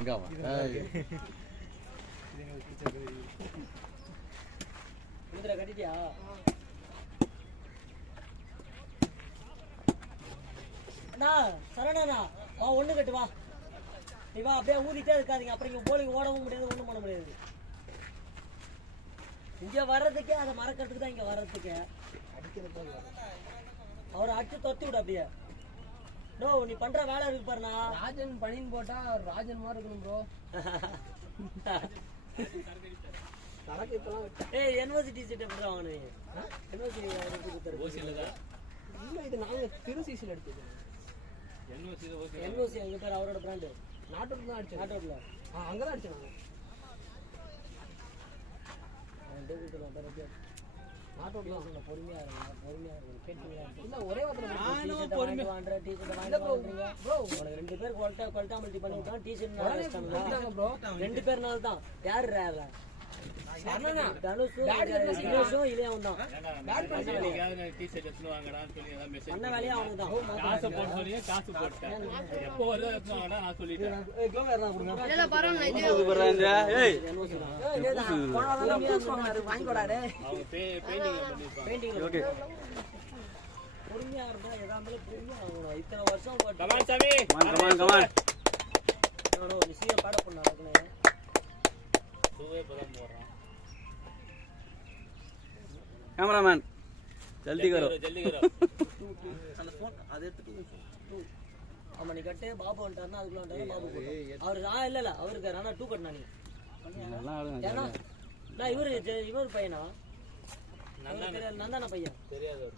எங்கவா இதுல கட்டிட்டியா அண்ணா சரணண்ணா வா ஒண்ணு கட்டு வா நீ வா அப்படியே ஊதிட்டே இருக்காதீங்க அப்புறம் இங்க போலிங் ஓடவும் முடியாது ஒண்ணும் பண்ண முடியாது இங்க வர்றதுக்கே அதை மறக்கிறதுக்கு தான் இங்க வர்றதுக்கு அவரை அடிச்சு தொத்தி விட அப்படியே நோ நீ பண்ற வேலை இருக்கு பாருண்ணா ராஜன் பணின்னு போட்டா ராஜன் மாதிரி இருக்கணும் ப்ரோ ஏய் யுனிவர்சிட்டி சீட் எப்படி வாங்குனீங்க யுனிவர்சிட்டி ஓசில தான் இல்ல இது நாங்க திருசிசில அடிச்சது யுனிவர்சிட்டி எங்க பேர் அவரோட பிராண்ட் நாட்டோட தான் அடிச்சோம் நாட்டோட்ல அங்க தான் அடிச்சோம் நாங்க நாட்டோட பொறுமையா இருக்கும் கேட்டீங்களா இல்ல ஒரே வாரத்துல ப்ரோ உனக்கு 2 பேர் குவாலிட்டாமிலிட்டி பண்ணி விட்டான் டீ-ஷர்ட் ப்ரோ 2 பேர்னால தான் யார் ரேல அண்ணா தனுஷும் இளையவன் தான் டீ-ஷர்ட் எடுத்து வாங்கடான்னு சொல்லி ஏதாவது மெசேஜ் பண்ண வேலையா அவனுக்கு தான் காசு போட்டு சொன்னீங்க காசு போட்டேன் எப்போ வருதோ எடுத்து வாங்கடா நான் சொல்லிட்டேன் இல்ல பரவாயில்லை இது பண்றாங்க ஏய் வாங்கி கொடாடே அவங்க பெயிண்டிங் ஓகே பொறுமையா இருந்தா எதாவது பொறுமையா ஆகணும் இத்தனை வருஷம் கமான் சாமி கமான் நிச்சய பாட பண்ணாருக்குனே தூவே பதம் போறான் कैमरामैन जल्दी करो அந்த போன் அதை எடுத்துட்டு ஆமா நீ கட்டு பாபு வந்துட்டாருன்னா அதுக்குள்ள வந்துட்டாரு பாபு போட்டோம் அவரு இல்ல அவருக்கு ஆனா 2 கட்டினா நீ நல்லா ஆடுங்க ஏன்னா நான் இவர் பையனா நந்தான பையன் தெரியாது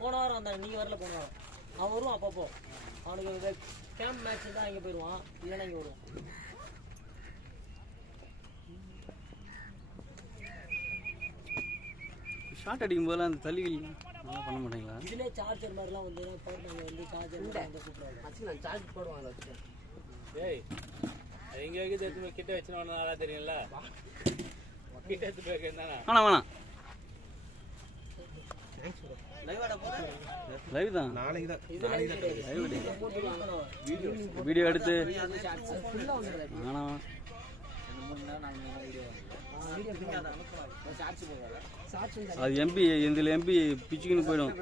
போன வாரம் வந்தாங்க நீங்க வரல போன வாரம் அவன் வருவான் அப்பப்போ அவனுக்கு கேம்ப் மேட்ச் தான் இங்க போயிடுவான் இல்லைன்னா இங்க வருவான் ஷாட் அடிக்கும் போதெல்லாம் அந்த தள்ளி நல்லா பண்ண மாட்டீங்களா இதுலயே சார்ஜர் மாதிரிலாம் வந்து பவர் வந்து சார்ஜர் வந்து சூப்பராக ஆக்சுவலி நான் சார்ஜ் போடுவாங்க வச்சுட்டேன் ஏய் அது எங்க வைக்கிறது எடுத்து கிட்ட வச்சுனா நல்லா தெரியும்ல கிட்ட எடுத்து போய் என்னன்னா வேணாம் லைவாடா போற லைவ் தான் நாளைக்கு தான் வீடியோ எடுத்து ஃபுல்லா வந்துடுது வேணாம் அது எம்பி இதில் எம்பி பிச்சுக்குன்னு போயிடும்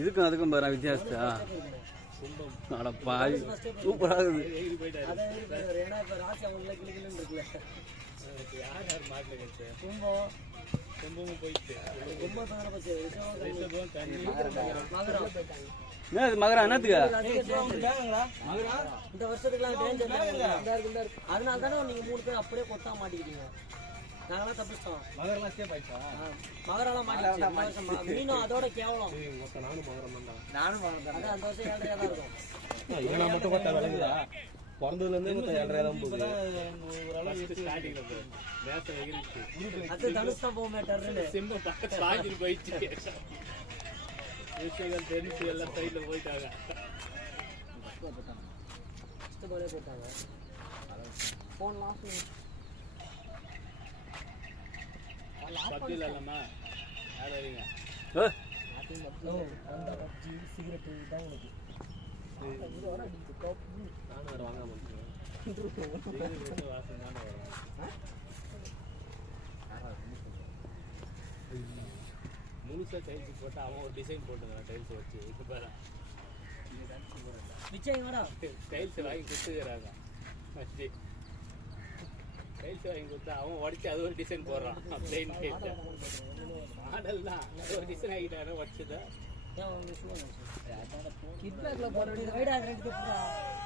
இதுக்கும் அதுக்கும் பாரு வித்தியாசத்தா அட பாய் சூப்பராக இருக்குது ஏன்னா இப்ப ராசி அவங்கள கிளிக்கின்னு இருக்குல்ல யார் மாட்டில் வச்சு கும்பம் கும்பமும் போயிட்டு கும்பம் தானே போச்சு ரிஷபம் தண்ணி என்ன இது மகரா என்னத்துக்கு இந்த வருஷத்துக்குலாம் டேஞ்சர் அதனால தானே நீங்க 3 பேர் அப்படியே கொத்தா மாட்டிக்கிட்டீங்க நாங்களாம் தப்பிச்சிட்டோம் மகரெல்லாம் மாட்டிக்கிச்சு மீனும் அதோட கேவலம் நானும் அது அந்த வருஷம் 7.5 தான் இருக்கும் இவனா மட்டும் பார்த்தா விளங்குதா பிறந்ததுல இருந்து 7.5 தான் போகுது ஸ்டார்டிங்ல மேட்ச் எகிரிச்சு அது தனுஷ் தான் போக மாட்டாருன்னு சிம்பு பக்கத்து வாங்கிட்டு போயிடுச்சு விஷயங்கள் தெரிஞ்சு எல்லாம் சைட்ல போயிட்டாங்க போலே போட்டாங்க போன்லாம் பப்ஜில இல்லம்மா யார் வரீங்க சிகரெட் தான் உனக்கு நானும் வேற வாங்காம வாசம் தானே வரும் முழுசா டைல்ஸ் போட்டு அவன் ஒரு டிசைன் போட்டுக்கிறான் டைல்ஸ் வச்சு இது பாரு நிச்சயமாடா டைல்ஸ் வாங்கி கொடுத்துக்கிறாங்க டைல்ஸ் வாங்கி கொடுத்தா அவன் உடச்சி அது ஒரு டிசைன் போடுறான் பிளெயின் டைல்ஸ் மாடல் தான் அது ஒரு டிசைன் ஆகிட்டாரு உடச்சுதா கிட்பேக்ல போற வைடா ரெண்டு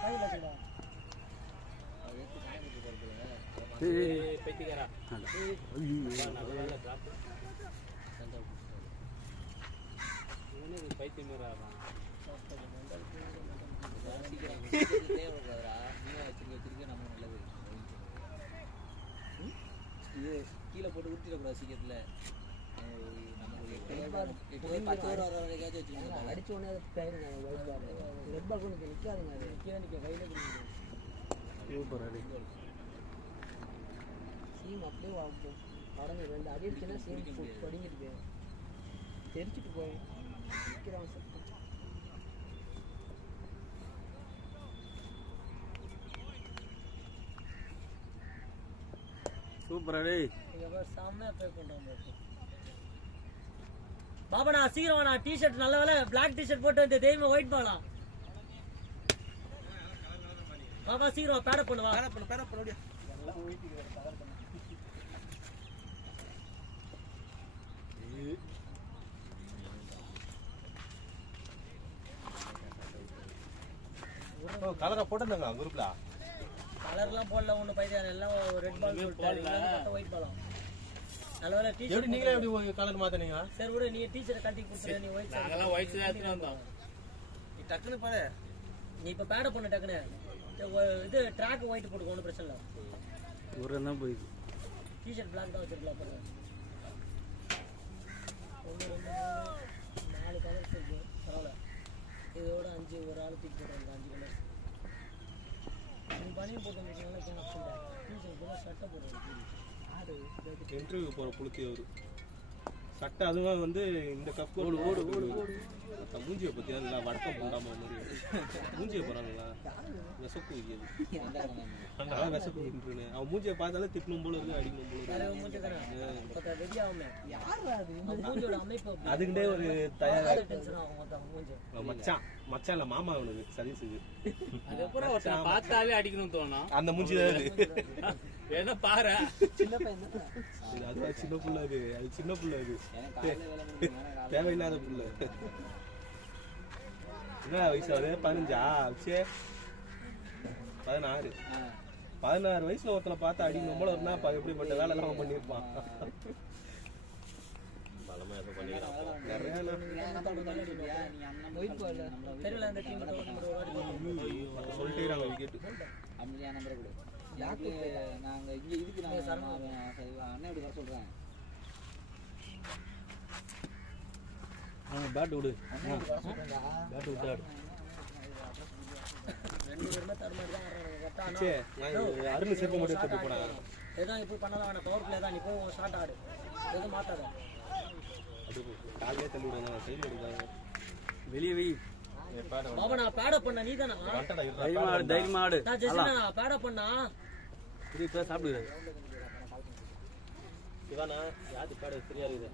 கையில வச்சுடா பைத்தியக்காரா நல்ல ட்ராப் இவனுக்கு பைத்தியம் மாதிரி ஆடுறான் கீழே போட்டு ஊற்றிடக்கூடாது சீக்கிரத்துல அடிச்ச உடனே ரெட் பால் கொண்டு நிற்காதுங்க அது கையில சூப்பர் அடி சீம் அப்படியே உடம்பு 2 அடி அடிச்சுன்னா சீம் படிங்கிட்டு தெரிச்சுட்டு போய் சூப்பரா டேய். செம்மையா ப்ளே பண்றான் பாபா. நான் சீக்கிரம் வாடா. டி-ஷர்ட் நல்ல வேலை பிளாக் டி-ஷர்ட் போட்டு வந்து தெய்வம் ஒயிட் பாலா. பாபா சீக்கிரம் பேட பண்ணு வா. பேட பண்ணு கலரா போட்டுருந்தாங்க குரூப்ல. கலர்லாம் போடல ஒண்ணு பைத்தியம் எல்லாம் ரெட் பால் போட்டு ஒயிட் பாலா. நல்ல வேலை எப்படி டி-ஷர்ட் நீங்களே எப்படி கலர் மாத்தனீங்க? சரி விடு நீ டி-ஷர்ட் கட்டி கொடுத்துற நீ ஒயிட் ஷர்ட். நாங்கலாம் ஒயிட் தான் எடுத்துட்டு வந்தோம். நீ டக்குனு பாரு. நீ இப்ப பேட பண்ணு டக்குனு. இது ட்ராக் ஒயிட் போட்டுக்கோ ஒன்றும் பிரச்சனை இல்லை. ஒரு தான் போயிடுது. டி-ஷர்ட் பிளாக் தான் வச்சிருக்கலாம் பாருங்க. 1 2 3 4 கலர்ஸ் இருக்கு. பரவாயில்ல. இதோட 5 ஒரு ஆள் தூக்கி போடுறாங்க 5 கலர். நீ பனியன் போட்டு வந்தீங்கன்னா கேன்சல் டி-ஷர்ட் கூட சட்டை போடுறாங்க. இன்டர்வியூ போற புளுத்தி அவரு சட்டை அதுவும் வந்து இந்த கப் ஓடு ஓடு ஓடு ஓடு. மூஞ்சியை பத்தி இல்ல வடக்கம் போடாம மாதிரி மூஞ்சியை போறாங்களா விசப்பு அதான் விசப்பு அவன் மூஞ்சியை பார்த்தாலே திட்டணும் போல இருக்கு அடிக்கணும் போல வேற மூஞ்சி தானே பத்த ரெடி ஆகுமே. யாரா அது மூஞ்சியோட அமைப்பு அப்படி. அதுக்கிட்டே ஒரு தயாரா டென்ஷன் ஆகும் மொத்தம் மூஞ்சி. மச்சான் இல்ல மாமா அவனுக்கு சதீஷுக்கு அது அப்புறம் ஒருத்தனை பார்த்தாலே அடிக்கணும்னு தோணும். அந்த மூஞ்சி தான் வேணா பாரு. சின்ன பையன் தான். அது சின்ன புள்ள அது சின்ன புள்ள அது தேவையில்லாத புள்ள. என்ன வயசு ஆகுது? 15 16 16 வயசுல ஒருத்தனை பார்த்து அடிக்கணும் போல இருந்தா எப்படிப்பட்ட வேலை எல்லாம் பண்ணிருப்பான். பலமா எதை பண்ணிக்கிறான் ஒயிட் பால் தெரியல அந்த டீம் ஒரு வாட்டி சொல்லிட்டே விக்கெட் அப்படியே நம்பர் கொடு. யாக்கு நாங்க இங்க இதுக்கு நான் அண்ணன் எப்படி வர சொல்றேன். பேட் விடு பேட் விட்டாடு. ரெண்டு பேருமே தரமாடி தான் வர்றாங்க. சே நான் அருண் செருப்பு மட்டும் எடுத்து போறாங்க. ஏதான் இப்படி பண்ணலாம் வேணாம். பவர் பிளே தான். நீ போய் உன் ஷாட் ஆடு. எதுவும் மாத்தாத. அது காலையே தள்ளி விடுங்க சைடு எடுக்காங்க. வெளியே வை. பாபா நான் பேட பண்ண நீ தானா? தைரியமா ஆடு. நான் ஜெஸ்ட் நான் பேட பண்ணா. இது இப்ப சாப்பிடுறாரு. இவானா யாரு பேட சரியா இருக்குது.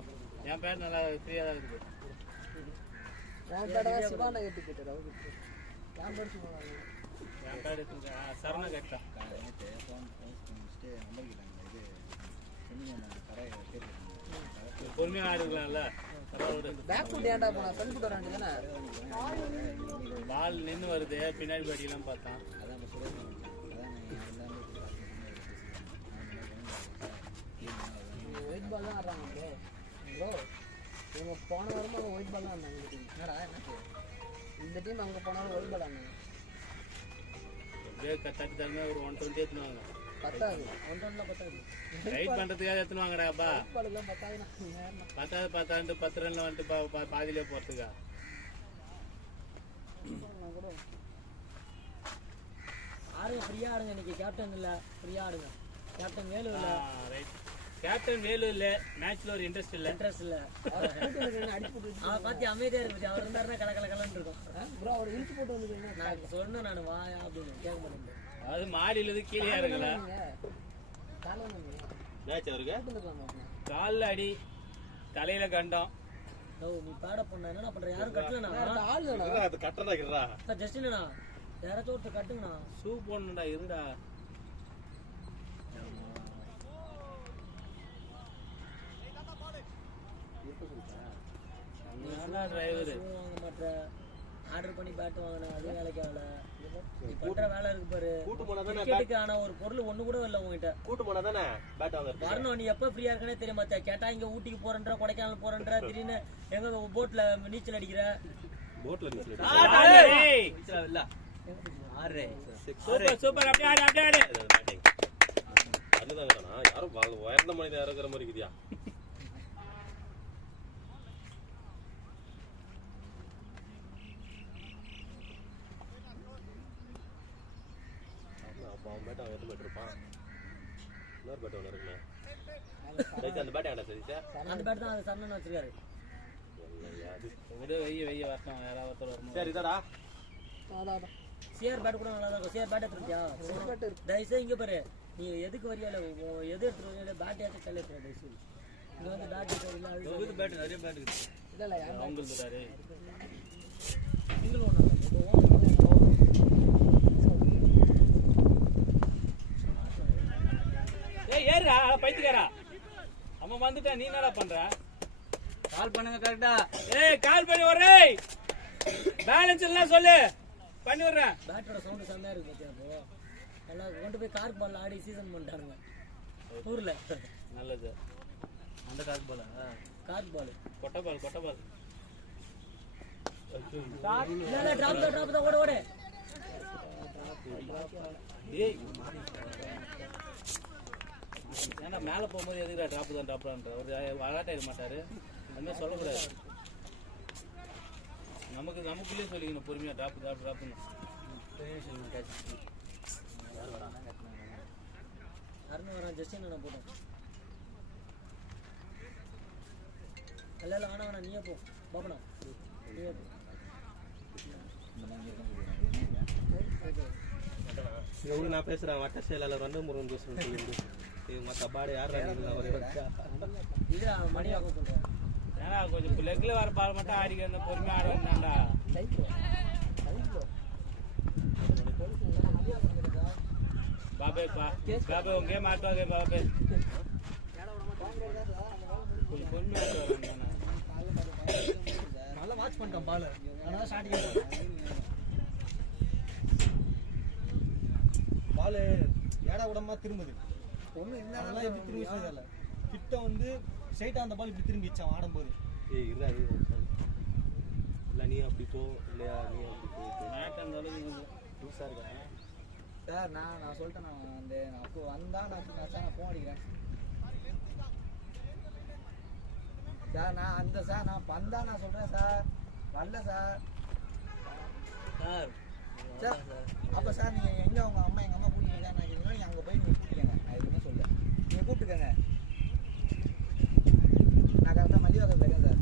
என் பேர் நல்லா ஃப்ரீயா தான் இருக்குது. நான் பேடவா சிவானா கேட்டு கேட்டேன் அவருக்கு. நான் பேர் சிவானா. என் பேர் சரண கேட்டா. பொறுமையா ஆடுக்கலாம்ல. பேக் ஃபுட் ஏன்டா போனா ஃப்ரண்ட் ஃபுட் வரானே தானே. பால் நின்னு வருது பின்னாடி படிக்கலாம் பார்த்தான். ஒயிட் பால் தான் ஆடுறாங்க ப்ரோ. ப்ரோ இவங்க போன வாரமா ஒயிட் பால் தான் ஆடுறாங்க இந்த டீம். என்னடா என்ன இந்த டீம் அங்கே போனாலும் ஒயிட் பால் ஆடுறாங்க. எப்படியோ தட்டி தரமே ஒரு 120 ஏற்றுவாங்க. பத்தாது 1 பத்தாது. ரைட் பண்றதுக்காக ஏற்றுவாங்கடாப்பா. ஒயிட் பாலுக்குலாம் பத்தாதுண்ணா. பத்தாவது 10 ரன்ல வந்துட்டு பாதியிலே போறதுக்கா. ஆடுங்க ஃப்ரீயா ஆடுங்க. இன்னைக்கு கேப்டன் இல்ல ஃப்ரீயா ஆடுங்க. கேப்டன் வேலு இல்ல. ரைட். கேப்டன் வேலு இல்ல. மேட்ச்ல ஒரு இன்ட்ரெஸ்ட் இல்ல. இன்ட்ரெஸ்ட் இல்ல. அடிச்சு போட்டு அவன் பாத்தி அமைதியா இருக்கு. அவர் இருந்தாருன்னா கலக்கலன்னு இருக்கும். ப்ரோ அவர் இழுத்து போட்டு வந்துருக்கீங்க. நான் சொன்னேன் நான் வாயா அப்படின்னு கேட்க மாட்டேன். அது மாடியில இருந்து கீழே இறங்கல. மேட்ச் அவருக்கு கால்ல அடி தலையில கண்டம். ஓ நீ பேட பண்ண என்னடா பண்ற? யாரும் கட்டலனா? ஆளுடா அது கட்டறாங்கறா. ஜஸ்ட் என்னடா யாராச்சும் ஒருத்தர் கட்டுங்கண்ணா. ஷூ போடணும்டா இருடா. டிரைவர் வாங்க மாட்டேற. ஆர்டர் பண்ணி பேட் வாங்கின அதே வேலைக்கு ஆகல. நீ பண்ற வேலை இருக்கு பாரு. கிரிக்கெட்டுக்கு ஆன ஒரு பொருள் ஒண்ணு கூட இல்ல உங்ககிட்ட. கூட்டு போனா தானே பேட் வாங்குறது. வரணும். நீ எப்ப ஃப்ரீயா இருக்கனே தெரிய மாட்டே. கேட்டா இங்க ஊட்டிக்கு போறேன்ற கொடைக்கானல் போறேன்ற திடீர்னு எங்க போட்ல நீச்சல் அடிக்கிற. போட்ல நீச்சல் இல்ல. ஆறே. Super super. அப்படியே ஆடு அப்படியே ஆடு. அதுதானா யாரும் உயர்ந்த மனிதன் இறங்குற மாதிரி இருக்குதியா. அவன் பேட் அவன் எது பேட் இருப்பான். இன்னொரு பேட் ஒன்று இருக்குண்ணே. அந்த பேட் என்ன சரி சார்? அந்த பேட் தான் அது சரணன் வச்சிருக்காரு. விட வெய்ய வரட்டும் யாராவது ஒருத்தர் வரணும். சரி இதாடா அதான் சிஆர் பேட் கூட நல்லா தான் இருக்கும். சிஆர் பேட் எடுத்துருக்கியா? தயவுசெய்து இங்கே பாரு, நீ எதுக்கு வரியால எது எடுத்துட்டு வரியால பேட் ஏற்ற கையில் எடுத்துரு தயவுசெய்து. இங்கே வந்து பேட் எடுத்து பேட்டு நிறைய பேட்டு இருக்குது. இல்லை அவங்களுக்கு இருக்காரு சிங்கிள் ஒன்று ஏய் ஏறுடா பைத்தியக்காரா. அம்மா வந்துட்டா நீ என்னடா பண்ற? கால் பண்ணுங்க கரெக்டா. ஏய் கால் பண்ணி வர்றேன். பேலன்ஸ் எல்லாம் சொல்லு பண்ணி விடுறேன். பேட்டோட சவுண்டு செம்மையாக இருக்குது பார்த்தியா? அப்போ நல்லா கொண்டு போய் கார்க் பால் ஆடி சீசன் பண்ணிட்டானுங்க ஊரில். நல்லது. அந்த கால் போல கார்க் பால் கொட்டை பால் இல்லை ட்ராப் தான் ஓட ஓட. ஏய் ஏன்னா மேலே போகும்போது எதுக்குடா ட்ராப்ன்ற ஒரு விளையாட்ட மாட்டாரு. அந்த மாதிரி சொல்லக்கூடாது. நமக்குள்ளேயே சொல்லிக்கணும் பொறுமையா ட்ராப்னு. அருண் வரான், ஜஸ்டின் நான் போட்டேன். இல்லை வேணாம் நீயே போ பாப்பனா, நீயே போ. எவ்வளோ நான் பேசுகிறேன் வட்ட செயலாளர் வந்து முருகன் பேசுகிறேன். இது மற்ற பாடு யார் இது மணியாக சொல்கிறேன். ஏன்னா கொஞ்சம் லெக்ல வர பால் மட்டும் ஆடிக்கணும் பொறுமையா ஆட வேண்டாம்டா. பாபே உங்க கேம் ஆட்டுவாங்க பாபே. கொஞ்சம் பொறுமையா ஆடுவாங்க. நல்லா வாட்ச் பண்ணிட்டோம் பால். அதனால ஸ்டார்டிங் பால் ஏடா உடம்பா திரும்புது. ஒன்றும் என்ன எப்படி திரும்பி சொல்லல. கிட்ட வந்து ஸ்ட்ரைட்டாக அந்த பால் இப்படி திரும்பிச்சான் ஆடும்போது. ஏய் இல்லை இல்லை நீ அப்படி போ இல்லையா நீ அப்படி போ. மேட் அந்த அளவுக்கு லூஸாக இருக்கா சார்? நான் சொல்லிட்டேன். நான் வந்து அப்போ வந்தால் நான் ஃபோன் அடிக்கிறேன் சார். நான் வந்தா நான் சொல்கிறேன் சார். வரல சார். சார் அப்போ சார் நீங்கள் எங்கே உங்கள் அம்மா எங்கள் அம்மா கூட்டிட்டு நான் நீங்கள் அங்கே போய் நிறுத்திக்கங்க. நான் எதுவுமே சொல்ல நீங்கள் கூப்பிட்டுக்கங்க. நான் கரெக்டாக மல்லிவாக்கம் இருக்கேன் சார்.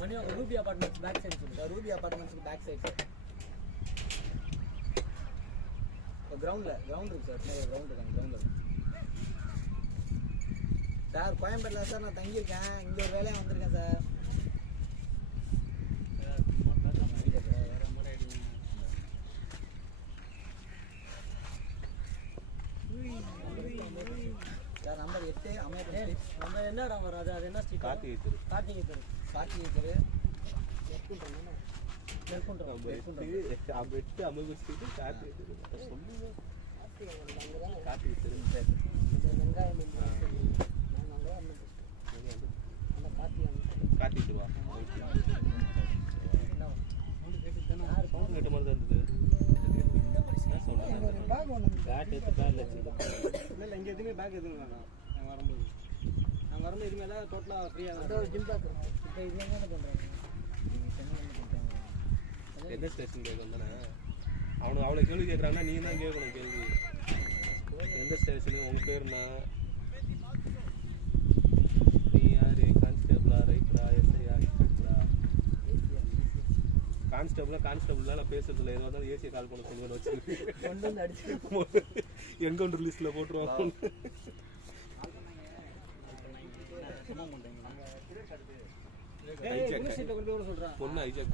மணியாக ரூபி அபார்ட்மெண்ட்ஸ் பேக் சைடு சொல்லுங்கள். ரூபி அப்பார்ட்மெண்ட்ஸுக்கு பேக் சைடு சார். இப்போ கிரவுண்ட் இருக்கு சார். கிரவுண்ட் இருக்காங்க. கிரவுண்டில் சார் கோயம்பேட்டில் சார் நான் தங்கியிருக்கேன். இங்கே ஒரு வேலையாக வந்திருக்கேன் சார். Sir number 8 அமையர். நம்ம என்னடா வரும்? அது என்ன ஸ்ட்ரீட்? கார்த்திகை தெரு. கார்த்திகை தெரு. கார்த்திகை தெரு நெற்குன்றம். வெட்டு அமைப்பு ஸ்ட்ரீட்டு கார்த்திகை தெரு சொல்லுங்க. கார்த்திகை தெரு கார்த்திகை தெருவா? சவுண்ட் கேட்ட மாதிரி தான் இருந்தது. என்ன சொல்றேன் பேக் ஒன்று பேட் எடுத்து பேட்ல வச்சுருக்கேன். இல்லை இங்கே எதுவுமே பேக் எதுவும் வேணாம். நாங்கள் வரும்போது இதுமாரி தான் டோட்டலாக ஃப்ரீயாக ஒரு ஜிம் பேக். இப்போ இது என்ன பண்ணுறாங்க? எந்த ஸ்டேஷன் கேட்க வந்தானே அவனை கேள்வி கேட்குறாங்கன்னா நீ தான் கேட்கணும் கேள்வி. எந்த ஸ்டேஷனு உங்கள் பேருண்ணா நீ யார் கான்ஸ்டேபிளா ரைட்டரா எஸ்ஐயா இன்ஸ்பெக்டரா? கான்ஸ்டேபிள்லாம் நான் பேசுறதில்ல. ஏதோ வந்தாலும் ஏசியை கால் பண்ண சொல்லுவேன் வச்சு கொண்டு வந்து அடிச்சு என்கவுண்டர் லிஸ்ட்டில் போட்டுருவான். பொண்ணு ஐஜாக்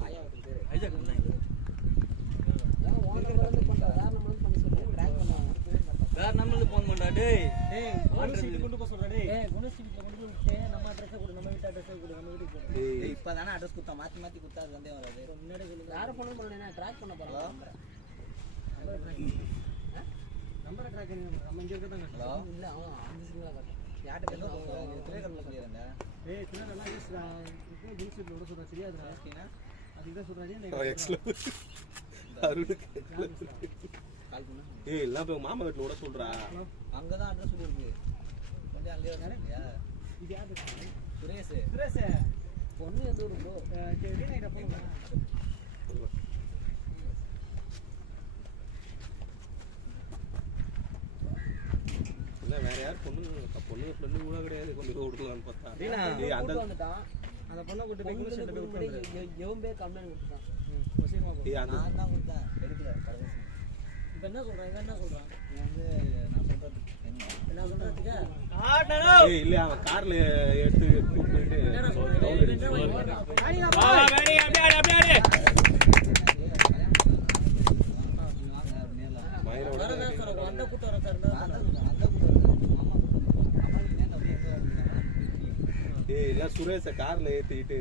வேற நம்மளுக்கு ஃபோன் பண்ணா டேய் கொண்டு போக சொல்கிறேன். குணசீட்டில் கொண்டு போய் விட்டு நம்ம அட்ரஸை கொடு, நம்ம வீட்டு அட்ரஸை கொடு, நம்ம வீட்டுக்கு போகிறோம். இப்போ தானே அட்ரஸ் கொடுத்தா மாற்றி கொடுத்தா அது வந்தே வராது. முன்னாடி சொல்லுங்க. யாரை ஃபோன் பண்ணேன் ட்ராக் பண்ண போகிறோம். நம்பரை ட்ராக் பண்ணி நம்ம இங்கே இருக்க தாங்க. ஹலோ இல்லை அவன் 5 சிங்கிளாக பார்த்தேன். யார்கிட்ட பேசுகிறோம்? திரைக்கடலில் சொல்லியிருந்தேன். பின்னாடி ஜிம் ஸ்லிப்பில் விட சொல்கிறேன். சரியாதுண்ணா அதுக்கு தான் சொல்கிறேன். கால் பண்ண ஏய் எல்லாம் போய் மாமா வீட்டில் விட சொல்கிறா. அங்கே தான் அட்ரஸ் சொல்லியிருக்கு. கொஞ்சம் அங்கேயே இல்லையா? இது யார் சுரேஷ் சுரேஷ் பொண்ணு எந்த ஊர் ப்ரோ? வீணாகிட்ட போகணுமா? இல்லை வேற யார் பொண்ணு ஃப்ரெண்டு கூட கிடையாது கொண்டு போய் விடலான்னு பார்த்தா டேய், அந்த வந்துட்டான் அந்த பொண்ணை கூட்டு போய் குளிச்சு போய் விட்டு எவன் கம்ப்ளைண்ட் கொடுத்துட்டான் டேய், அந்த நான் தான் கொடுத்தேன் எடுக்கல கடைசி இப்போ என்ன சொல்றான் இவன் என்ன சொல்றான் வந்து நான் சொல்றது என்ன சொல்றதுக்கு டேய், இல்ல அவன் கார்ல எடுத்து கூட்டிட்டு போயிட்டு என்னடா சொல்றேன் round என்ன அடிச்சு வாங்கி வா வா பேடி அப்படியே ஆடு அப்படியே ஆடு மயிரோட வரதான் சார் வந்த கூட்டம் வர சார் டேய் எல்லாம் சுரேஷ கார்ல ஏத்திட்டு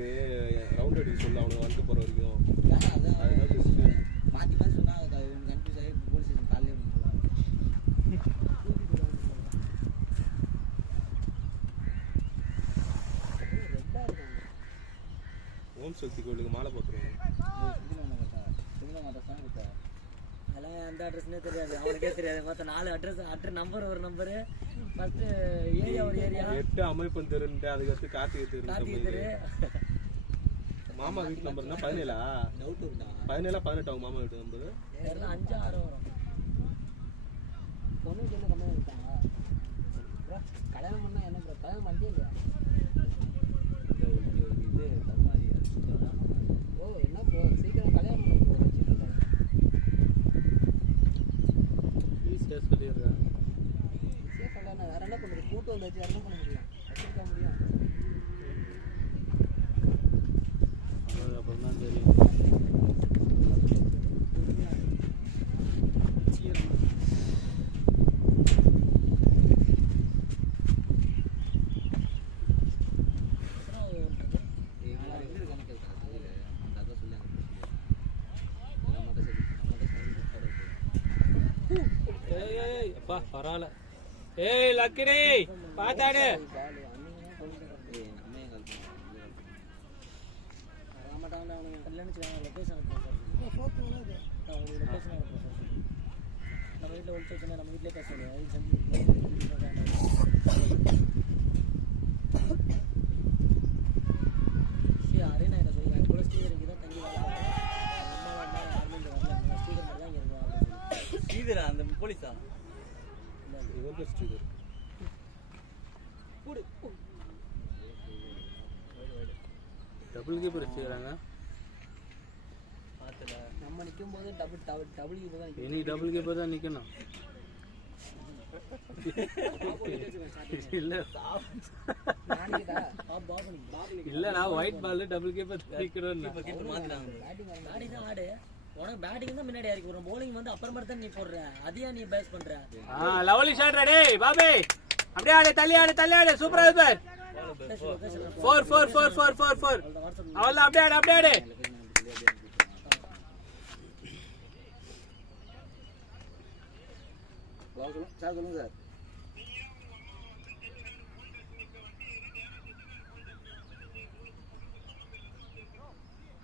ரவுண்ட் அடிக்க சொல்ல அவனுக்கு வந்து போற வரைக்கும் அதுதான் பெஸ்ட் மாத்தி மாத்தி சொன்னா கன்ஃபியூஸ் ஆகி போலீஸ் ஸ்டேஷன் காலையில ஓம் சக்தி கோயிலுக்கு மாலை போட்டுருவாங்க அதெல்லாம் எந்த அட்ரஸ்னே தெரியாது அவனுக்கே தெரியாது மொத்தம் 4 அட்ரஸ் நம்பர் ஒரு நம்பரு ஃபர்ஸ்ட் ஏரியா ஒரு ஏரியா 8 அமைப்பன் தெருன்ட்டு அதுக்கடுத்து கார்த்திகை கார்த்திகை தெரு தெரு மாமா வீட்டு நம்பர்னா 17 டவுட் இருந்தா 17 18 அவங்க மாமா வீட்டு நம்பர் தெரியல 5 6 வரும் பொண்ணுக்கு என்ன கம்ப்ளைண்ட் கொடுத்தாங்க கல்யாணம் பண்ணா என்ன ப்ரோ கல்யாணம் பண்ணிட்டே இல்லையா இது தர்மாரி ஓ என்ன ப்ரோ சீக்கிரம் கல்யாணம் பண்ண ப்ரோ வச்சுட்டு ஈஸியா சொல்லிடுறேன் ஈஸியாக கல்யாணம் வேற என்ன பண்ணுறது கூட்டு வந்து வச்சு வேற என்ன பண்ண முடியும் வச்சுருக்க முடியும் அப்புறம் தான் தெரியும் ஏய் அப்பா பரவாயில்ல ஏய் லக்கிடி பாத்தாடு வரமாட்டாங்க அவனுங்க கல்யாணம் லொக்கேஷன் அனுப்புறேன் சார் அவங்களுக்கு லொக்கேஷன் அனுப்புறேன் சார் நம்ம வீட்டில் ஒழிச்சு வச்சுன்னா நம்ம வீட்டிலே பேச அரேனா என்ன சொல்லுங்க கூட ஸ்ரீதர் இங்கே தான் தங்கி வேலை பார்க்குறேன் அம்மா ஆர்மியில் வரல ஸ்ரீதர் மட்டும் தான் இங்கே இருக்கும் அப்படின்னு சொல்லி ஸ்ரீதரா அந்த போலீஸா இவன் பெஸ்ட் இது டபுள் கீப்பர் வச்சுக்கிறாங்க பார்த்துல நம்ம நிற்கும் போது டபுள் இது தான் இனி டபுள் கீப்பர் தான் நிக்கணும் இல்ல நாளைக்குதா இல்ல நான் ஒயிட் பால் டபுள் கீப்பர் நிக்கிறேன் மாத்தினாங்க பேட்டிங் தான் ஆடு உனக்கு பேட்டிங் தான் முன்னாடி இறக்கி போடுறோம் bowling வந்து அப்புறமா தான் நீ போடுற அதையா நீ பேஸ் பண்ற லவ்லி ஷாட் ரெடி பாபி அப்படியே ஆடு தள்ளி ஆடு சூப்பரா சூப்பர் 4 4 4 4 4 4 அவ்வளவு அப்படியே ஆடு சார் சொல்லுங்க சார்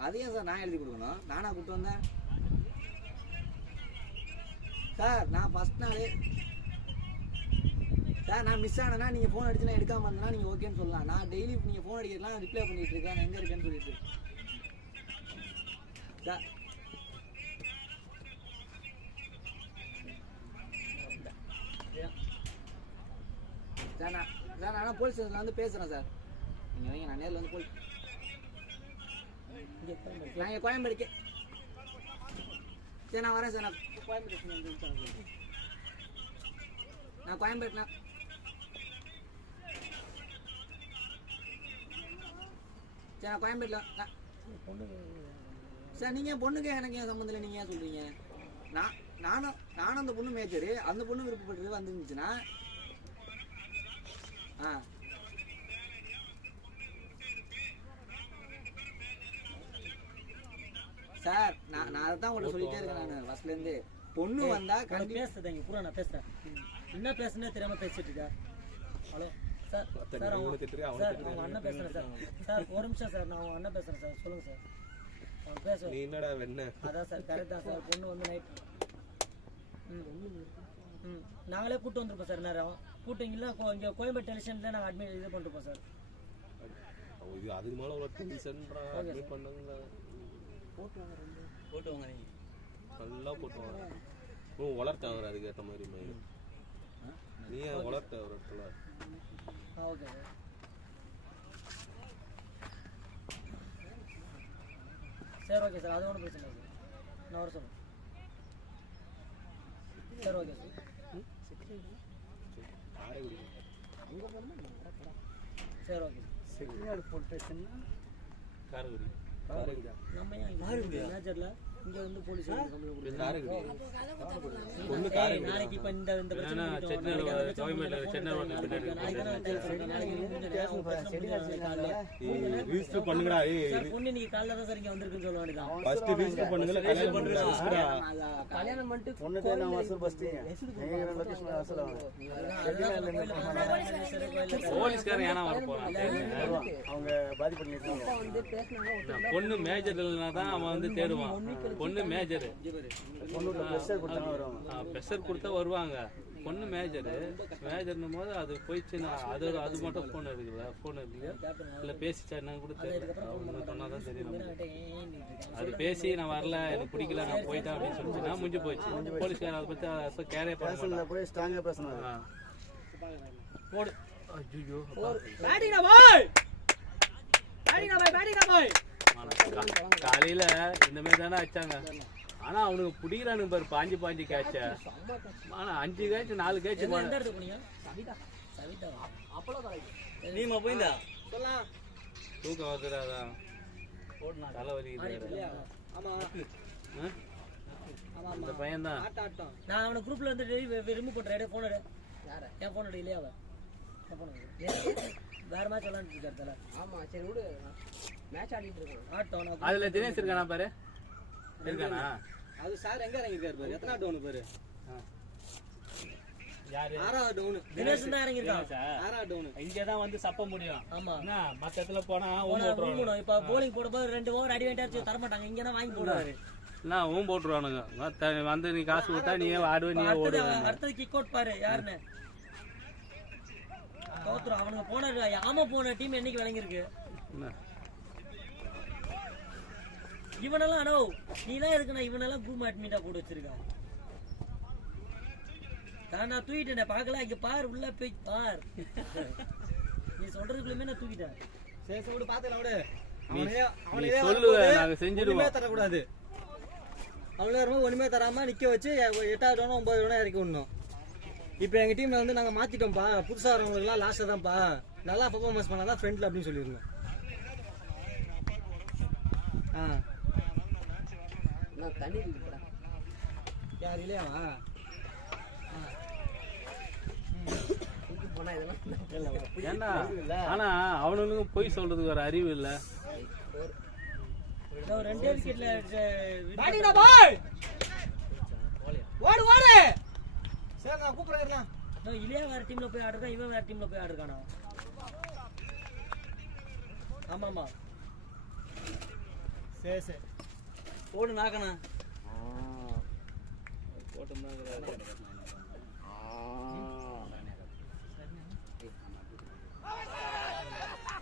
அதையும் சார் நான் எழுதி கொடுக்கணும் நானா கூப்பிட்டு வந்தேன் சார் நான் ஃபர்ஸ்ட் நாளே சார் நான் மிஸ் ஆனேன்னா நீங்கள் ஃபோன் அடிச்சுனா எடுக்காம இருந்தேன்னா நீங்கள் ஓகேன்னு சொல்லலாம் நான் டெய்லி நீங்கள் ஃபோன் அடிக்கலாம் ரிப்ளை பண்ணிட்டு இருக்கேன் நான் எங்கே இருக்கேன்னு சொல்லிட்டு சார் சார் நான் ஆனால் போலீஸ் ஸ்டேஷனில் வந்து பேசுகிறேன் சார் நீங்கள் வைங்க நான் நேரில் வந்து போலீஸ் நான் இங்கே கோயம்பேடுக்கே சரி நான் வரேன் சார் நான் கோயம்பேட்டில் சரி நான் கோயம்பேட்டில் சார் நீங்கள் பொண்ணுக்கு எனக்கு ஏன் சம்மந்தம் இல்லை நீங்கள் ஏன் சொல்கிறீங்க நானும் அந்த பொண்ணு மேய்ச்சரு அந்த பொண்ணு விருப்பப்பட்டு வந்துருந்துச்சுன்னா சார் நான் அதான் உங்கள்ட்ட சொல்லிட்டே இருக்கேன் நான் ஃபர்ஸ்ட்லேருந்து பொண்ணு வந்தா கண்டிப்பாக பேசுறேன் இங்கே பூரா நான் பேசுறேன் என்ன பேசுனே தெரியாம பேசிட்டு இருக்கா ஹலோ சார் சார் அவங்க அண்ணன் பேசுறேன் சார் ஒரு நிமிஷம் சார் நான் அவங்க அண்ணன் பேசுறேன் சார் சொல்லுங்க சார் அவங்க பேசுவேன் நீ என்னடா வெண்ண அதான் சார் கரெக்ட் தான் சார் பொண்ணு வந்து நைட் நாங்களே கூட்டு வந்துருப்போம் சார் நேரம் கூட்டிங்களா இங்கே கோயம்பேடு டெலிஷனில் நாங்கள் அட்மிட் இது பண்ணிருப்போம் சார் இது அதுக்கு மேல ஒரு டென்ஷன்டா அட்மிட் பண்ணாங்க போட்டு வாங்க நல்லா போட்டு வாங்க வளர்த்தாங்க அதுக்கு ஏற்ற மாதிரி நீ ஏன் வளர்த்த ஒரு இடத்துல ஓகே சார் ஓகே சார் அது ஒன்றும் பிரச்சனை இல்லை சார் நான் வர சொல்லுங்கள் சார் ஓகே சார் சரி ஓகே செட்டிநாடு போட்டேன்னா காரகுடி நம்ம ஏன் மேஜர்ல இங்க வந்து போலீஸ் பொண்ணு நாளைக்கு இப்ப இந்த ரிஜிஸ்டர் பண்ணுங்கடா பொண்ணு நீங்க காலைல தான் சார் இங்க வந்திருக்குன்னு சொல்ல வேண்டியதான் ஃபர்ஸ்ட் ரிஜிஸ்டர் பண்ணுங்க கல்யாணம் பண்ணிட்டு பொண்ணுக்கு நான் வசூல் ஃபர்ஸ்ட் எங்க லொகேஷன் வசூல் போலீஸ்காரன் ஏன்னா வர போறான் அவங்க பாதிப்பு வந்து பேசினாங்க பொண்ணு மேஜர் இல்லைன்னா தான் அவன் வந்து தேடுவான் பொண்ணு மேஜர் பொண்ணுக்கு ப்ரெஷர் கொடுத்தாங்க வருவாங்க ப்ரெஷர் கொடுத்தா வருவாங்க பொண்ணு மேஜர்னும் போது அது போயிடுச்சுன்னா அது மட்டும் ஃபோன் எடுக்கல ஃபோன் எடுக்கல இல்லை பேசிச்சா என்னன்னு கூட தெரியல சொன்னாதான் தெரியும் அது பேசி நான் வரல எனக்கு பிடிக்கல நான் போயிட்டேன் அப்படின்னு சொல்லிச்சுன்னா முடிஞ்சு போயிடுச்சு போலீஸ்காரன் அதை பற்றி கேரே பண்ண போய் ஸ்ட்ராங்கா பேசணும் போடு ஐயோ காலையில இந்த மாதிரி தானே வச்சாங்க ஆனா அவனுக்கு பிடிக்கிறானுங்க பாரு பாஞ்சு கேட்ச ஆனா 5 கேட்ச் 4 கேட்ச் நீமா போயிந்தா தூக்கம் வந்துடாதான் தலைவலி இந்த பையன் தான் நான் அவனை குரூப்ல இருந்து ரிமூவ் பண்றேன் போன் எடு என் போன் எடு இல்லையா அவன் வேற மேட்ச் விளாண்டுட்டு இருக்காரு ஆமா சரி விடு மேட்ச் ஆடிட்டு இருக்கான் ஆட்டம் அதுல தினேஷ் இருக்கானா பாரு இருக்கானா அது சார் எங்க இறங்கிருக்காரு பாரு எத்தனை டவுன் பாரு யாரு 6வது டவுன் தினேஷ் தான் இறங்கிருக்கான் 6வது டவுன் இங்கதான் வந்து சப்ப முடியும் ஆமா என்ன மத்த இடத்துல போனா இப்ப போலிங் போடும்போது 2 ஓவர் அடி வேண்டாச்சு தர மாட்டாங்க இங்க தான் வாங்கி போடுவாரு நான் ஊம் போட்டுருவானுங்க வந்து நீ காசு கொடுத்தா நீயே ஆடுவ நீயே ஓடுவ அடுத்தது கிக் அவுட் பாரு யாருன்னு தோத்துரும் அவனுக்கு போன ஆமா போன டீம் என்னைக்கு விளங்கிருக்கு இவனெல்லாம் அனோ நீலாம் எதுக்குண்ணா இவனெல்லாம் குரூப் அட்மிட்டா போட்டு வச்சிருக்கான் நான் தூக்கிட்டேன் பார்க்கல இங்க பாரு உள்ள போய் பார் நீ சொல்றதுக்குள்ளே நான் தூக்கிட்டேன் சரி விடு பாத்துக்கலாம் விடு நீ சொல்லுவ நாங்க செஞ்சிடுவோம் தரக்கூடாது அவ்வளோ ஒண்ணுமே தராம நிக்க வச்சு 8வது டவுன் 9வது டவுன் இறக்கி விடணும் இப்போ எங்க டீம்ல வந்து நாங்க மாத்திட்டோம்ப்பா புதுசா வரவங்களுக்குலாம் லாஸ்ட்ல தான்ப்பா நல்லா பெர்ஃபார்மன்ஸ் பண்ணாதான் ஃப்ரண்ட்ல அப்படின்னு சொல்லிருந்தோம் நான் தண்ணி குடிக்கிறேன் யார் இல்லையாவா போனா இதெல்லாம் ஏன்னா ஆனா அவனுக்கும் போய் சொல்றதுக்கு ஒரு அறிவு இல்ல ரெண்டே விக்கெட்ல ஓடு ஓடு சரி நான் கூப்பிடுறேன் இளைய வேற டீம்ல போய் ஆடுறான் இவன் வேற டீம்ல போய் ஆடுறானா ஆமாமா சரி சரி போடு நாக்கண்ணா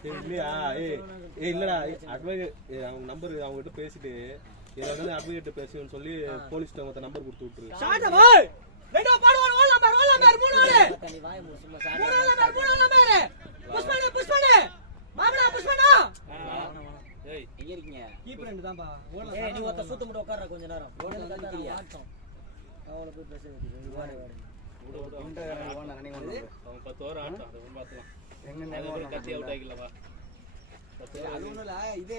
இல்லையா இல்லடா அட்வொகேட் அவங்க நம்பர் அவங்க கிட்ட பேசிட்டு ஏதாவது அட்வொகேட் பேசுன்னு சொல்லி போலீஸ் ஒருத்த நம்பர் கொடுத்து விட்டுரு நீ வாய மூடு சும்மா எங்க இருக்கீங்க கீப்பர் ரெண்டு தான்ப்பா ஏய் நீ ஒருத்த சுத்த மட்டும் உட்கார்ற கொஞ்ச நேரம் ஆட்டம் அவளை போய் பேச வைக்கிறேன் வாடே அவன் 10 ஓவர் ஆட்டம் அதை பார்த்துக்கலாம் கத்தி அவுட் ஆகிக்கலவா அது ஒண்ணும் இல்ல இது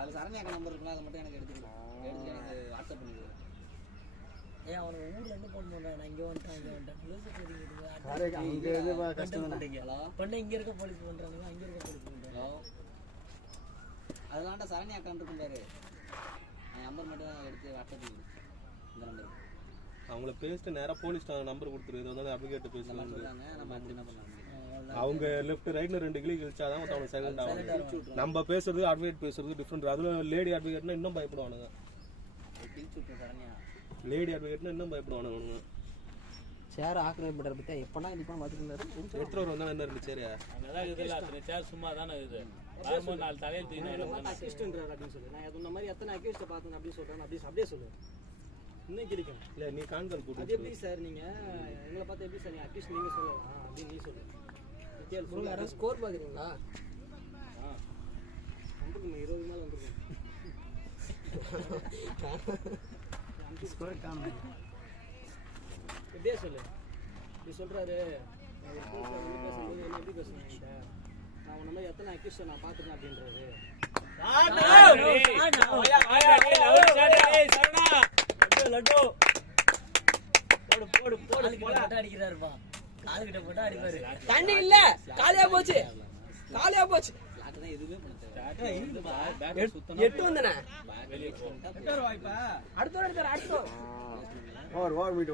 அது சரண்யாக்க நம்பர் இருக்குல்ல அதை மட்டும் எனக்கு எடுத்துக்கலாம் எடுத்து எனக்கு வாட்ஸ்அப் பண்ணுங்க ஏன் அவனுக்கு ஊர்ல இருந்து போன் பண்றான் நான் இங்க வந்துட்டேன் பண்ண இங்க இருக்க போலீஸ் பண்றாங்க அங்க இருக்க போலீஸ் பண்றாங்க அதெல்லாம் சரண்யா அக்கௌண்ட் இருக்கும் பாரு நம்பர் மட்டும் எடுத்து வாட்ஸ்அப் பண்ணு இந்த நம்பர் அவங்கள பேசிட்டு நேரா போலீஸ் நம்பர் கொடுத்துரு இது வந்து அட்வொகேட் பேசலாம் நம்ம என்ன பண்ணலாம் அவங்க லெஃப்ட் ரைட்ல 2 கிலி கிழிச்சாதான் அவங்க சைலண்ட் ஆகும் நம்ம பேசுறது அட்வொகேட் பேசுறது டிஃபரெண்ட் அதுல லேடி அட்வொகேட்னா இன்னும் பயப்படுவானுங்க லேடி அட்வொகேட்னா இன்னும் பயப்படுவானுங்க சேர் ஆக்கிரமிப்பு பண்ற பத்தி எப்பனா இது பண்ண பாத்துக்கிட்டாரு எடுத்துட்டு வந்தா என்ன ரெண்டு சேர் அங்கதான் இருக்குல்ல அத்தனை சேர் சும்மா தானே இருக்குது வரும்போது 4 தலையில் தூக்கிட்டு அக்யூஸ்ட்ன்றார் அப்படின்னு சொல்லு நான் சொன்ன மாதிரி எத்தனை அக்யூஸ்ட் பார்த்தேன் அப்படி சொல்றேன் அப்படியே சொல்லு இன்னும் கிடைக்கும். இல்ல நீ கான்கால் போட்டு அது எப்படி சார் நீங்க எங்களை பார்த்து எப்படி சார் அட்லீஸ்ட் நீங்க சொல்லலாம் அப்படின்னு நீ சொல்லு. ப்ரோ யாராவது ஸ்கோர் பார்க்குறீங்களா? வந்துருக்குமே 20 மேல வந்துருக்கும். ஸ்கோர் காணும். எப்படியே சொல்லு. நீ சொல்றாரு பேசும்போது என்ன எப்படி பேசுறேன் என்கிட்ட, நான் உன்ன மாதிரி எத்தனை அக்யூஸ் நான் பார்த்துருக்கேன் அப்படின்றாரு. அடிக்கிறாருப்பா, காலுகிட்ட போட்டா அடிப்பாரு. தண்ணி இல்ல, காலியா போச்சு, காலியா போச்சு. எட்டு வந்தனே அடுத்த ஓவர் மீட்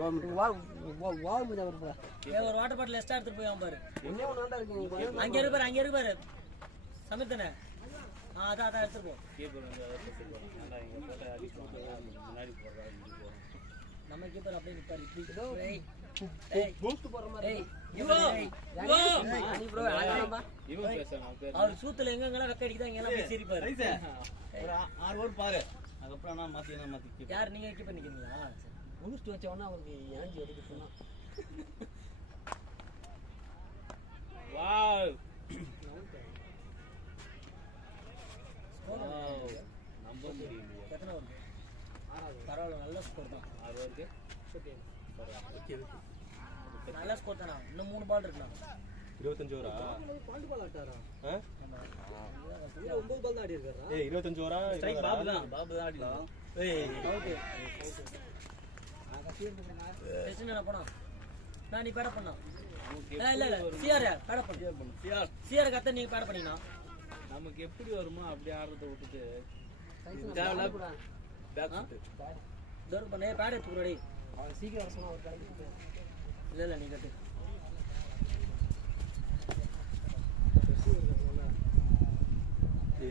ஒரு வாட்டர் பாட்டில் எக்ஸ்ட்ரா எடுத்துட்டு போய் பாரு. அங்க இருக்கு பாரு சமித்தனை. அதான் எடுத்துட்டு போ. நம்ம கீப்பர் அப்படியே நிப்பாரு. அவர் சூத்துல எங்கெல்லாம் வெக்க அடிக்குதா இங்க எல்லாம் சிரிப்பாரு. ஒரு 6 ஓவர் பாரு, அதுக்கப்புறம் நான் மாத்தி யார் நீங்க கீப்பர் நிக்கிறீங்களா? பூஸ்ட் வச்சவொன்னா அவருக்கு எனர்ஜி வருது சொன்னா. வாவ் நம்பர் தெரியலையே. எத்தனை வருது? பரவாயில்ல, நல்ல ஸ்கோர் தான். 6 ஓவருக்கு நல்ல ஸ்கோர் தானா? இன்னும் 3 பால் இருக்குண்ணா. 25 ஓவரா? பாண்டு பால் ஆட்டாரா? 9 பால் தான் ஆடி இருக்காரா? 25 ஓவரா? பாபு தான் ஆடினான். என்ன போனா நான் நீ பேட பண்ணா இல்ல சிஆர் பேட பண்ணு. சிஆர் கத்த நீ பேட பண்ணினா நமக்கு எப்படி வருமோ அப்படி ஆடுறத விட்டுட்டு தோர் பண்ணே பேட எடுத்துறடி. அவன் சீக்கிரம் வர சொன்னா ஒரு கடைக்கு இல்ல நீ கட்டு.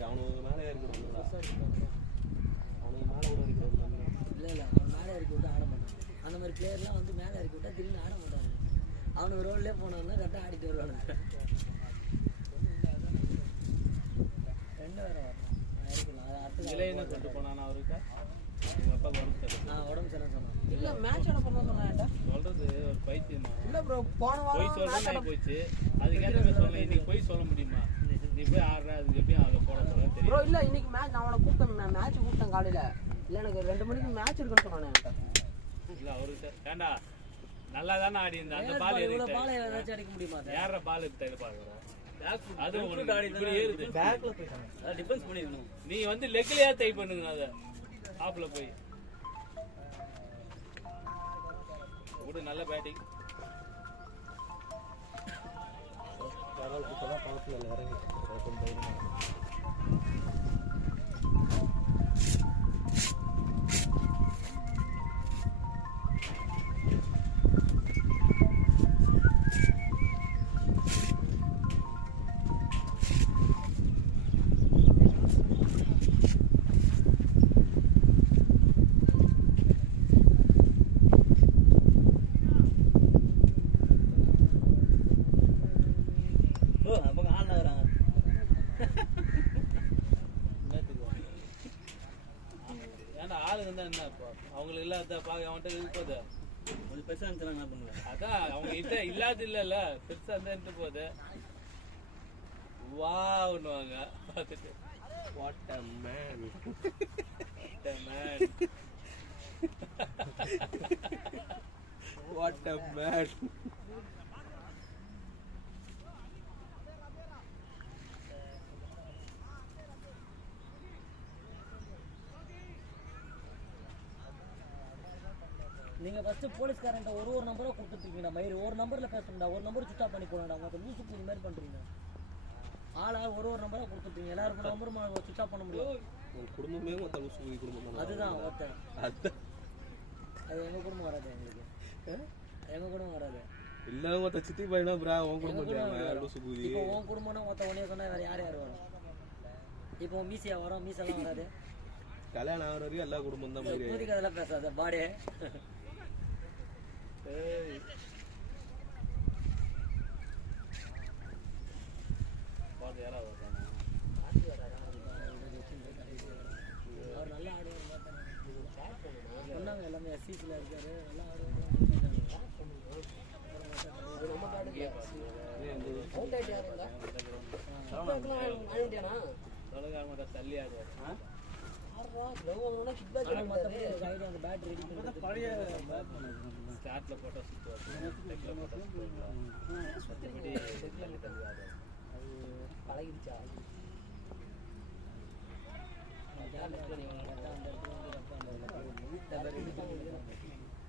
அவனுக்கு மேலே இருக்கிறோம், அவனுக்கு மேலே கூட இருக்கிறோம். இல்ல அவன் மேலே இறக்கி விட்டு ஆட மாட்டான். அந்த மாதிரி பிளேயர்லாம் வந்து மேலே இறக்கி விட்டா திரும்பி ஆட மாட்டாங்க. அவனுக்கு ரோல்லே போனான்னா கரெக்டாக ஆடிட்டு வருவானுங்க. 2 வேற வரணும். இளையனை கொண்டு போனானா அவருக்கு? எங்க அப்பா உடம்பு சரியில்லை. உடம்பு சரியாக சொன்னான். இல்ல மேட்ச் ஆட பண்ண சொன்னான்டா. சொல்றது ஒரு பைத்தியம் தான். இல்ல ப்ரோ போன போய் வாரம் சொல்றேன் போயிடுச்சு. அதுக்கேற்ற சொல்ல இன்னைக்கு போய் சொல்ல முடியுமா? நீ போய் ஆடுற அதுக்கு எப்படி அதை போட சொல்ல ப்ரோ தெரியும். இல்ல இன்னைக்கு மேட்ச் நான் அவனை கூப்பிட்டேன், மேட்ச் கூப்பிட்டேன் காலையில. இல்ல எனக்கு 2 மணிக்கு மேட்ச் இருக்குன்னு சொன்னானே என்கிட்ட. இல்ல அவருக்கு ஏண்டா நல்லா தானே ஆடி இருந்தா அந்த பால் இவ்வளோ பாலை ஏதாச்சும் அடிக்க முடியுமா? ஏற பால் எடுத்து எதிர்பார்க்குற அது உனக்கு இப்படி ஏறுது. பேக்ல போயிட்டாங்க. டிஃபென்ஸ் பண்ணிருக்கணும். நீ வந்து லெக்லயா ட்ரை பண்ணுங்க. அத ஆப்ல போய் ஒரு நல்ல பேட்டிங். இப்பதான் பழத்துல இறங்கி அவங்களுக்கு இல்லாத பாக்க அவன்கிட்ட இருப்பது கொஞ்சம் பெருசா இருந்துச்சுன்னா என்ன பண்ணுவேன்? அதான் அவங்க கிட்ட இல்லாத இல்ல பெருசா இருந்தா இருந்து போகுது. வாவுன்னுவாங்க பார்த்துட்டு. What a man, what a man. நீங்க ஃபர்ஸ்ட் போலீஸ்காரன்ட்ட ஒரு நம்பரை கொடுத்துருக்கீங்கடா மயிறு. ஒரு நம்பர்ல பேசணும்டா, ஒரு நம்பர் சுவிட்ச் ஆஃப் பண்ணி போனடா. மொத்த லூசு கூடி மாதிரி பண்றீங்க. ஆளா ஒரு நம்பரா கொடுத்துருக்கீங்க. எல்லாருக்கும் நம்பர் சுவிட்ச் ஆஃப் பண்ண முடியும். உங்க குடும்பமே மொத்த லூசு குடும்பம் தான். அதுதான் ஒருத்தர். அது எங்க குடும்பம் வராது எங்களுக்கு. எங்க குடும்பம் வராது. இல்ல மொத்த சித்தி பையனா ப்ரா உன் குடும்பம் லூசு கூதி. இப்போ உன் குடும்பம்னா மொத்த உடனே சொன்னா வேற யார் வரும்? இப்போ மீசியா வரும், மீசெல்லாம் வராது. கல்யாணம் ஆகிற வரைக்கும் எல்லா குடும்பம் தான் மாதிரி. புதிக்கு அதெல்லாம் பேசாத பாடே. அவர் நல்லா ஆடுவார் சொன்னாங்க எல்லாமே. தொலைக்காக மாட்டேன் தள்ளி ஆடுவார் அந்த பேட் ரெடி பண்ணி பழைய ஸ்டார்ட்ல போட்டா சுற்றுவார் டெக்ல போட்டா சுற்றுவார் மற்றபடி தள்ளி தள்ளி ஆடுவார் பழகிடுச்சா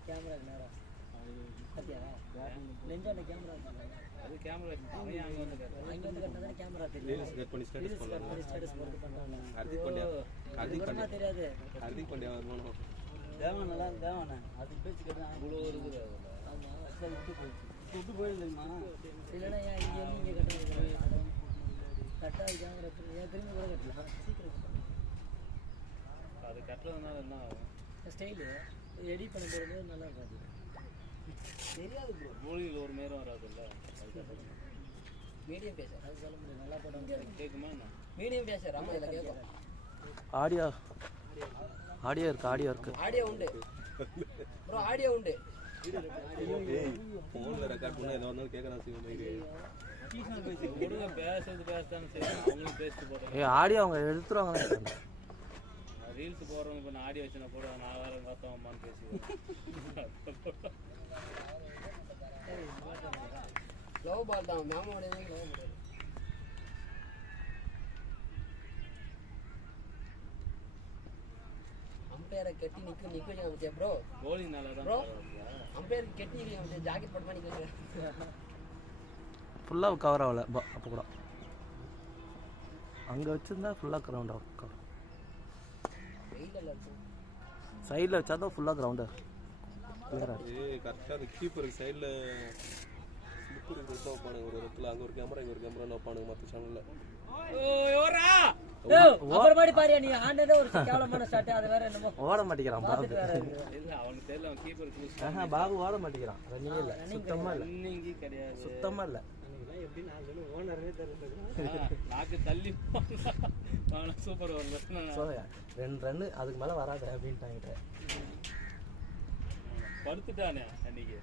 கேமரா நேரம் பார்த்தியா நெஞ்சாண்ட கேமரா அது கேமரா அவன் அங்கே வந்து அங்கே வந்து கட்டினா கேமரா தெரியும் செட் பண்ணி ஸ்டேட்டஸ் பண்ணலாம் ஸ்டேட்டஸ் போட்டு பண்ணுறாங்க ஹார்திக் பாண்டியா தெரியாது ஹார்திக் பாண்டியா வரணும் தேவன் நல்லா தேவனே அது பேச்சு கேட்டா இவ்வளோ இருக்குது அதில் விட்டு போயிடுது தெரியுமா? இல்லைன்னா ஏன் இங்கே வந்து இங்கே கட்டுறது கட்டாது கேமரா ஏன் திரும்பி கூட கட்டலாம் சீக்கிரம் அது கட்டுறதுனால என்ன ஆகும் ஸ்டைலு எடிட் பண்ண போகிறது நல்லா இருக்காது தெரியாது ப்ரோ மூலிகையில் ஒரு நேரம் வராதுல்ல அது கட்டுறது மீடியம் பேச அது சொல்ல முடியும் நல்லா போட்டோம் கேட்குமா என்ன மீடியம் பேச ராமா இதில் கேட்கும் ஆடியோ இருக்கு ஆடியோ உண்டு ப்ரோ ஆடியோ உண்டு ஃபோனில் ரெக்கார்ட் பண்ணால் எதாவது இருந்தாலும் கேட்குறான் சிவம் கொடுங்க பேசுறதான்னு சரி அவங்களும் பேசிட்டு போடுறாங்க ஆடியோ அவங்க எடுத்துருவாங்க ரீல்ஸ் போடுறவங்க இப்போ நான் ஆடியோ வச்சு நான் போடுவேன் நான் வேற பார்த்தோம் அம்மான்னு பேசி லோ பால் தான் மேமோட லோ பால் அம்பையரை கட்டி நிக்க வச்சே ப்ரோ கோலி நல்லா தான் ப்ரோ அம்பையருக்கு கட்டி நிக்க வச்சே ஜாக்கெட் போட்டு நிக்க ஃபுல்லாக கவர் ஆகலை அப்போ கூட அங்கே வச்சுருந்தா ஃபுல்லாக கிரவுண்ட் கவர் சைடில் வச்சா தான் ஃபுல்லாக கிரவுண்டு கரெக்டாக அந்த கீப்பருக்கு சைடில் ஸ்லிப்பர் கொடுத்து வைப்பானுங்க ஒரு இடத்துல அங்கே ஒரு கேமரா இங்கே ஒரு கேமரா வைப்பானுங்க மற்ற சேனலில் அப்புறமாடி பாரியா நீ ஆண்டதே ஒரு கேவலமான ஷாட் அது வேற என்னமோ ஓட மாட்டேங்கிறான் பாபு இல்ல அவனுக்கு தெரியல அவன் கீப்பர் பாபு ஓட மாட்டேங்கிறான் ரன்னிங் இல்லை சுத்தமாக இல்லை ரன்னிங் கிடையாது சுத்தமாக இல்லை எப்படி நான் ஓனரே தெரிஞ்சது நாக்கு தள்ளி சூப்பர் ஒரு ஸோ 2 ரன்னு அதுக்கு மேலே வராது அப்படின்ட்டாங்கிட்ட படுத்துட்டானே அன்னைக்கு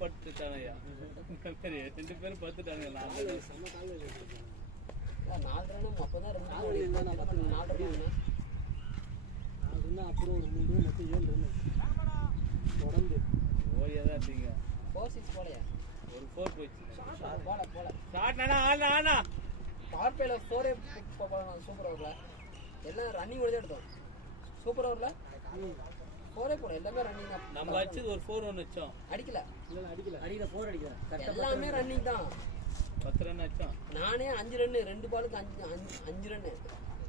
படுத்துட்டானையா 2 பேரும் படுத்துட்டானுங்க 4 ரன் அப்பதான் 4 ரன் அப்புறம் ஒரு 3 ரன் மொத்தம் 7 ரன் தொடர்ந்து ஓடியா தான் இருந்தீங்க 4-6 போலையா ஒரு 4 போயிடுச்சு போல ஸ்டார்ட் ஆனா பவர் பிளேல 4 போகலாம் சூப்பர் ஓவர்ல எல்லாம் ரன்னிங் ஓடி எடுத்தோம் சூப்பர் ஓவர்ல 4 போட எல்லாமே ரன்னிங் தான் நம்ம அடிச்சது ஒரு 4-1 வச்சோம் அடிக்கல அடிக்கல 4 அடிக்கல எல்லாமே ரன்னிங் தான் 10 ரன் வச்சோம் நானே 5 ரன் 2 பாலுக்கு 5 ரன்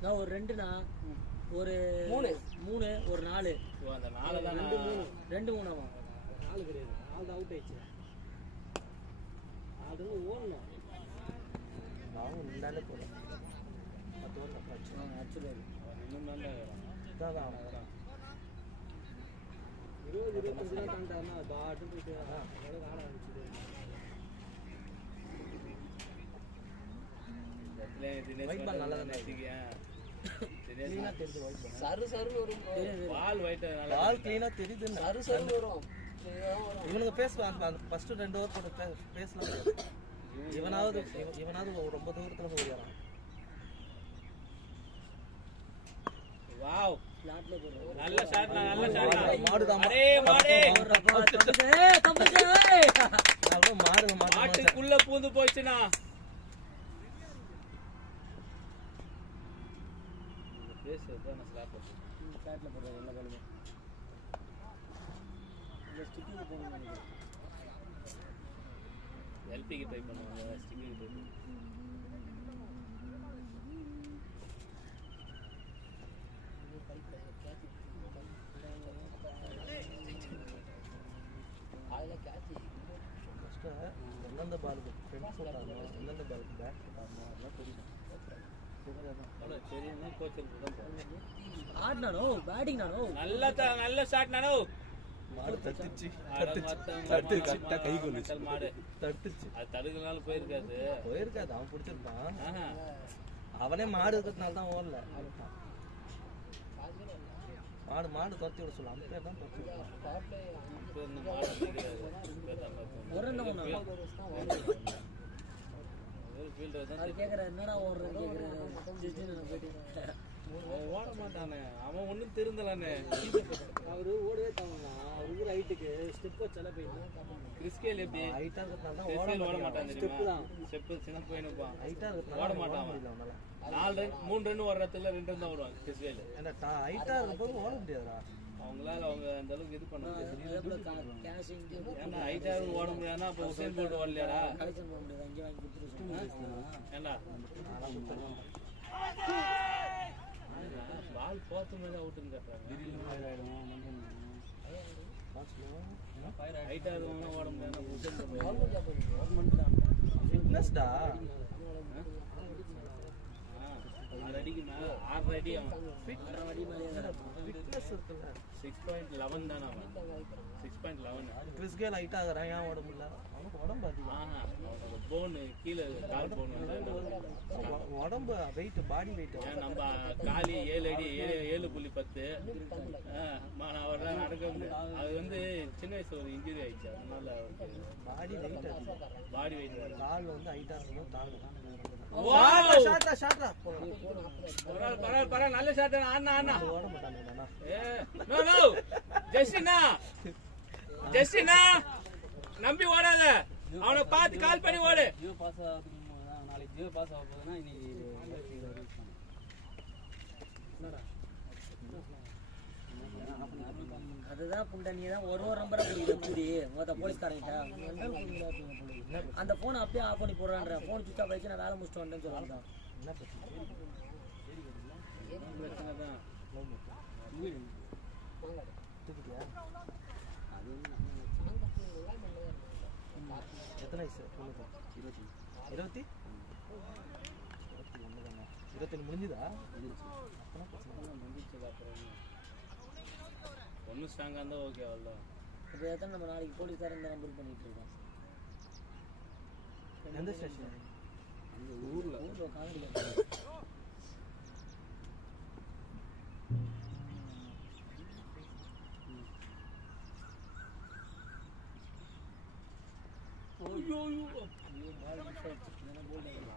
நான் ஒரு 2னா ஒரு 3 ஒரு 4 அந்த 4 தான் 2 3 ஆமா 4 கிடையாது 4 அவுட் ஆயிடுச்சு அது ஓடணும் அவங்க முன்னாலே போகல 10 ஓவர் ஆக்சுவலி இன்னும் நல்லா வரான் 20-25 ரன் தாண்டாருன்னா பாட்டு போயிட்டு அதோட ஆட ஆரம்பிச்சுது சரு சருன்னு வரும் பால் ஒயிட் பால் க்ளீனாக தெரியுது சரு சருன்னு வரும் இவனுங்க பேசுவாங்க ஃபர்ஸ்ட் 2 ஓவர் போட்டு பேசலாம் இவனாவது ரொம்ப தூரத்துல போய் ஓடிறான் வாவ் ஸ்லாட்ல போறோம் நல்ல ஷாட் நல்ல ஷாட் மாடுதான் அரே மாடே தம்பிச்சே அவ்வளோ மாடுங்க மாட்டுக்குள்ள பூந்து போச்சுனா பேசுறது நான் ஸ்லாப் போட்டு ஸ்லாட்ல போறோம் எல்லா பாலுமே இந்த ஸ்டிக்கிங் போறோம் எல்பிக்கு ட்ரை பண்ணுவாங்க ஸ்டிக்கிங் ட்ரை பண்ணுவாங்க அதுல கேட்ச் எந்தெந்த பாலுக்கு ஃப்ரெண்ட்ஸ் போட்டாங்க எந்தெந்த பாலுக்கு பேக் போட்டாங்க அதெல்லாம் தெரியும் சரின்னா கோச்சருக்கு தான் போறேன் ஆடுனானோ பேட்டிங் நானோ நல்ல ஷாட் நானோ மாடு தட்டுச்சு கை கொண்டுச்சு மாடு தட்டுச்சு அது தடுக்கனால போயிருக்காது அவன் பிடிச்சிருப்பான் அவனே மாடு இருக்கிறதுனால தான் ஓடல மாடு துரத்தி விட சொல்லலாம் அந்த பேர் தான் துரத்தி ஒரு என்ன ஃபீல்டர் தான் அவர் கேட்குறாரு என்னடா ஓடுறேன்னு கேட்குறாரு ஜிஜின்னு நான் போயிட்டு அவன் ஓட மாட்டானே, அவன் ஒன்றும் திருந்தலானே. அவரு ஓடவே தாங்கண்ணா, அவருக்கு ரைட்டுக்கு ஸ்டெப் வச்சாலே போயிடலாம். கிறிஸ்கேல் எப்படி ஹைட்டா இருக்கிறதுனால தான் கிறிஸ்கேல் ஓட மாட்டான் ஸ்டெப் தெரியுமா? தான். ஸ்டெப் சின்ன பையனுப்பான், ஹைட்டா இருக்கிறதுனால ஓட மாட்டான் அவன். முடியல அவனால. 4 ரன் 3 ரன் ஓடுறதுல 2 ரன் தான் ஓடுவான் கிறிஸ்கேல். ஏன்னா ஹைட்டா இருக்கும்போது ஓட முடியாதுடா. அவங்களால அவங்க அந்த அளவுக்கு இது பண்ண முடியாது. கேஷிங் ஏன்னா ஹைட்டாக ஓட முடியாதுன்னா அப்போ உசேன் போல்ட் ஓடலையாடா? கலெக்ஷன் பண்ண முடியாது அங்கே வாங்கி கொடுத்துருக்கோம். ஏண்டா பால் போத்து மேலே அவுட்டுன்னு கட்டுறாங்க. ஹைட்டாக இருக்கவங்க ஓட முடியாதுன்னா உசேன் போல்ட் ஃபிட்னஸ்டா. 6 அடிக்கு மேலே 6 அடி அவன். ஃபிட்னஸ் இருக்குல்ல. 6.11 தானே அவன். 6.11. கிறிஸ் கேல் ஹைட்டா ஆகுறான், ஏன் ஓட முடியல? அவனுக்கு உடம்பு அதிகம். அவனோட போனு கீழே கால் போன் உடம்பு வெயிட், பாடி வெயிட். நம்ம காலி 7 அடி 7.10. நான் அவரெல்லாம் நடக்க முடியாது. அது வந்து சின்ன வயசுல ஒரு இன்ஜுரி ஆயிடுச்சு, அதனால பாடி வெயிட் அதிகம். Body weight. கால் வந்து ஹைட்டா இருக்கணும், தாங்கும். பரவாயில்ல ஷாட்ரா. நல்ல ஷாட். அண்ணா ஓட மாட்டானே. ஜஸ்டினா நம்பி ஓடாத, அவனை பார்த்து கால் பண்ணி ஓடு. ஜியோ பாஸ் ஆகுதுன்னா நாளைக்கு ஜியோ பாஸ் ஆக போகுதுன்னா இன்னைக்கு அதுதான் புண்டை, நீ தான் ஒரு நம்பரை புரியுது புடி மொத்த போலீஸ்காரங்கிட்ட அந்த போனை அப்படியே ஆஃப் பண்ணி போடுறான்ற. போன் சுவிச் ஆஃப் ஆயிடுச்சு, நான் வேலை முடிச்சுட்டு வந்தேன்னு சொல்லுவாங்க. என்ன பிரச்சனை? பிரச்சனை தான். தூக்கிட்டியா? எத்தனை வயசு? 21 முடிஞ்சுதா? ஒன்றும் ஸ்ட்ராங்காக இருந்தால் ஓகே அவ்வளோ. இப்போ எத்தனை நம்ம நாளைக்கு போலீஸ்காரன் இந்த நம்பர் பண்ணிட்டு இருக்கோம். எந்த ஸ்டேஷன்? ஊரில் காலடி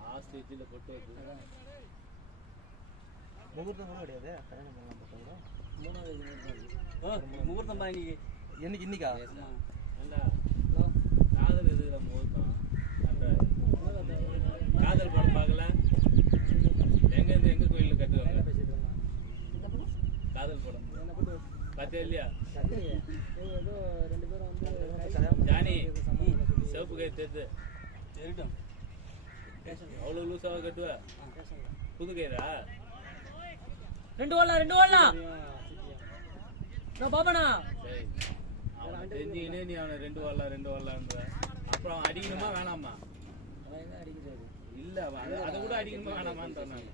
லாஸ்ட் எஜ்ஜில் போட்டு முகூர்த்தம் கூட கிடையாது, கல்யாணம் பண்ணலாம் பார்த்தா. 3வது முகூர்த்தம் தான் இன்னைக்கு. இன்னைக்கா? ஏண்டா காதல் எதுக்குற முகூர்த்தம்? காதல் படம் பார்க்கல? எங்கேருந்து எங்கே கோயிலில் கட்டுவாங்க காதல் படம்? பார்த்தியா இல்லையா? ஏதோ 2 பேரும் வந்து ஜானி சிவப்பு கை தேர்த்து அவ்வளோ லூஸாக கட்டுவ? புது கயிறா? 2 ஓடலாம் நான் பாபனா. சரி, அவனை தெரிஞ்சுக்கினே நீ அவனை 2 வரலான்ற. அப்புறம் அவன் அடிக்கணுமா வேணாமா? இல்லை, அதை கூட அடிக்கணுமா வேணாமான்றேன் நான்.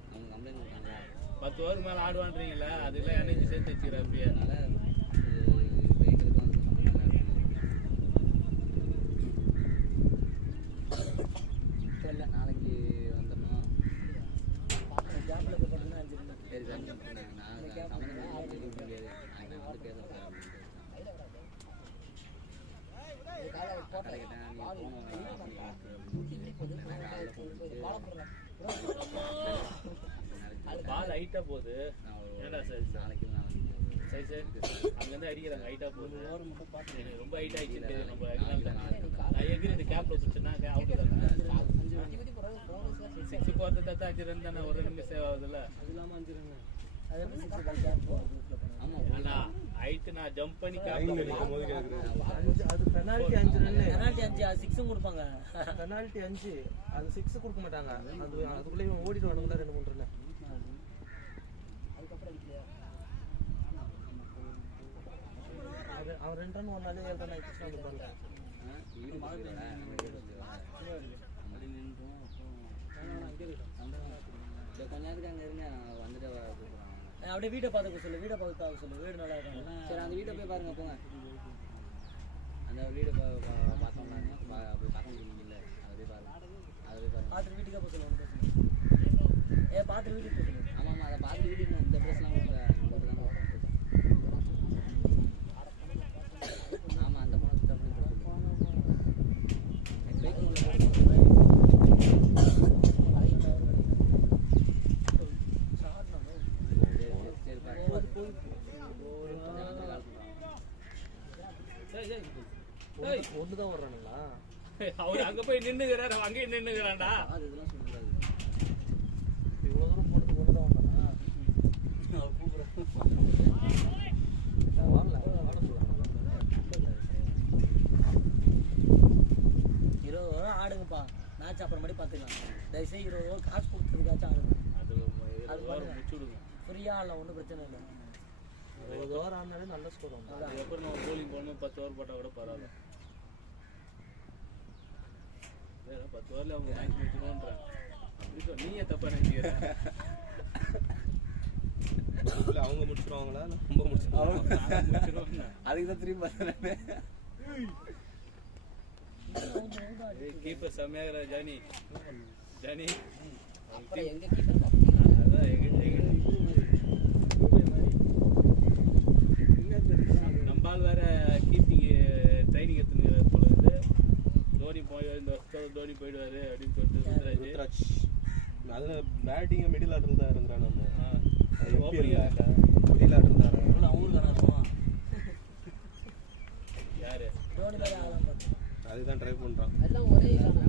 10 ஓவருக்கு மேலே ஆடுவான்றீங்களா? அதெல்லாம் எனர்ஜி சேர்த்து வச்சுக்கிறேன் அப்படியே. நாளைக்கு வந்துடணும். ஜாப்பில் போய் பார்த்தீங்கன்னா 5 ரன். சரி சார், நான் சம்மந்தம் முடியாது. நான் வந்து பேசுகிறேன் பால் ஹைட்டா போகுது. ஏண்டா சார் நாளைக்கு சரி சார் அங்கேருந்து அடிக்கிறாங்க, ஹைட்டா போகுது. எனக்கு ரொம்ப ஹைட் ஆகிடுச்சு தெரியும். நம்ம நான் எகிரி இந்த கேப்ல பிடிச்சேன்னா அவுட்டு தான். 6 போகிறது தத்தா 5 ரன் தானே, ஒரு ரன் மிஸ் ஆகுதுல்ல. அது இல்லாமல் 5 ரன். அது எப்படி 6 கேப் போகுது? அண்ணா ஹைட்டு நான் ஜம்ப் பண்ணி கேப்ல அது பெனால்ட்டி 5 ரன். பெனால்ட்டி 5 6 கொடுப்பாங்க. பெனால்ட்டி 5 அது 6 கொடுக்க மாட்டாங்க. அது அதுக்குள்ளே இவன் ஓடிட்டு வரணும்ல 2-3 ரன். அவன் 2 ரன் ஓடினாலே 7 ரன் எக்ஸ்ட்ரா கொடுப்பாங்க. கொஞ்ச நேரத்துக்கு அங்கே இருங்க, வந்துட்டு அப்படியே வீட்டை பார்த்துக்க சொல்லு, வீட்டை பார்க்க சொல்லு, வீடு நல்லா இருக்கும். சரி, அந்த வீட்டை போய் பாருங்க, போங்க. அந்த வீடு பார்த்தோம்னா போய் பார்க்க முடியல, அதை போய் பாருங்க. அதை போய் பாருங்க. பார்த்துட்டு வீட்டுக்கே போக சொல்லு, ஒன்றும் பிரச்சனை இல்லை. பார்த்துட்டு வீட்டுக்கு போக சொல்லு. ஆமாம், அதை பார்த்து வீட்டுக்கு இந்த ட்ரெஸ்லாம் ஆமாம், அந்த பணத்தை ஒண்ணுதான் வர்றானுங்களா? அவரு அங்க போய் நின்னுக்கிறாரு, அங்கேயும் நின்னுக்கிறான்டா. அது இதெல்லாம் சொல்லக்கூடாது. இவ்வளவு தூரம் போனதுக்கு ஒண்ணுதான் வந்தானா? வாங்கல, வாட சொல்லலாம். 20 ஓவர் ஆடுங்கப்பா, மேட்ச் அப்புறமேட்டு பார்த்துக்கலாம். தயவுசெய்து 20 ஓவர் காசு கொடுத்ததுக்காச்சும் ஆடுங்க. அது முடிச்சு விடுங்க. ஃப்ரீயா இல்லை, ஒன்றும் பிரச்சனை இல்லை. 20 ஓவர் ஆனாலே நல்ல ஸ்கோர் வரும். அதுக்கப்புறம் நம்ம போலிங் போடணும், 10 ஓவர் போட்டா கூட பரவாயில்ல. 10 ஓவர்ல அவங்க மேட்ச் முடிச்சுக்கணும்ன்றாங்க. அப்படி சொல், நீயே தப்பா நினைக்கிற. இல்ல அவங்க முடிச்சிருவாங்களா நம்ம முடிச்சிருவாங்க. அதுக்கு தான் திரும்பி பார்த்தேன். Keeper செம்மையாகிற Johnny. ஜானி அப்புறம் எங்க கீப்பர் பாப்பீங்க? அதான் நம்பால் வேற கீப்பிங் ட்ரைனிங் எடுத்துன்னு போல இருந்து. தோனி போய் இந்த வருஷம் தோனி போயிடுவாரு அப்படின்னு சொல்லிட்டு ருத்ராஜ். அதுல பேட்டிங் மிடில் ஆர்டர் தான் இருந்தான். நம்ம மிடில் ஆர்டர் தான் யாரு தோனி மாதிரி ஆகலாம் பார்த்து. அதுதான் ட்ரை பண்றான். எல்லாம் ஒரே இதானா?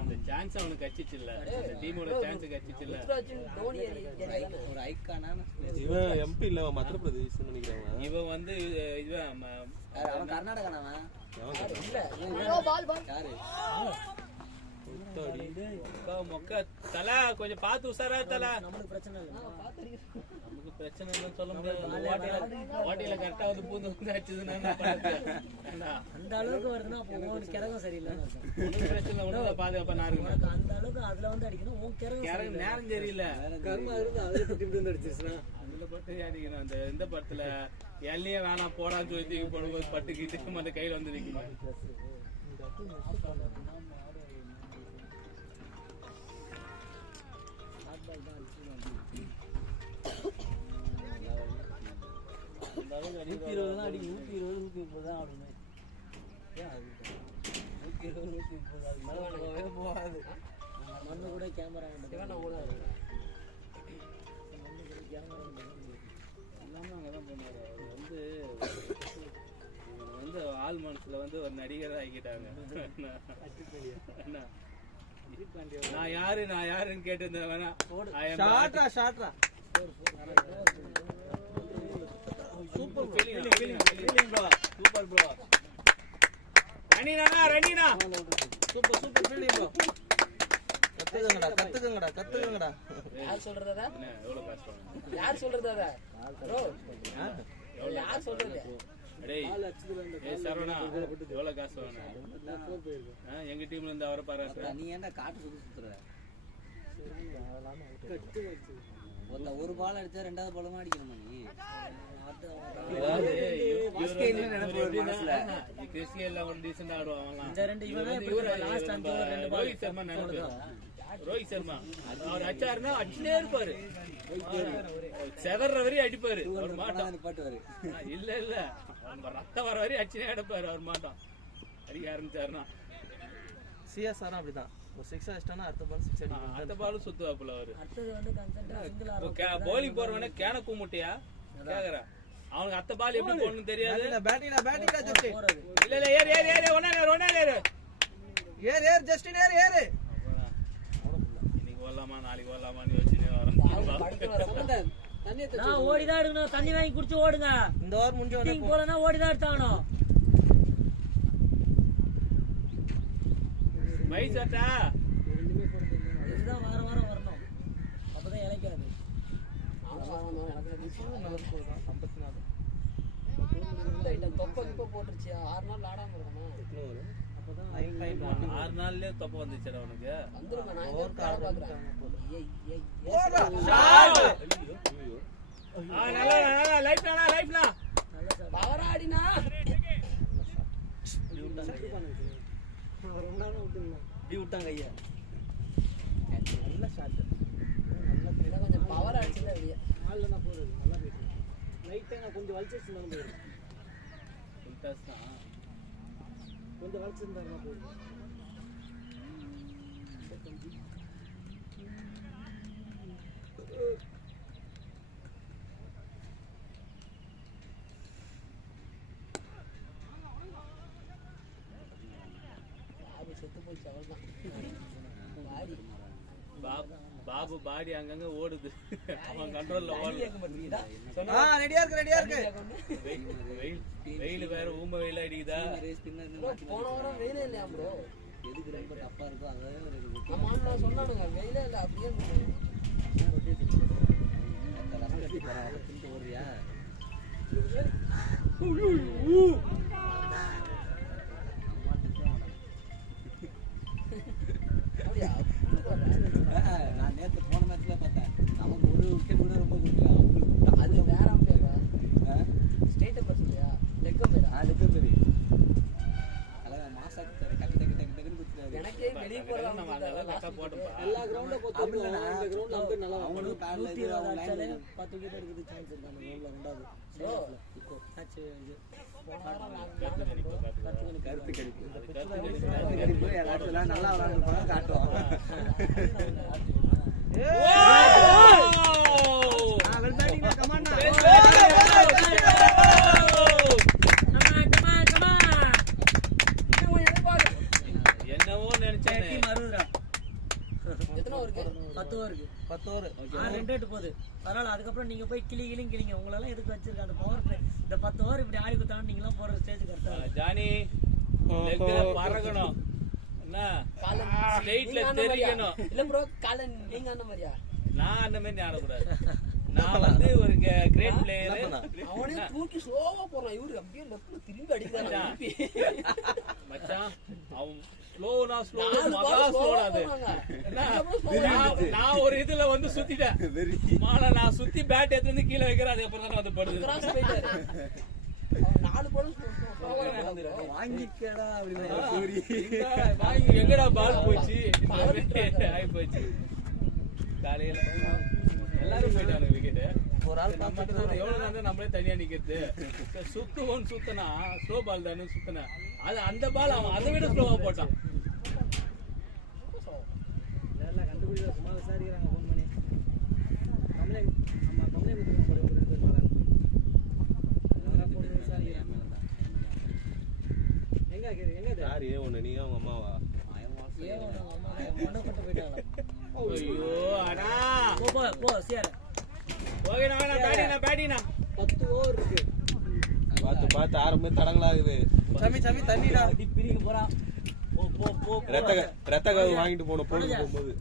அந்த சான்ஸ் அவனுக்கு கச்சிச்சு இல்ல, அந்த டீமோட சான்ஸ் கச்சிச்சு இல்ல. ருத்ராஜும் தோனி ஏரியா ஒரு ஐக்கானான இவன் எம்பி இல்ல, மத்திய பிரதேஷ் நினைக்கிறவன். இவன் வந்து இவன் அவன் கர்நாடகானவன். இல்ல பால் யாரு? மொக்க தலை கொஞ்சம் பார்த்து உசாரா தலை. நம்மளுக்கு பிரச்சனை இல்லை. நமக்கு பிரச்சனை இல்லைன்னு சொல்ல முடியாது. வாட்டியில கரெக்டா வந்து பூந்து வந்து அடிச்சதுன்னா என்ன பண்றது? அந்த அளவுக்கு வருதுன்னா அப்போ உன் கிரகம் சரியில்லைன்னு அர்த்தம். ஒன்றும் பிரச்சனை இல்லை, ஒன்றும் பாதுகாப்பா நான் இருக்கேன். உனக்கு அந்த அளவுக்கு அதுல வந்து அடிக்கணும், உன் கிரகம் யாரும் நேரம் தெரியல. கர்மா இருந்து அதுல குட்டி விட்டு அடிச்சிருச்சுன்னா அதுல பட்டு அடிக்கணும். அந்த இந்த படத்துல எல்லையே வேணாம் போடான்னு சொல்லி தூக்கி போடும்போது பட்டுக்கிட்டு அந்த கையில வந்து நிற்கணும். மண்ணு கூட கேமரா எல்லாமே அங்கதான் பண்ணுவாரு. அவர் வந்து ஆள் மனசுல வந்து ஒரு நடிகர் ஆகிட்டாங்க. நான் யாருன்னு கேட்டு வேணா சூப்பர் ப்ரோ. ரணினா சூப்பர் ஃபீல்டிங் ப்ரோ. கத்துக்குங்கடா. யார் சொல்றதா? எவ்வளவு கஷ்டம். யார் சொல்றதா ப்ரோ? யார் சொல்றது? டேய் சரவணா எவ்வளவு காசு வேணும்? எங்க டீம்ல இருந்து அவரை பாராட்டு. நீ ஏன்டா காட்டு சுத்துற? ஒரு பால் அடிச்சா ரெண்டாவது பாலமா அடிக்கணுமா நீ? ரோஹித் சர்மா அவர் அச்சாருன்னா அடிச்சுட்டே இருப்பாரு, செதற வரையும் அடிப்பாரு. அவர் மாட்டான் இல்ல ரத்தம் வர வரையும் அடிச்சுனே அடிப்பாரு. அவர் மாட்டான் அடிக்க ஆரம்பிச்சாருன்னா. சிஎஸ்ஆர் அப்படிதான். ஒரு 6 அடிச்சானா அடுத்த பால் 6 அடிக்கும். அடுத்த பாலும் சுத்துவாப்புல அவரு. அடுத்தது வந்து கன்சென்ட்ரேட் போலிங் போறவனே கேன கூமுட்டியா கேக்குறா. அவனுக்கு அத்த பால் எப்படி போடணும்னு தெரியாது. பேட்டிங்டா ஜஸ்ட். இல்ல ஏறு ஒண்ணே ஜஸ்டின் ஏறு. இன்னைக்கு வரலாமா நாளைக்கு வரலாமான்னு யோசிச்சுனே வரோம். நான் ஓடிதான் எடுக்கணும், தண்ணி வாங்கி குடிச்சு ஓடுங்க. இந்த ஓவர் முடிஞ்ச உடனே போலனா ஓடிதான் எடுத்தாகணும். மைசட்டா இதுதான் வாரம் வரணும், அப்பதான் இழைக்காது. தொப்ப போட்டுருச்சு 6 நாள் ஆடாம இருக்கணும். 6 நாள்லயே தொப்ப வந்துச்சுடா அவனுக்கு. வந்துருங்க நான் ஓவர் கால் பாக்குறேன். நல்லா லைஃப்னா பவர் ஆடினா விட்டாங்க ஐயா. நல்ல ஷாட். கொஞ்சம் பவர் அடிச்சுதான் வெளியே நல்லா போகுது, நல்லா போயிட்டு லைட்டா நான் கொஞ்சம் வலிச்சிருந்தா போயிடும். கொஞ்சம் வலிச்சிருந்தா போயிடும். பாபு பாடி அங்கங்க ஓடுது அவன் கண்ட்ரோல்ல ஓடுது ரெடியா இருக்கு வெயில் வேற ஊம வெயில் அடிக்குதா போன வாரம் வெயிலே இல்லையா ப்ரோ எதுக்கு ரொம்ப டஃப்பா இருக்கோ அதான் ஆமா சொன்னானுங்க வெயிலே இல்லை அப்படியே ஓடுறியா நான் நேற்று போன மேட்ச்ல பார்த்தேன் நமக்கு ஒரு விக்கெட் கூட ரொம்ப கொடுக்கல அது வேற பேரா ஸ்டேட் பர்ஸ் இல்லையா லெக்க பேரா அதுக்கு பெரிய அழகா மாசாக்கு தர கட்டு டக்கு டக்கு டக்குன்னு கொடுத்துட்டாரு எனக்கே வெளியே போறதா நம்ம அதெல்லாம் கரெக்டா போட்டுப்பா எல்லா கிரவுண்ட்ல அப்படி இல்ல இந்த கிரவுண்ட்ல வந்து நல்லா அவனுக்கு பேட்ல இது அவங்க அடிச்சாலே லைன் 10 விக்கெட் எடுக்கிறது சான்ஸ் இருக்கு அந்த கிரவுண்ட்ல ரெண்டாவது இப்போ மேட்ச் இது கருத்து கணிப்பு கருத்து கணிப்பு எல்லாரும் நல்லா விளையாண்டு போனா காட்டுவோம் என்னவோ நினைச்சேன் எத்தனை இருக்கு 10 ஓவருக்கு 10 ஓவர் 6 ரன் போகுது அதனால அதுக்கப்புறம் நீங்க போய் கிளிங்க உங்களெல்லாம் எதுக்கு வச்சிருக்க அந்த பவர் பிளே இந்த 10 ஓவர் இப்படி ஆடி குத்தாலும் நீங்களாம் போற ஸ்டேஜ் கரெக்டா ஜானி லெக்ல பறக்கணும் என்ன ஸ்ட்ரைட்ல தெரியணும் இல்ல ப்ரோ காலன் நீங்க அந்த மாதிரியா நான் அந்த மாதிரி ஆடக்கூடாது நான் வந்து ஒரு கிரேட் பிளேயர் அவனே தூக்கி ஸ்லோவா போறான் இவரு அப்படியே லெஃப்ட்ல திரும்பி அடிக்கிறான் மச்சான் அவன் ஸ்லோனா ஸ்லோ மகா ஸ்லோடா அது நான் ஒரு இதுல வந்து சுத்திட்டேன் மாலை நான் சுத்தி பேட் எடுத்து வந்து கீழே வைக்கிறேன் அது அப்புறம் தான் வந்து படுது கிராஸ் போயிட்டாரு 4 பால் வாங்கிக்கடா அப்படின்னு வாங்கி எங்கடா பால் போச்சு ஆகி போச்சு காலையில எல்லாரும் போயிட்டாங்க விக்கெட்டு ஒரு ஆள் நம்ம எவ்வளவு நேரம் நம்மளே தனியா நிக்கிறது சுத்துவோன்னு சுத்தனா ஸ்லோ பால் தானே சுத்தினா அது அந்த பால் அவன் அதை விட ஸ்லோவா போட்டான் எல்லாம் கண்டுபிடிக்க சும்மா விசாரிக்கிறாங்க ஃபோன் பண்ணி கம்ப்ளைண்ட் ஆமா கம்ப்ளைண்ட் கொடுத்துருக்கோம் எங்க யாரு ஒண்ணு நீங்க அவங்க அம்மாவா ஐயோ அடா போ சியார ஓகே நான் பேட்டினா 10 ஓவர் இருக்கு பார்த்து ஆரம்பமே தடங்களாகுது சமி தண்ணிடா அடி பிரிக்க போறான் போ ரத்த கவு வாங்கிட்டு போன போகும்போது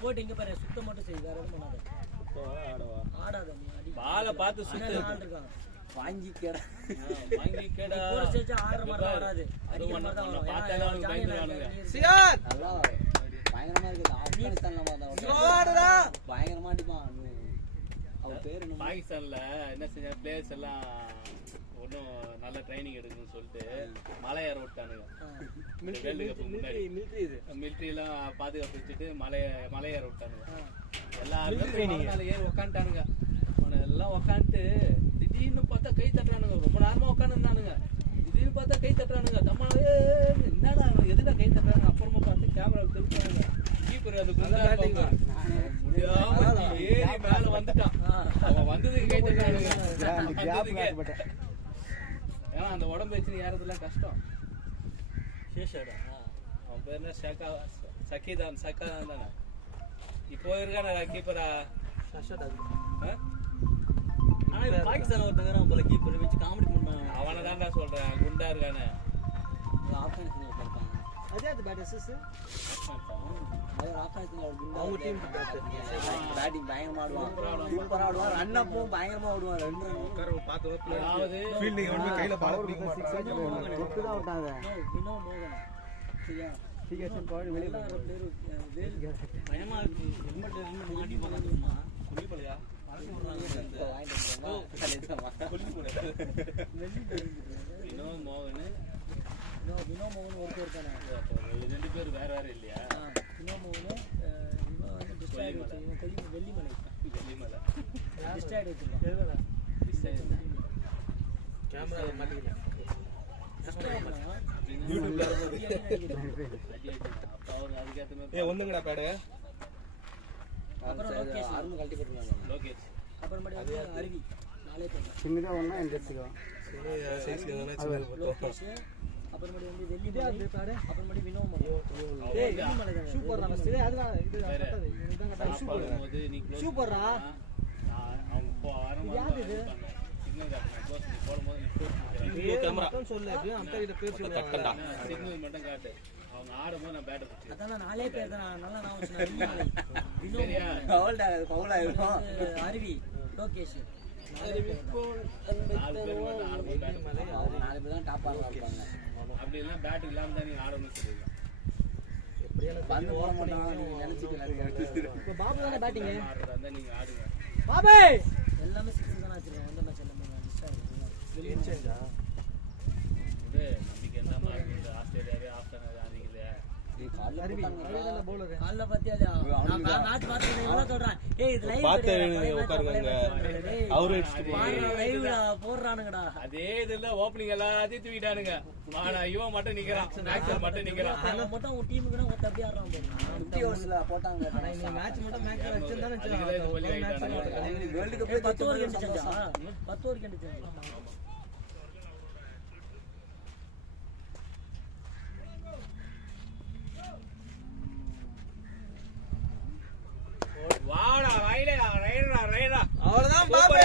போட்டு இங்க பாரு சுத்தம் மட்டும் செய் வேற எதுவும் பண்ணாத ஆடவா ஆடாத நீ அடி பாலை பார்த்து சுத்து ஆள் இருக்கான் வாங்கிக்கடா வாங்கிக்கடா போற ஸ்டேஜ் ஆடுற மாதிரி தான் வராது அது அடிக்கிற மாதிரி தான் வரும் பார்த்தாலே அவனுக்கு பயந்துருவானுங்க சியார் நல்லா பயங்கரமா இருக்குது ஆப்கானிஸ்தான்ல பார்த்தா ஸ்லோவாடா பயங்கரமா அடிப்பான் அவன் பேர் என்ன பாகிஸ்தான்ல என்ன செஞ்ச பிளேயர்ஸ் எல்லாம் ஒன்றும் நல்ல ட்ரைனிங் எடுக்கணும்னு சொல்லிட்டு மலை ஏற விட்டானுங்க வேர்ல்டு கப் முன்னாடி மிலிட்ரி எல்லாம் பாதுகாப்பு வச்சுட்டு மலை ஏற விட்டானுங்க எல்லாருமே ஏறி உக்காந்துட்டானுங்க அவனை எல்லாம் உக்காந்துட்டு திடீர்னு பார்த்தா கை தட்டுறானுங்க ரொம்ப நேரமா உட்காந்துருந்தானுங்க திடீர்னு பார்த்தா கை தட்டுறானுங்க தம்மாவே என்னடா எதுடா கை தட்டுறாங்க அப்புறமா பார்த்து கேமரா திருப்பானுங்க கீப்பர் அது ஏறி மேல வந்துட்டான் அவன் வந்ததுக்கு கை தட்டுறானுங்க ஏன்னா அந்த உடம்பு வச்சு ஏறதுலாம் கஷ்டம் சேஷடா அவன் பேர் என்ன சக்கிதான் தானே இப்போ இருக்கான கீப்பரா பாகிஸ்தான் ஒருத்தங்க போல கீப்பர் வச்சு காமெடி பண்ணாங்க அவனை தான்டா சொல்றேன் குண்டா இருக்கானே ஆப்கானிஸ்தான் இருப்பான் அதே அது பேட் அசிஸ் அவங்க டீம் பேட்டிங் பயங்கரமா ஆடுவான் சூப்பரா ஆடுவான் ரன் அப்பும் பயங்கரமா ஆடுவான் அதாவது ஃபீல்டிங் வந்து கையில பால் பிடிக்க மாட்டாங்க தொட்டு தான் விட்டாங்க வினோ மோகன் சரியா சிகேஷன் பால் வெளிய பயமா இருக்கு ஹெல்மெட் மாட்டி போகாதுமா குடிப்பலையா வினோ மோகன் வினோ மோகன் ஒருத்தர் இருக்கானே ரெண்டு பேர் வேற இல்லையா வினோ மோகன் இவன் வந்து டிஸ்ட்ராய்ட் வச்சு இவன் கொல்லி வெள்ளிமலை டிஸ்ட்ராய்ட் வச்சிருக்கான் கேமரா மாட்டிக்கலாம் ஒண்ணுங்கடா பேடு அருண் கழட்டி போட்டுருவாங்க லோகேஷ் அப்புறமேட்டு வந்து அருவி நாளே போயிடலாம் சின்னதாக ஒன்றா எந்த எடுத்துக்கலாம் லோகேஷ் அப்புறமேட்டு வந்து வெள்ளிமலை அப்புறமேட்டு வினோமலை ஏய் ஷூ போடுறா ஃபர்ஸ்ட் அதுதான் இது கரெக்ட் இதுதான் கரெக்ட் ஷூ போடு போது நீ ஷூ போடுறா அவங்க யாரு இது சிக்னல் காட்டுறேன் நீ போடும்போது நீ கேமரா மட்டும் சொல்லு அப்படியே அக்கா கிட்ட பேர் சொல்லுவாங்க சிக்னல் மட்டும் காட்டு அவங்க ஆடும்போது நான் பேட்டை பிடிச்சி அதான் நாலே பேர் தான் நல்லா நான் வெள்ளிமலை சரியா வினோமலை அருவி லோகேஷ் நாலு பேர் மட்டும் ஆடும்போது பேட்டை பிடிச்சி 4 பேர் தான் டாப் ஆடுறா இருப்பாங்க. அப்படி இல்லைன்னா பேட் இல்லாம தான் நீங்க ஆடணும்னு சொல்லிருக்கேன் பந்து போட மாட்டான் நீங்க நினைச்சிட்டு இப்போ பாபு தானே பேட்டிங் ஆடுறதா இருந்தா நீங்க ஆடுங்க பாபே எல்லாமே 6 தான் வச்சிருக்கேன் எந்த மேட்ச் எல்லாமே மிஸ் ஆகுது ஏன் சேஞ்சா இது நம்பிக்கை என்ன மாதிரி ஆஸ்திரேலியாவே ஆப்ஷன் ஆதிக்கலையா நீ கால்ல போட்டாங்க பவுலர் கால்ல பாத்தியா இல்லையா நான் மேட்ச் பார்த்தேன் இவள சொல்றேன் ஏய் இது லைவ் பார்த்து உட்காருங்க அவரு லைவ்ல போடுறானுங்கடா அதே இதுல ஓப்பனிங் எல்லாத்தையும் தூக்கிட்டானுங்க ஆனா இவன் மட்டும் நிக்கிறான் மேக்ஸர் மட்டும் நிக்கிறான் அவன் மட்டும் உன் டீமுக்கு தான் ஒருத்த அப்படியே ஆடுறான் பாரு 50 ஓவர்ஸ்ல போட்டாங்க. ஆனா இந்த மேட்ச் மட்டும் மேட்ச் வச்சிருந்தானே அதுக்கு இது ஒலி ஆயிட்டானுங்க வேர்ல்ட் கப் 10 ஓவர் கெண்டு செஞ்சா 10 ஓவர் கெண்டு செஞ்சா வாடா ரைடா ரைடா ரைடா அவ்வளவுதான் பாபே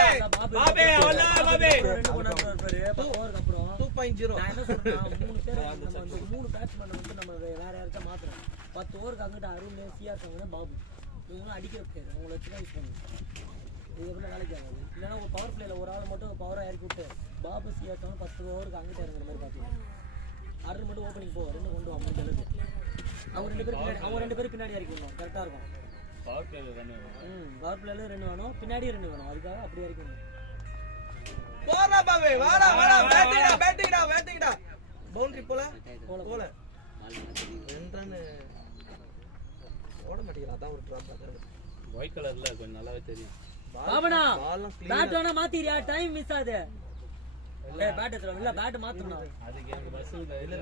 பாபே அவ்வளவுதான் பாபே ரெண்டு கொண்டு வந்தாரு 10 ஓவருக்கு அப்புறம் 2.0 நான் என்ன சொல்றேன் மூணு பேர் நம்ம வந்து மூணு பேட்ஸ்மேன் வந்து நம்ம வேற யாராச்சும் மாத்துறோம் 10 ஓவருக்கு அங்கிட்ட அருண் சிஆர் சங்கன பாபு இவங்க அடிக்கிற பிளேயர் அவங்கள வச்சு தான் யூஸ் பண்ணுவோம். இது எப்படி வேலைக்கு ஆகாது இல்லைன்னா ஒரு பவர் பிளேல ஒரு ஆள் மட்டும் பவரா இறக்கி விட்டு பாபு சிஆர் சங்கன 10 ஓவருக்கு அங்கிட்ட இறங்குற மாதிரி பார்த்துக்கணும். அருண் மட்டும் ஓப்பனிங் போவோம் ரெண்டு கொண்டு வா முடிஞ்ச அளவுக்கு அவங்க ரெண்டு பேரும் பின்னாடி இறக்கிடணும் கரெக்டாக இருக்கும். பவர் பிளேயர் ரன் பவர் பிளேல 2 வேணும் பின்னாடி 2 வேணும் அதுக்காக அப்படி இறக்கணும். போறா பாபே வாடா வாடா பேட்டிங்டா பவுண்டரி போல போல ரெண்டானு ஓட மாட்டீங்களா அதான் ஒரு டிராப் ஆகுது ஒயிட் கலர்ல கொஞ்சம் நல்லாவே தெரியும். பாபனா பேட் வேணா மாத்திரியா டைம் மிஸ் ஆகுது. ஏய் பேட் எடுத்துறோம் இல்ல பேட் மாத்தணும் அதுக்கு எனக்கு பஸ் இல்ல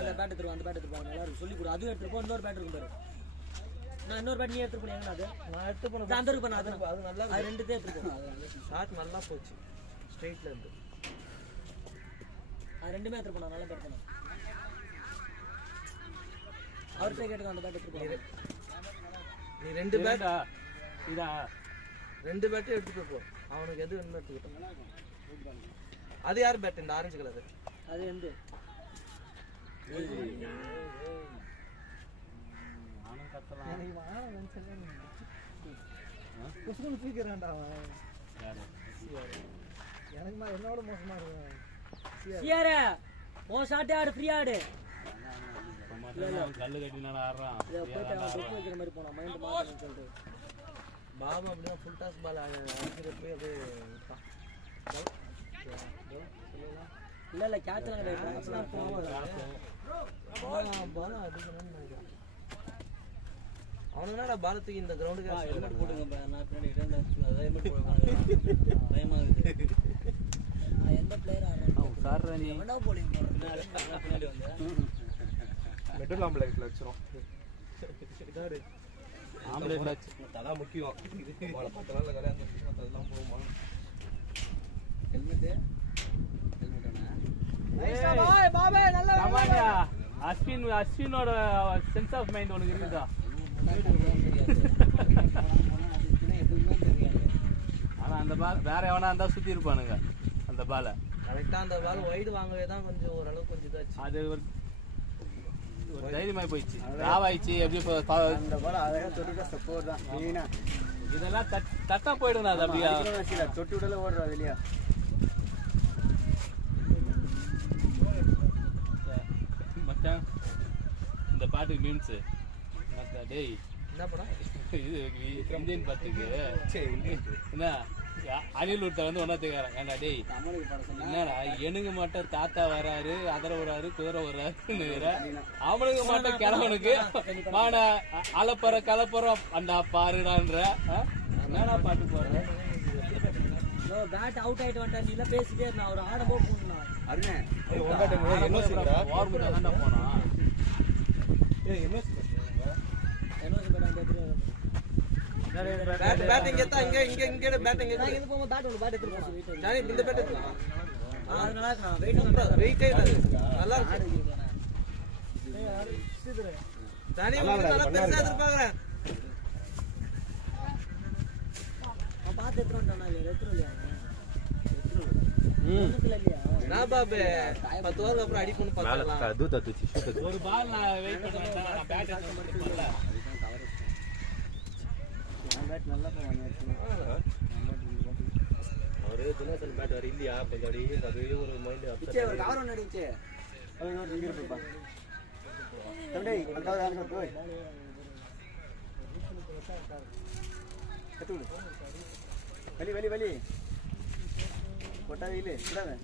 அந்த பேட் எடுத்துறோம் அந்த பேட் எடுத்துறோம் நல்லா இருக்கு சொல்லி கொடு அது எடுத்துறோம் இன்னொரு பேட் இருக்கு பாரு நான் இன்னொரு பேட் நீ எடுத்து போடு எங்கடா அது நான் எடுத்து போன அந்த இருக்கு பண்ணு அது நல்லா அது ரெண்டுதே எடுத்துக்கோ ஷாட் நல்லா போச்சு ஸ்ட்ரைட்ல இருந்து அது ரெண்டுமே எடுத்து போனா நல்லா பேட் பண்ணு அவர்கிட்ட கேட்டுக்கோ அந்த பேட் எடுத்து போ நீ ரெண்டு பேட் இதா ரெண்டு பேட்டே எடுத்துட்டு போ அவனுக்கு எது வேணுமோ எடுத்துக்கிட்டோம். அது யார் பேட் இந்த ஆரஞ்சு கலர் அது எந்த நானும் கத்தலாம் என்னோட மோசமா இருக்கு சியாரே ஓ ஷாட் ஆடு ஃப்ரீ ஆடு கல்லு கட்டி நான் ஆடுறான் இத போய் அவன் தொட்டு வைக்கிற மாதிரி போனா மைண்ட் மாத்தணும்னு சொல்லிட்டு பாபா அப்படிதான் ஃபுல் டாஸ் பால் அடிக்கிறப்ப அது இல்ல கேட்ச்ல கிடையாது அப்பதான் போவாங்க பால் அடிக்கணும்னு நினைக்கிறேன். அவனுக்கு என்னடா பாலத்துக்கு இந்த கிரவுண்டுக்கு ஹெல்மெட் போடுங்க நான் பின்னாடி இருந்தேன் அதான் ஹெல்மெட் போடுங்க பயமாகுது. நான் எந்த பிளேயர் ஆடுறேன் சார் நீ எவனா போலிங் பின்னாடி வந்து மெட்டல் ஆம்பளைட்ல வச்சிரும் ஆம்பளை ஃபிளாக்ஸ் அதான் முக்கியம் பால 10 நாள்ல கல்யாணம் அதெல்லாம் போகுமா ஹெல்மெட் ஹெல்மெட் பாபே நல்லா ஆமாங்க அஸ்வினோட சென்ஸ் ஆஃப் மைண்ட் உனக்கு இருக்குதா? ஆனா அந்த பால் வேற எவனா இருந்தா சுத்தி இருப்பானுங்க அந்த பாலை கரெக்டா அந்த பால் வைடு வாங்கவே தான் கொஞ்சம் ஓரளவுக்கு கொஞ்சம் இதாச்சு. அது ஒரு தைரியமாய் போயிடுச்சு ராவாயிடுச்சு எப்படி அந்த பால் அழகா தொட்டுட்டா ஸ்டெப்போர் தான் மெயினா இதெல்லாம் தட்டா போயிடும் அது அப்படியா தொட்டு விடல ஓடுறா வெளியா மச்சான் இந்த பாட்டுக்கு மீன்ஸ் டேய் என்ன பண்ணா இது இந்தியன் பாட்டுக்கு என்ன அணில் விட்ட வந்து ஒன்னா தேக்கிறான் ஏன்டா டேய் தமிழுக்கு பாட சொன்னா என்னடா எனக்கு மட்டும் தாத்தா வராரு அதர வராரு குதிரை வர்றாரு அவனுக்கு மட்டும் கிழவனுக்கு மான அலப்பற கலப்பறம் அந்த பாருடான்ற என்னடா பாட்டு போடுற பேட் அவுட் ஆயிட்டு வந்தா நீ எல்லாம் பேசிட்டே இருந்தா அவர் ஆடும்போது போனா அருணே ஓர்முட்டா தான்டா போனோம் பேட் இங்க தான் இங்க பேட் இங்க நான் இங்க போமா பேட் ஒன்னு பேட் எடுத்து போறேன் ஜானி இந்த பேட் எடுத்து அது நல்லா இருக்கா வெயிட் வெயிட்டே இல்லை நல்லா இருக்கு தனி நல்லா பெருசா எதிர்பார்க்குறேன் நான் பார்த்து எடுத்துருவேன் இல்லையா இல்லையா நான் பாபு 10 ஓவருக்கு அப்புறம் அடிக்கணும்னு பார்க்கலாம் ஒரு பால் நான் வெயிட் பண்ணேன் நான் பேட் எடுத்து பண்ணல பேட் நல்லா போவாங்க அவரு தினசரி பேட் வர இல்லையா கொஞ்சம் அப்படியே ஒரு மைண்ட் பிச்சை ஒரு கவர் ஒன்று அடிச்சு அது ஒரு வீடியோ போப்பா தம்பி அந்த ஆளு போய் கட்டுடு வலி வலி வலி கொட்டாத இல்ல விடாத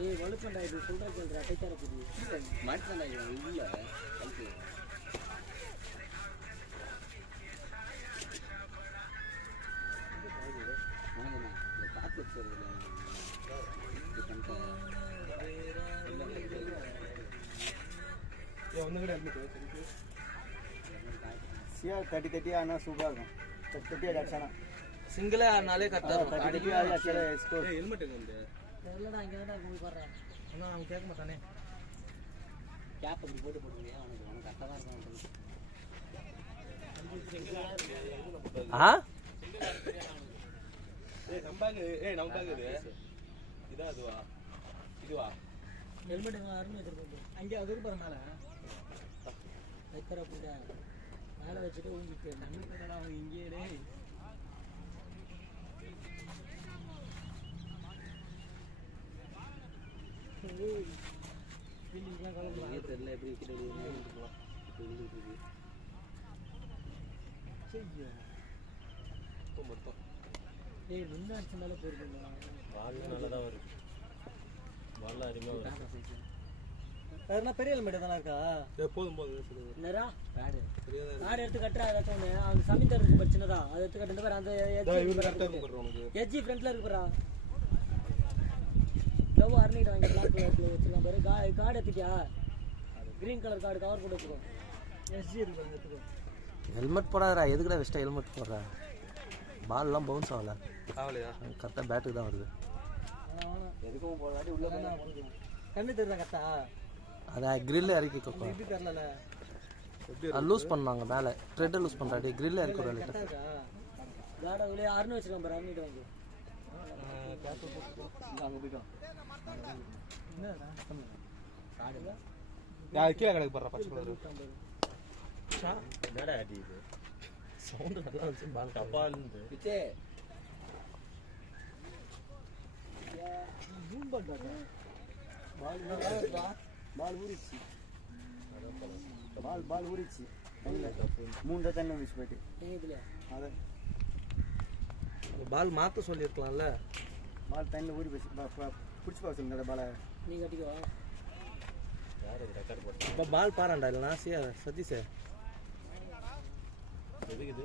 ஏய் வலுப்பண்டா இது சொல்றா சொல்றா கைத்தார புடி மாட்டேன் இல்ல கல்பி காத்து சியா தட்டி ஆனா சூப்பரா இருக்கும் தட்டி அடிச்சானா சிங்கிளே ஆனாலே கரெக்டா இருக்கும் தட்டி அடிச்சாலே ஸ்கோர் ஹெல்மெட் எங்க தெரியலடா இங்க தான் போய் பாறேன் அண்ணா அவன் கேட்க மாட்டானே கேப் அப்படி போட்டு போடுங்க அவனுக்கு கரெக்டா தான் இருக்கும் நமக்காக இதா இதுவா ஹெல்மெட் அருமை எடுத்துட்டு அங்கே அது இருக்கு பாரு மேல கைத்தார புடி மேல வச்சிட்டு ஊங்கிட்டு நம்மளடா அவன் இங்கே டேய் தெரியல எப்படி டேய் முன்ன அடிச்ச மேல போறீங்க பால் நல்லா தான் வருது பால் அருமையா வருது வேறனா பெரிய ஹெல்மெட் தான இருக்கா போதும் என்னடா பேட் எடுத்து கட்டறா அத தோனே அந்த சமிந்தர் இருக்கு பிரச்சனைடா அத எடுத்து கட்டணும் பாரு அந்த எஜ்ஜி ஃப்ரண்ட்ல இருக்கு பாரு லவ் ஆர்னிட் வாங்கி பிளாக் கலர்ல வச்சிருக்கான் பாரு கார்டு எடுத்துக்கியா கிரீன் கலர் கார்டு கவர் போட்டு வச்சுக்கோ எஸ்ஜி இருக்கு அந்த எடுத்துக்கோ ஹெல்மெட் போடாதடா எதுக்குடா வெஸ்டா ஹெல்மெட் போடுற பால்லாம் பவுன்ஸ் ஆகல ஆவலையா கரெக்டா பேட்டுக்கு தான் வருது எதுக்கும் போடாட்டி உள்ள கண்ணு தெரியுதா கரெக்டா அத கிரில்ல இறக்கி கொப்பா இது தெரியல லூஸ் பண்ணாங்க மேல த்ரெட் லூஸ் பண்றாடி கிரில்ல இறக்கி விடல கார்டு உள்ளே ஆர்னு வச்சிருக்கான் பாரு ஆர்னிட் வாங்கி கீழே கிடக்கு போடுற பச்சை கலர் என்னடா அடி இது சவுண்ட் நல்லா இருந்துச்சு பால் கப்பால் இருந்து பிச்சை ஜூம் பண்றாங்க பால் ஊறிச்சு பால் ஊறிச்சு மூணு தண்ணி வந்துச்சு போயிட்டு இதுல அத பால் மாத்த சொல்லியிருக்கலாம்ல பால் தண்ணியில் ஊறி போச்சு பிடிச்சி பார்க்க சொல்லுங்க பாலை நீ கட்டிக்கோ யார் இது ரெக்கார்ட் போட்டு இப்போ பால் பாறாண்டா இல்லைனா சியா சதீஷே எதுக்கு இது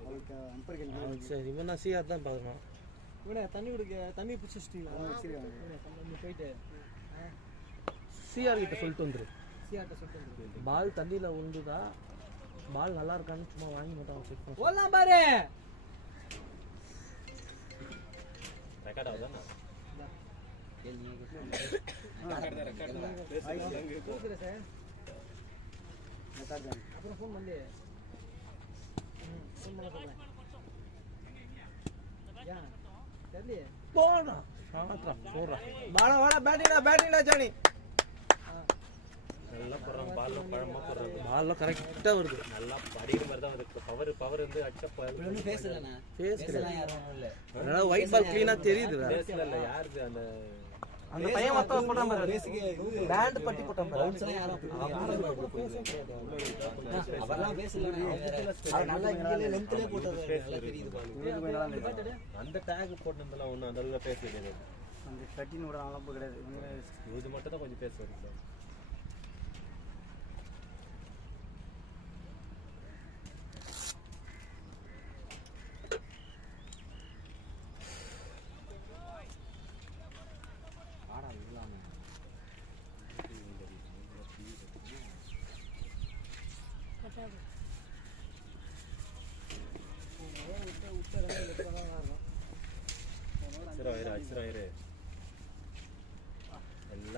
அவளுக்கு அம்பர் சரி இவன் நான் சியா தான் பார்க்கணும் இவனே தண்ணி குடிக்க தண்ணி பிடிச்சி வச்சிட்டீங்களா வச்சிருக்காங்க போயிட்டு சிஆர் கிட்ட சொல்லிட்டு வந்துரு சியாட்ட சொல்லிட்டு பால் தண்ணியில் உண்டுதா பால் நல்லா இருக்கான்னு சும்மா வாங்கி மட்டும் செக் பண்ணி போலாம் பாரு ரெக்கார்ட் ஆகுதா அப்புறம் ஃபோன் பண்ணி ஃபோன் பண்ண சொல்றேன் ஏன் தெரியலையே போடா சாத்ரா போடுறா வாடா வாடா பேட்டிங்கடா ஜானி நல்லா போடுறாங்க பால்ல பழமா போடுறாங்க பால்லாம் கரெக்டாக வருது நல்லா அடிக்கிற மாதிரி தான் வருது பவர் வந்து அடிச்சா ஒன்றும் பேசலண்ணா ஃபேஸ் பேசலாம் யாரும் இல்லை அதனால ஒயிட் பால் க்ளீனாக தெரியுது பேசல இல்லை யாருக்கு அந்த அந்த பையன் மொத்தம் போட்டான் பாரு பேண்ட் பட்டி போட்டான் பாரு பவுன்ஸ்லாம் யாரும் அவர்லாம் பேசலண்ணா அவர் நல்லா இங்கே லென்த்லேயே போட்டது நல்லா தெரியுது பாரு அந்த டேக் போட்டதெல்லாம் ஒன்றும் அந்த அளவுக்கு பேச கிடையாது அந்த கட்டின்னு விட அளப்பு கிடையாது இது மட்டும் தான் கொஞ்சம் பேச வருது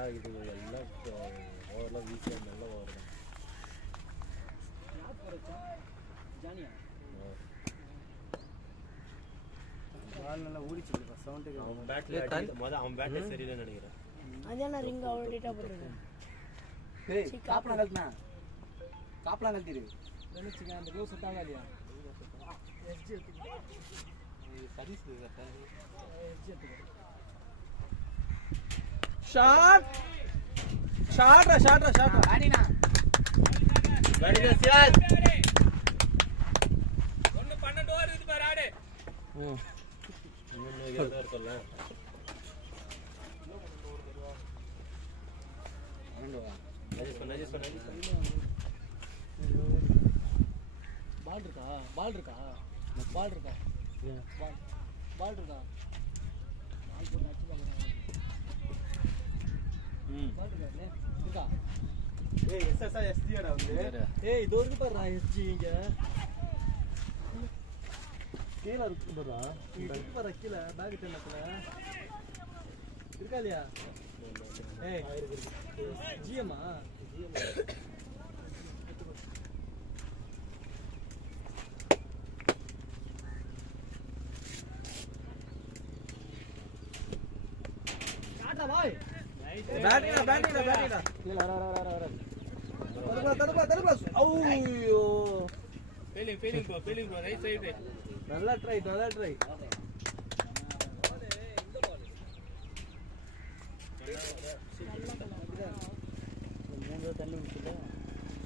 நல்லா இது எல்லாம் ஓவரெல்லாம் வீட்டில் நல்ல ஓவர் தான். பால் நல்லா ஊறிச்சு சவுண்டுக்கு. அவன் பேட்டில் அவன் பேட்டில் சரியில்லைன்னு நினைக்கிறேன். அதான் ரிங் அவ்வளோ டீட்டாக போட்டுருக்கேன். காப்பலாம் கழட்டினா காப்பலாம் கழட்டிடு நினைச்சுக்க அந்த க்ளோஸ் விட்டாங்க இல்லையா சர்வீஸ் ஷாட் ஷாட்ரா ஷாட்ரா ஷாட்ரா ஆடினா பேட்டில் சியாஸ் 1-12 ஓவர் இருக்கு பாரு ஆடு. இன்னும் இதாக இருக்கும்ல. பால் இருக்கா பால் இருக்கா பால் இருக்கா பால் இருக்கா பால் போட்டு அடிச்சு பார்க்குறேன். பால் இருக்கா ஏய் எஸ்எஸ்ஆ எஸ்ஜிடா வந்து ஏய் இது இருக்கு பாருடா எஸ்ஜி இங்க கீழ இருக்கு பாருடா இங்க இருக்கு பாரு கீழ பேக் டென்னத்துல இருக்கா இல்லையா? ஏய் ஜிஎம்மா காட்டா பாய் பேட்டிங்கடா இல்ல வர தடுப்பா ஐயோ ஃபீலிங் ப்ரோ ரைட் சைடு. நல்லா ட்ரை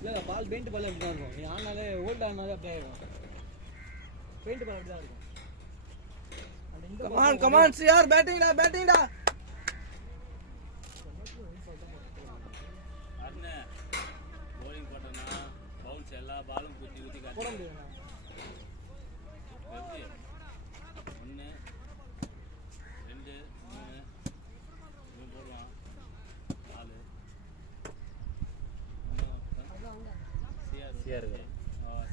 இல்ல பால் பெயிண்ட் பால் அப்படிதான் இருக்கும். நீ ஆனாலே ஓல்ட் ஆனாலே அப்படியே இருக்கும். பெயிண்ட் பால் அப்படிதான் இருக்கும். கமான் சிஆர் பேட்டிங்டா அண்ணே bowling போட்டனா பவுன்ஸ் எல்லா பாலும் குத்தி காட்டு. போட முடியாது. 1 2 3 இவன் போடுவான் 4 சிஆர்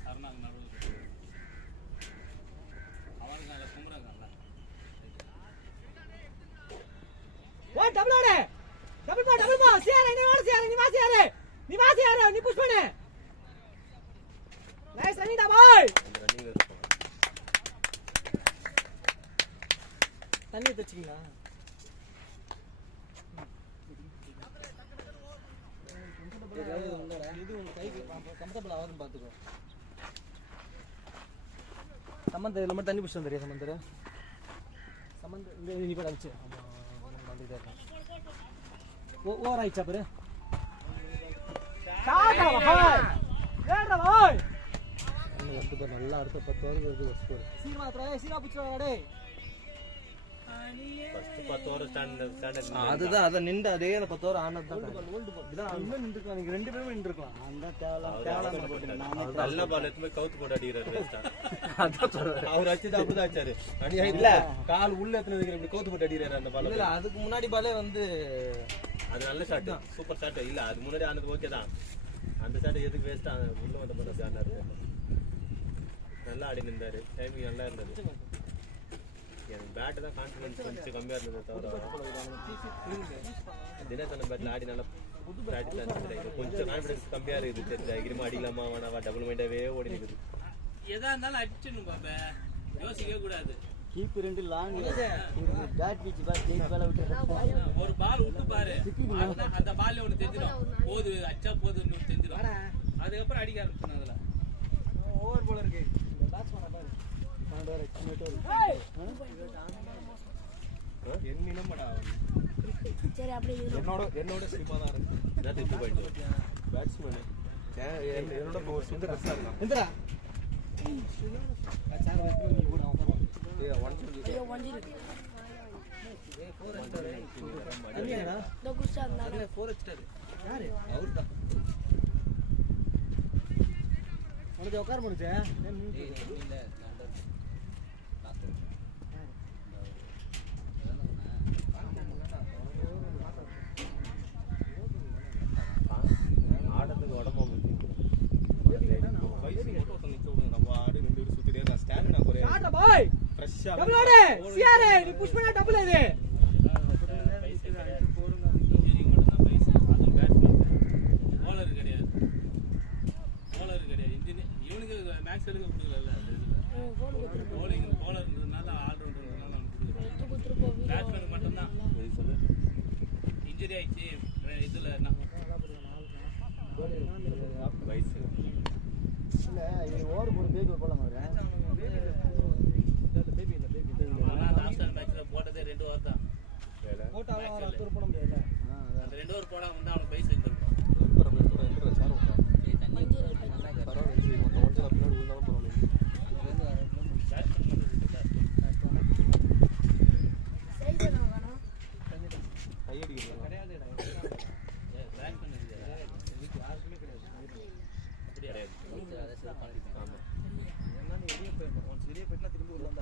சரணாங்க நடுவில் அவனுக்கு அந்த கும்புறாங்கல்ல. ஓ டபுள் ஆடு டபுள் பா சிஆர் நீ வா சிஆர் நீ புஷ் பண்ணு. நைஸ் ரன்னிங் பாய். ரன்னிங் இருக்கும். தண்ணி தச்சிங்களா? இது உங்க கைக்கு கம்ஃபர்டபிள் ஆகுதுன்னு பாத்துக்கோ. சமந்தர் இதுல மட்டும் தண்ணி புடிச்சு வந்துறியா சமந்தர்? இந்த நீ போட வச்சு வந்துட்டே இருக்கான். ஓவர் ஆயிடுச்சா பாரு. ஷாட்டா பாய் ஏறடா பாய். வந்து பாரு நல்லா அடுத்த 10 ஓவர் வருது ஸ்கோர். சீமா புடிச்சடா டேய். ஃபர்ஸ்ட் 10 ஓவர் ஸ்டாண்டர்ட் அதுதான் அத நின்று அதே அந்த 10 ஓவர் ஆனது தான். இதான் இன்னும் நின்றுக்கலாம். நீங்க ரெண்டு பேரும் நின்றுக்கலாம். அந்த தேவலாம் போட்டு நல்ல பால் எடுத்து போய் கவுத்து போட்டு அடிக்கிறாரு வேஸ்டா. அவர் அடிச்சது அப்படிதான் அடிச்சாரு. அடி இல்ல கால் உள்ள எத்தனை வைக்கிற இப்படி கவுத்து போட்டு அடிக்கிறாரு அந்த பால். இல்ல அதுக்கு முன்னாடி பாலே வந்து அது நல்ல ஷாட் சூப்பர் ஷாட். இல்ல அது முன்னாடி ஆனது ஓகே தான். அந்த ஷாட் எதுக்கு வேஸ்டா உள்ள வந்த பால் அப்படி ஆனாரு. நல்லா ஆடி நின்றாரு. டைமிங் நல்லா இருந்தது. எனக்கு பேட் தான் கான்ஃபிடன்ஸ் கொஞ்சம் கம்மியா இருந்தது தவிர தினத்தன பேட்ல ஆடி நல்லா பிராக்டிஸ் இருந்தது. கொஞ்சம் கான்ஃபிடன்ஸ் கம்மியா இருக்குது. சரி கிரிமா அடிக்கலாமா வேணாவா டபுள் மைண்டாவே ஓடி நிக்குது. எதா இருந்தாலும் அடிச்சிடணும் பாப்பா, யோசிக்கவே கூடாது. கீப் ரெண்டு லாங் பேட் பீச் பால் ஜெயிச்சு பால் விட்டு ஒரு பால் விட்டு பாரு, அந்த பால்ல ஒன்று தெரிஞ்சிடும். போது அச்சா போதுன்னு தெரிஞ்சிடும். அதுக்கப்புறம் அடிக்க ஆரம்பிச்சோம். அதுல ஓவர் போல இருக்கு இந்த பேட்ஸ்மேன் பாரு. சரி அப்படி என்னோட ஸ்லிப்பா தான் இருக்கு. நான் 2 பேட்ஸ்மேன் என்னோட ஒரு சுந்தர் ரஸ்ஸா இருக்கான். எந்திரா சார் வந்து நீ போடு அவன் ஐயோ வஞ்சிருக்கு அண்ணியாடா இந்த குஸ்டா இருந்தாங்க 4 அடிச்சாரு. யாரு அவர்தான். உனக்கு உட்கார முடிஞ்சே இல்ல ஆடத்துக்கு உடம்பு வயசு மட்டும் நிக்க விடுங்க. நம்ம ஆடு நின்று சுத்திட்டே நான் ஸ்டாமினா குறையா ஆட்ரா பாய் ஃப்ரெஷ்ஷா டபுள் ஆடு சிஆர் நீ புஷ் பண்ணா டபுள் இது இன்ஜினியரிங் மட்டும் மாதிரி ஆயிடுச்சு இதுல வயசு இல்லை இது ஓவர் போட்டு பேபி போடலாம் ஆப்ஷன் மேட்ச்ல போட்டதே 2 ஓவர் தான் போட்டாலும் அவர் 10 போட முடியாது. அந்த 2 ஓவர் போடாம இருந்தா அவனுக்கு வயசு இருந்திருக்கும்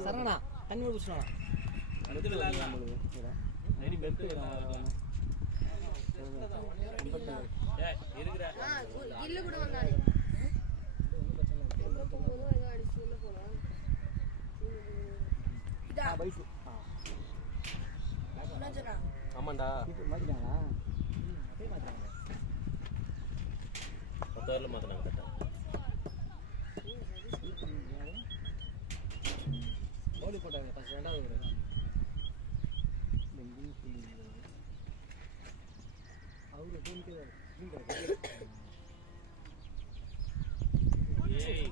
சரணா தண்ணி குடிச்சிடலாம். இல்ல கூட வந்தாரு வயசு ஆமாண்டா மாற்றிட்டாங்களா? 10 ஓவர்ல மாத்தினாங்க கரெக்டா. ஓடி போட்டாங்க ஃபர்ஸ்ட் 2வது ஓவர். அவரு டீமுக்கு ஏய்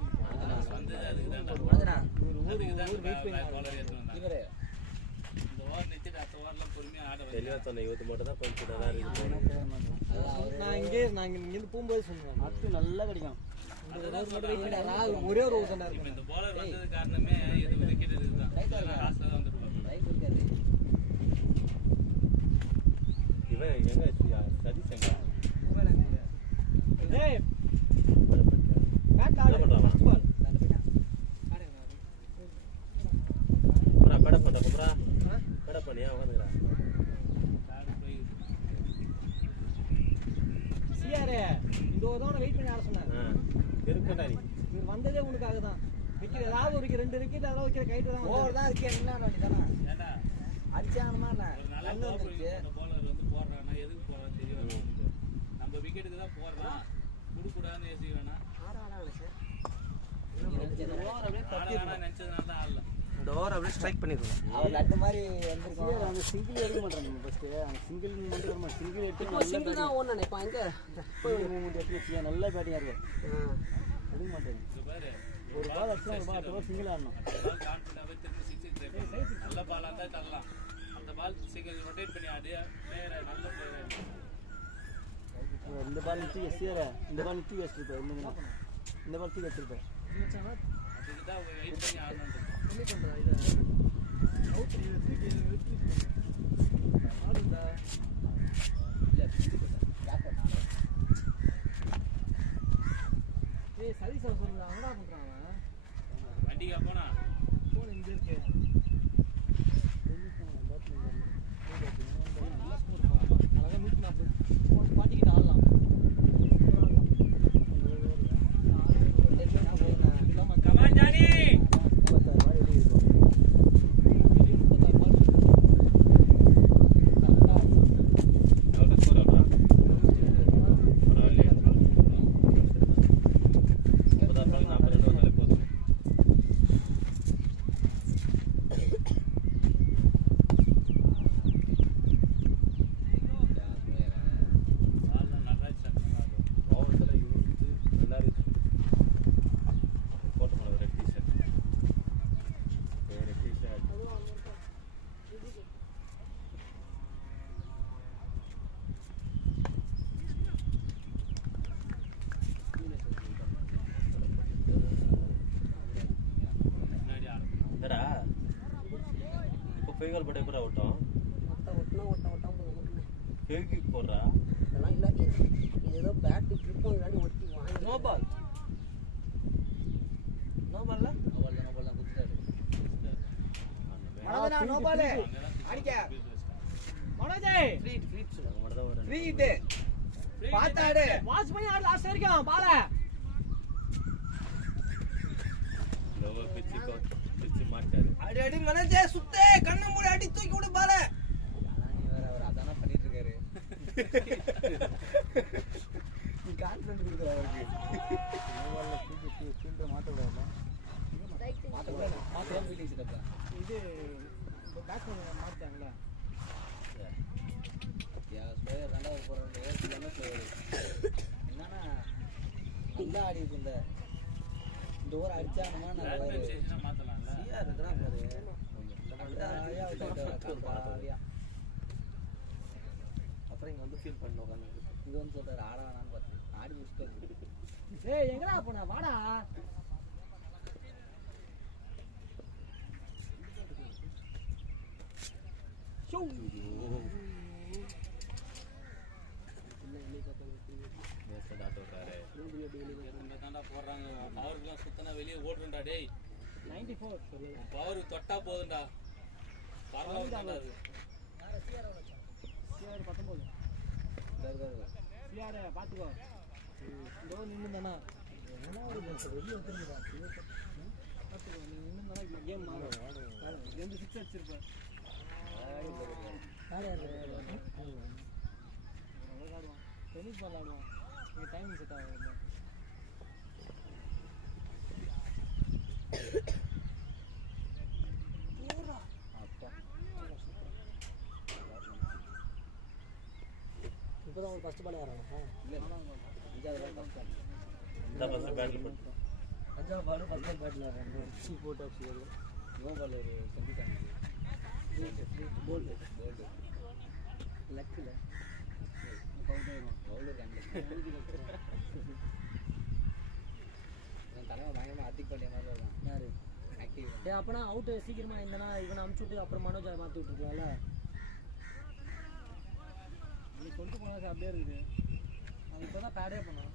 வந்தது அதுக்குதான்டா இவரே இந்த ஓவர் நிறுத்திட்டு அடுத்த ஓவர்லாம் பொறுமையா ஆட வந்து தெளிவா சொன்ன யூத் மட்டும் தான் கொஞ்சம் நல்லா இருக்குது. நான் இங்கேருந்து போகும்போது சொன்னேன் அடுத்து நல்லா கிடைக்கும். ஒரே ஒரு ஓவர் தான் இப்ப இந்த bowler வந்தது காரணமே இது விக்கெட் இதுதான் லாஸ்ட்ல தான் வந்துருப்பாங்க ரைட் இருக்காரு. இவன் எங்க சதீஷ் எங்க டேய் என்ன பண்றான்? பேட பண்ண குமரா பேட பண்ணியா உட்காந்துக்கிறா சிஆரே இந்த ஓவர் வெயிட் பண்ணி ஆட சொன்னாங்க. இருக்குண்டா நீ இவர் வந்ததே உனக்காக தான். விக்கெட் ஏதாவது ஒரு 2 விக்கெட் அதெல்லாம் வைக்கிற கைட்டு தான் ஓவர் தான் இருக்கே. என்ன வேண்டியதானே ஏண்டா அடிச்சாங்கமா ஒரு நல்ல bowler வந்து போடுறானா எதுக்கு போறான்னு தெரியும் நம்ம விக்கெட்டுக்கு தான் போடுறான் குடுக்குடான்னு யோசிக்க வேணாம் நினைச்சதுனால தான் ஆடல இந்த ஓவர் அப்படியே ஸ்ட்ரைக் பண்ணிடுவோம். அவர் லட்டு மாதிரி வந்திருக்கான். அந்த சிங்கிள் எடுக்க மாட்டாங்க ஃபர்ஸ்ட். அந்த சிங்கிள் மட்டும் வர மாட்டாங்க. சிங்கிள் எடுத்து இப்போ சிங்கிள் தான் ஓடணும். இப்போ எங்க மூமெண்ட் எடுத்து நல்ல பேட்டிங்கா இருக்கு. எடுக்க மாட்டாங்க. இது பாரு ஒரு பால் அடிச்சா ஒரு பால் அப்புறம் சிங்கிள் ஆடணும். பால் கான்ஃபிடன்ட்டாவே திரும்பி 6 ட்ரை பண்ணலாம் நல்ல பாலா தான் தரலாம் அந்த பால் சிங்கிள் ரொட்டேட் பண்ணி ஆடு பிளேயர் நல்ல பிளேயர் இந்த பால் நிறுத்தி எஸ்சியார இந்த பால் நிறுத்தி வச்சிருப்பேன். இந்த பால் தூக்கி வச்சிருப்பேன். அதுக்கு தான் வெயிட் பண்ணி ஆடணும் சதீஷ் சொல்லுங்க அவனா பண்றாங்க. வண்டிக்கா போனா போன் இங்க இருக்கு. அழகா 140 பாட்டிக்கிட்ட ஆடலாம். கமான் ஜானி ஃபெவிகால் போட்டு எப்படா ஓட்டும் ஃபெவிக்விக் போடுறா இதெல்லாம் இல்லை. இது ஏதோ பேட்டு கிரிப் பண்ணி ஒட்டி வாங்கி நோ பால் நோ பால்ல அவள் தான் குதிச்சாரு. மனோஜ் நோ பால் அடிக்க. மனோஜ் ஃப்ரீ நாங்கள் மட்டும் தான் ஓடுறோம். ஃப்ரீ ஹிட் பாத்தாடு வாட்ச் பண்ணி ஆடு லாஸ்ட் வரைக்கும் பால லோவ பிச்சு மாட்டாரு. அடி அடி மனோஜே சுத்தே கண்ணை மூடி அடி தூக்கி விடு பால. நீ வேற அவர் அதானே பண்ணிட்டு இருக்காரு. நீ கான்ஃபிடன்ட் கொடுக்குற அவருக்கு. ஃபீல்டர் மாத்த கூடாது. மாத்தலாம் ஃபீல்டிங் செட்டப். இது பேட்ஸ்மேன் மாத்தாங்களா? ஸ்கொயர் என்னன்னா நல்லா ஆடி இருக்கு இந்த ஓவர் அடிச்சாங்கன்னா நான் மாத்தலாம்ல ஃப்ரீயா இருக்கிறான் பாரு அப்புறம் இங்க வந்து ஃபீல் பண்ண உட்காந்து இது வந்து சொல்றாரு ஆட வேணான்னு பார்த்தேன் ஆடி முடிச்சுட்டு ஏய் எங்கடா போன வாடா ஷோ போடுறாங்க பவருக்குலாம் சுத்தனா வெளியே ஓடுறா டேய் 94 பவர் தொட்டா போதும்டா பரவாயில்ல அது சிஆர் 19 சிஆர் பாத்துக்கோ இதோ நின்னுதானா என்ன ஒரு வெளிய வந்துருடா பாத்துக்கோ நீ நின்னுதானா இந்த கேம் மாறும் ரெண்டு 6 அடிச்சிருப்ப டென்னிஸ் பால் ஆடுவோம் நீ டைமிங் செட் ஆகும் இப்போதான் அவங்க ஃபர்ஸ்ட் பால் ஆடுறாங்க அஞ்சாவது ஃபர்ஸ்ட் இந்த ஃபர்ஸ்ட் பேட்டில் போட்டு அஞ்சாவது பால் ஃபர்ஸ்ட் பேட்டில் ஆடுறாங்க சி போட்டு ஆப்ஷன் நோ பால் ஒரு செஞ்சுட்டாங்க போல்டு லக்கில் அவுட் ஆயிடும் பவுலர் என் தலைமை பயங்கரமாக அத்திக் பண்ணிய மாதிரி இருக்கும் யாரு ஆக்டிவ் ஏ அப்பனா அவுட் சீக்கிரமா இருந்தனா இவனை அமுச்சு விட்டு அப்புறம் மனோஜை மாற்றி விட்டுருக்கலாம்ல நீ சொல்லிட்டு போனா அப்படியே இருக்குது அது இப்போ தான் பேடே பண்ணோம்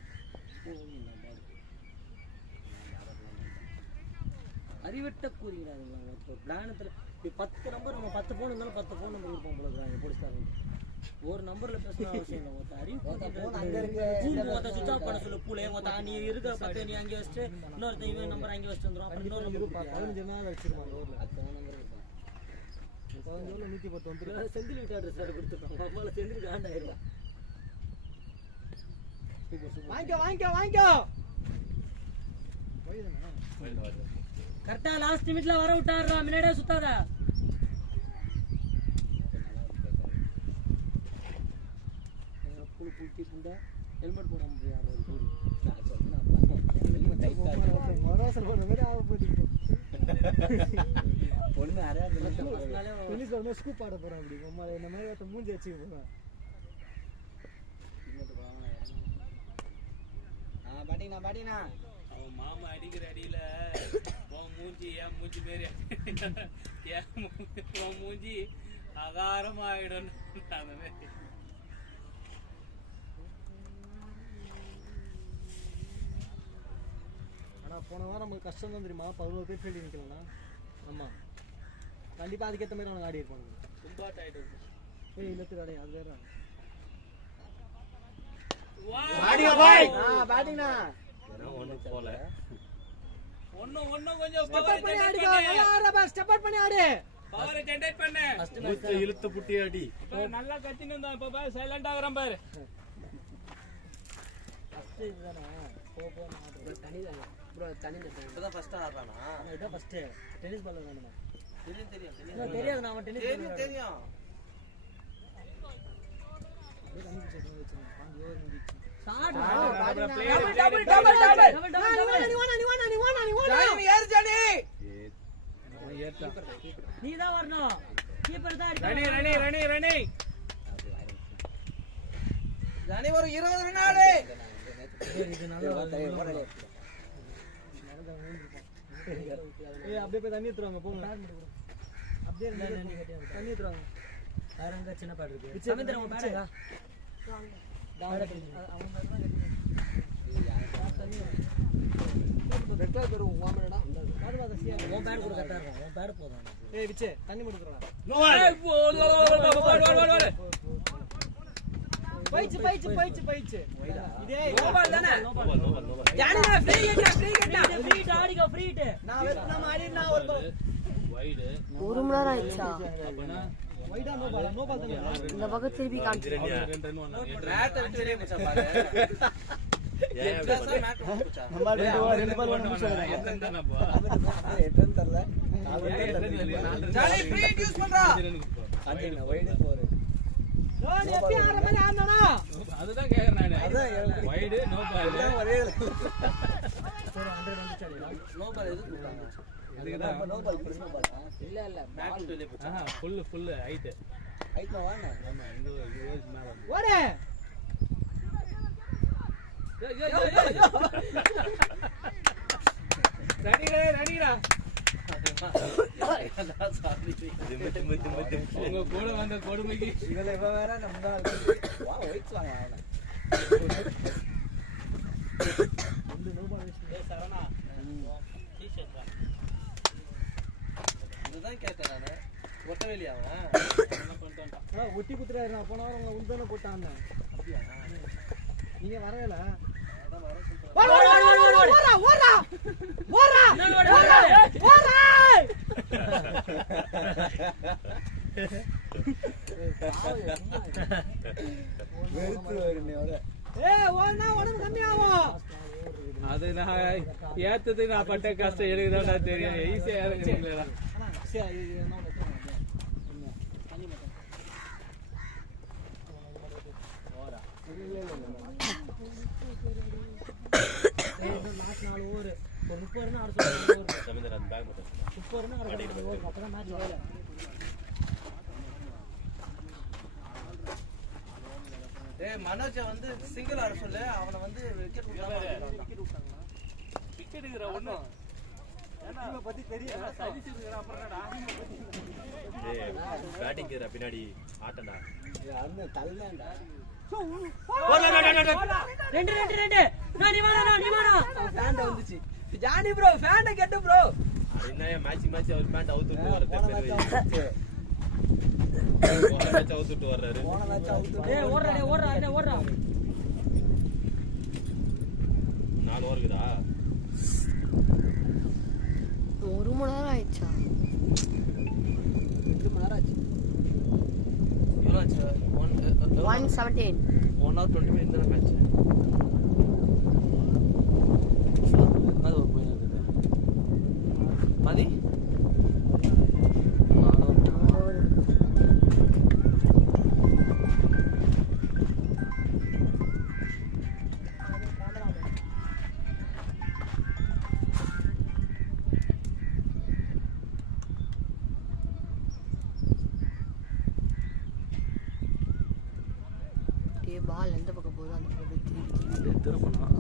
அறிவட்ட கூறுகிறாங்களா இப்போ பிளானத்தில் இப்போ 10 நம்பர் நம்ம 10 ஃபோன் இருந்தாலும் 10 ஃபோன் நம்பர் இருப்போம் போல இருக்கிறாங்க போலீஸ்காரங்க ஒரு நம்பர்ல பேசணும் அவசியம் இல்லை ஒருத்த அறிவு ஒருத்த சுவிச் ஆஃப் பண்ண சொல்லு பூலே ஒருத்த நீ இருக்கிற பத்து நீ அங்கே வச்சுட்டு இன்னொருத்த இவன் நம்பர் அங்கே வச்சுட்டு வந்துடும் அப்புறம் இன்னொரு நம்பர் 15 நாள் வச்சிருப்பாங்க ரோட்ல 10 நம்பர் இருக்கும் 15 110 வந்து செந்தில் விட்டு அட்ரஸ் கொடுத்துருக்காங்க அம்மால செந்தில் காண்டாயிரலாம் வாங்கிக்கோ கரெக்டா லாஸ்ட் நிமிட்ல வர விட்டாருடா முன்னாடியே சுத்தாத ஹெல்மெட் போடாம போய் யாரோ ஒன்று நிறையா ஸ்கூப் ஆட போறேன் அப்படி இந்த மாதிரி ஒருத்த மூஞ்சி வச்சுக்க போறேன் பாட்டிங்கண்ணா அவன் மாமா அடிக்கிற அடியில உன் மூஞ்சி என் மூஞ்சி மாரி உன் மூஞ்சி அகாரமாயிடும் அந்த மாதிரி ஆனா போன வாரம் நமக்கு கஷ்டம் தான் தெரியுமா 11 பேர் ஃபீல்டு நிக்கலன்னா ஆமா கண்டிப்பா அதுக்கேற்ற மாதிரி அவனுக்கு ஆடி இருப்பாங்க கும்பாட் ஆயிடும் ஏய் இல்லத்து கடை அது வேற பாட்டிங்கண்ணா ஒன்றும் போல ஒன்னும் கொஞ்சம் ஸ்டெப் அவுட் பண்ணி ஆடு பவரை ஜெனரேட் பண்ணு மூச்சு இழுத்து புட்டி அடி நல்லா கத்தின்னு இருந்தான் இப்ப பாரு சைலண்ட் ஆகுறான் பாரு ஃபர்ஸ்ட் இதுதானே போ தனி தானே ப்ரோ தனி தான் இப்பதான் ஃபர்ஸ்ட் ஆடுறானா இதான் ஃபர்ஸ்ட் டென்னிஸ் பால் வேணுமா தெரியும் தெரியாது நான் அவன் டென்னிஸ் தெரியும் தெரியும் நீதான் வரணும் கீப்பர் தான் ரணி ஜானி ஒரு 20 நாளே அப்படியே போய் தண்ணி ஊத்துறாங்க போங்க அப்படியே தண்ணி ஊத்துறாங்க வேற எங்க சின்ன பேட் இருக்கு சமேந்திரன் உங்க பேடுங்க தண்ணி முடிக்கிறோம் பயிற்சி இதே ஒரு மணி நேரம் ஆயிடுச்சா இந்த பக்கம் திருப்பி காமிச்சு அதுதான் கேக்குறேன் நானு. Wide no ball. ஒரே ஒரு 100 வந்துச்சு அடிடா. நோ பால் எதுக்கு கொடுத்தாங்க? அதுக்குதான் நோ பால் பிரச்சனை பாருங்க. இல்ல இல்ல மேக்ஸ் வெளியே போச்சு. Full height. ஹைட்ல வாங்க. ஆமா இங்க ஏஜ் மேல. ஓடு. ரெடிடா. உங்க கூட வந்த கொடுமைக்கு இதுல இவ வேற நம்ம தான் வா வெயிட்ஸ் வாங்க அவன. இதுதான் கேட்டேன் நானு. ஒட்டவே இல்லையா அவன்? ஒட்டி குத்துறாரு. நான் போன வாரம் உங்க உந்தன போட்டான். அப்படியா? நீங்க வரவே இல்ல. அதான் வர சொல்றேன். ஓடா வெறுத்து வருனேவல. ஓடுனா உடம்பு கம்மியாகும். அது நான் ஏத்தது நான் பட்ட கஷ்டம் எனக்கு தான் தெரியும். ஈஸியா இறங்குறீங்களா? சரி இது என்ன ஒண்ணு தண்ணி மட்டும். ஓடா. Last 4 over. ஒரு 30 ரன் ஆட சொல்லுங்க. சமந்தர் அந்த பேக் மட்டும் 30 ரன் ஆட சொல்லுங்க. அப்பதான் மேட்ச் வரல. டேய் மனோஜ் வந்து சிங்கிள் ஆட சொல்லு. அவனை வந்து விக்கெட் விட்டாங்க. விக்கெட் எடுக்கிற ஒண்ணு இவனை பத்தி தெரியும். சதீஷ் இருக்கிற அப்புறம் என்னடா? பேட்டிங் கேற பின்னாடி ஆட்டடா. அண்ணன் தள்ளாண்டா. ரெண்டு நீ வாடா ஃபேன் வந்துச்சு. ஜானி ப்ரோ ஃபேன் கெட்டு ப்ரோ. என்ன மேட்ச் அவர் பேண்ட் அவுத்துட்டு வரது அவுத்துட்டு வர்றாரு. போன மேட்ச் அவுட். டேய் ஓடுறா ஓடுறா. 4 ஓவருக்குதா? 1 மணி நேரம் ஆயிடுச்சா? 2 மணி நேரம் ஆச்சு. எவ்வளோ ஆச்சு? 1:17. 1 hour 20 minutes தானே மேட்ச். அது ஒரு போய் இருக்குது. மதி பால் எந்த பக்கம் போகுது அந்த பக்கம் திருப்பணும்.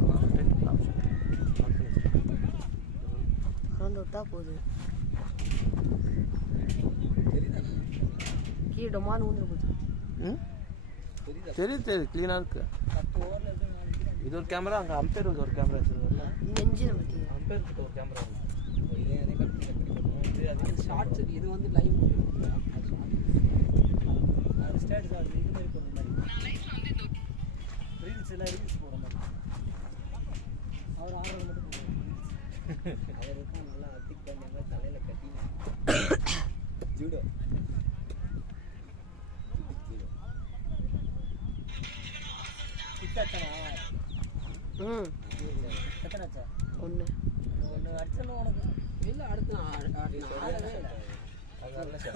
திறந்து விட்டா போகுது. கீழே டொமான்னு ஊந்துட போகுது. தெரியுது கிளீனா இருக்கு. இது ஒரு கேமரா, அங்க அம்பேர் ஒரு கேமரா வச்சிருக்காங்க. நெஞ்சு நமக்கு அம்பேர் கிட்ட ஒரு கேமரா இருக்கு. ஷார்ட்ஸ் இது வந்து லைவ் அது ஸ்டேட்டஸ் அது இது மாதிரி போற மாதிரி. ரீல்ஸ் போற மாதிரி. அவர் ஆடுறது மட்டும் அவருக்கு நல்லா அத்திக் பண்ணாங்க தலையில கட்டி ஜூடோ. கிட்டாச்சனா எத்தனாச்சா? 1 அடிச்சல உனக்கு இல்ல அடுத்து ஆடவே இல்ல.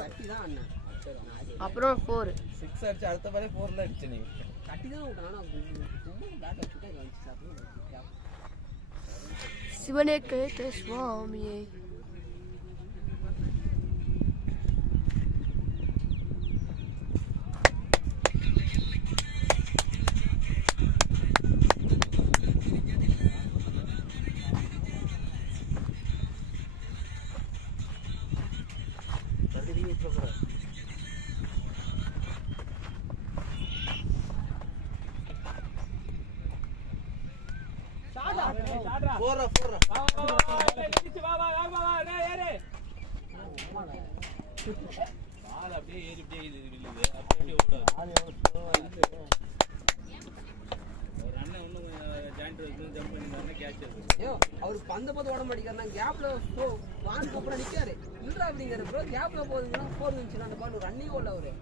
கட்டி தான் அண்ணன். அப்புறம் 4. 6 அடிச்சு அடுத்த பாலே 4ல அடிச்சு நீ. கட்டி தான் விட்டான். ஆனா சும்மா பேட் வச்சுட்டா வந்துச்சு சாப்பிட்டு. சிவனே கேட்ட சுவாமியே. போறா பால் அப்படியே ஏறி அப்படியே விழுது. அப்படியே ஓடாது. ஒரு அண்ணன் ஒன்றும் ஜாயிண்ட் ஜம்ப் பண்ணி கேட்ச் இருக்கு. ஐயோ அவரு பந்த போது ஓட மாட்டேங்கிறாருன்னா கேப்ல வான் அப்புறம் நிக்காரு. இல்ல அப்படிங்கிற ப்ரோ கேப்ல போகுதுன்னா போறதுச்சு. அந்த பால் ரன்னிங் ஓடல அவரு.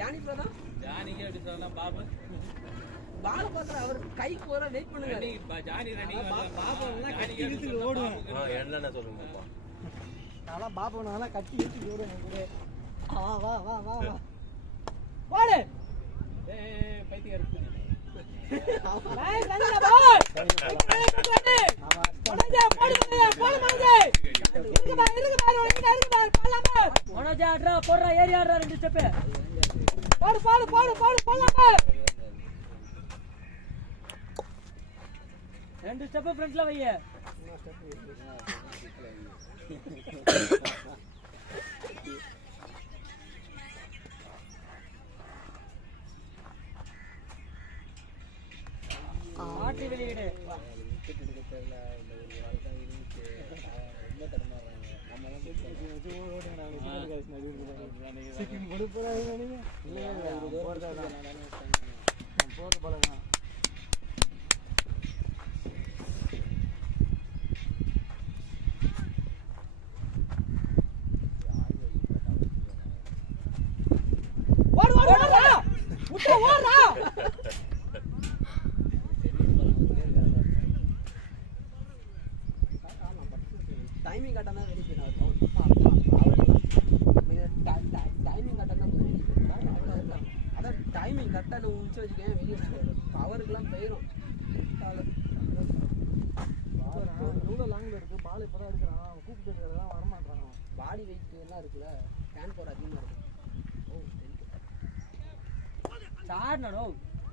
ஜானி ப்ரோ தான் ஜானிக்கே அப்படி சொல்லலாம். பாபு பால் பாக்குற அவர் கைக்கு வர வெயிட் பண்ணுங்க. ஜானி ரன்னிங் ஓடுவேன். என்ன சொல்லுங்க நான் பாப்பா கட்டி வச்சு ஓடுவேன் கூட. வா வா வா வா வா. ஓடு. பைத்தியம் இருக்கு. மனோஜா ஆடுறா போடுறா ஏறி ஆடுறா 2 ஸ்டெப் பாடு 2 ஸ்டெப் ஃப்ரண்ட்ல வையே மாட்டி வெளியிடு டைமிங் கட்டானா வெளியே டைமிங் கட்டானா அதான் டைமிங் கரெக்டாக முடிச்சு வச்சுக்கேன் வெளியே பவருக்குலாம் போயிடும் எவ்வளோ லாங்கில் இருக்கு பால் இப்போ தான் எடுக்கிறான் கூப்பிட்டு வரமாட்டான் பாடி வெயிட் எல்லாம் இருக்குல்ல கேன் போர் அதிகமாக இருக்கும் சாடனோ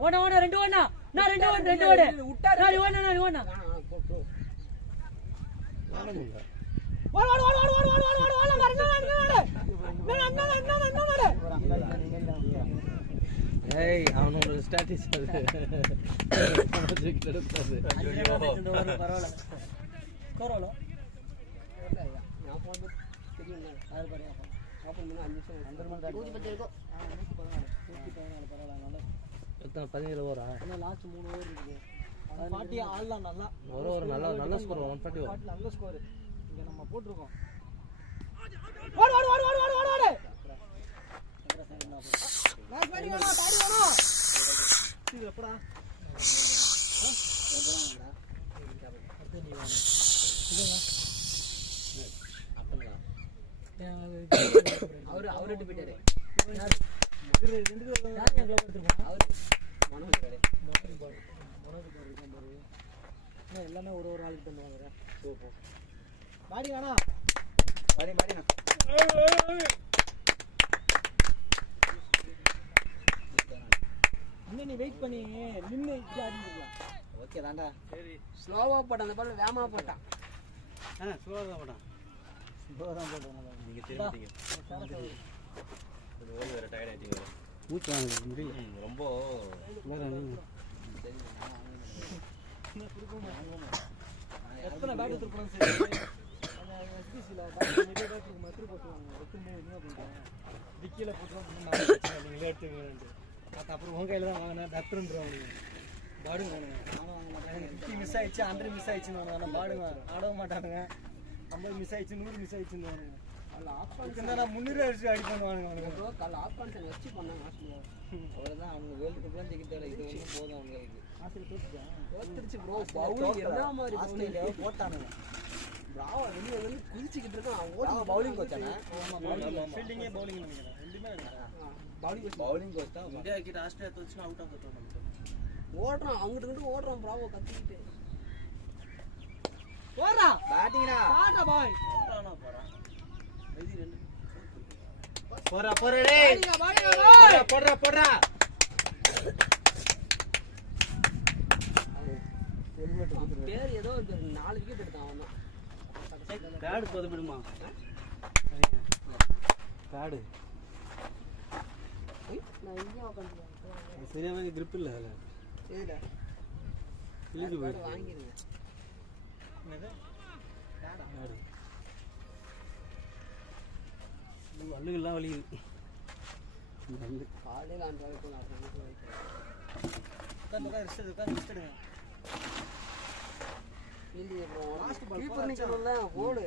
ஓட 2 ஓடனா நான் 2 ஓடு விட்டாரு நான் ஓடனா ஏய் அவனோட ஸ்டாட்டிஸ் அது பரவாயில்ல கோரோலோ நான் போனது தெரியும் அது பாருங்க ஓப்பன் பண்ணி 5 நிமிஷம் 110 இருக்கும். 114 பரவாயில்ல நல்லா எத்தனை 17 ஓவரா இன்னும் லாஸ்ட் 3 ஓவர் இருக்குது பாட்டி ஆடலாம் நல்லா ஒரு நல்ல ஸ்கோர் 140 பாட்டி நல்ல ஸ்கோர் இங்கே நம்ம போட்டிருக்கோம் எப்படா அவர்கிட்ட போயிட்டாரு எல்லாமே ஒரு ஆளுக்கு பண்ணுவாங்க பாடி வேணா இன்னும் நீ வெயிட் பண்ணி நின்று ஆடிக்கலாம் ஓகே தாண்டா ஸ்லோவா போட்டான் அந்த பால் வேகமா போட்டான் ஸ்லோவாக தான் போட்டான் நீங்கள் திரும்பிட்டீங்க கொஞ்சம் ஓடி வேறு டயர்ட் ஆகிட்டீங்க மூச்சு வாங்க முடியல ரொம்ப எத்தனை பேட் எடுத்துருப்போம் சரி எஸ்பிசியில் பேட் மட்டும் போட்டுருவாங்க எத்தனை டிக்கியில் போட்டுருவோம் நீங்களே எடுத்துக்கணும் அப்புறம் உங்கள் கையில் தான் வாங்கினேன் டாக்டர்ன்றோம் பாடு வாங்குங்க நானும் வாங்க மாட்டேன் டிக்கி மிஸ் ஆயிடுச்சு 100 மிஸ் ஆயிடுச்சுன்னு வாங்க பாடுங்க ஆடவும் மாட்டானுங்க 50 மிஸ் ஆயிடுச்சு 100 மிஸ் ஆயிடுச்சுன்னு வாங்க அதில் ஆஃப் பண்ணிட்டு 300 அடிச்சு அடி பண்ணுவானுங்க அவனுக்கு காலைல ஆஃப் பண்ணிட்டு வச்சு பண்ணாங்க ஹாஸ்பிட்டல் அவ்வளோதான் அவங்க வேர்ல்டு கப்லாம் ஜெயிக்க தேவை இது வந்து போதும் அவங்களுக்கு ஹாஸ்பிட்டல் தோத்துருச்சு ப்ரோ பவுலிங் என்ன மாதிரி ஆஸ்திரேலியாவை போட்டானுங்க பிராவோ வெளியே வந்து குதிச்சுக்கிட்டு இருக்கான் அவன் பவுலிங் கோச்சானே ஃபீல்டிங்கே பவுலிங் நினைக்கிறேன் ரெண்டுமே பவுலிங் கோச் தான் இந்தியா கிட்ட ஆஸ்திரேலியா தோச்சுன்னா அவுட் ஆஃப் த டோர்னமெண்ட் ஓடுறான் அவங்ககிட்ட ஓடுறான் பிராவோ கத்திக்கிட்டு போறா பேட்டிங்டா பாடா பாய் போறான் இது ரெண்டு போறா டேய் போடுறா பேர் ஏதோ ஒரு 4 விக்கெட் எடுத்தான் அவன் தான் பேடு போதுமிடுமா பேடு நான் இங்கே உட்காந்துருக்கேன். சரியான grip இல்லை அதில் இதுல இழுக்கு போயிடுது வாங்கிருங்க வல்லுகள்லாம் வலிக்குது காலையில் அந்த வரைக்கும் இல்லையே ப்ரோ கீப்பர் நிற்கணும்ல ஓடு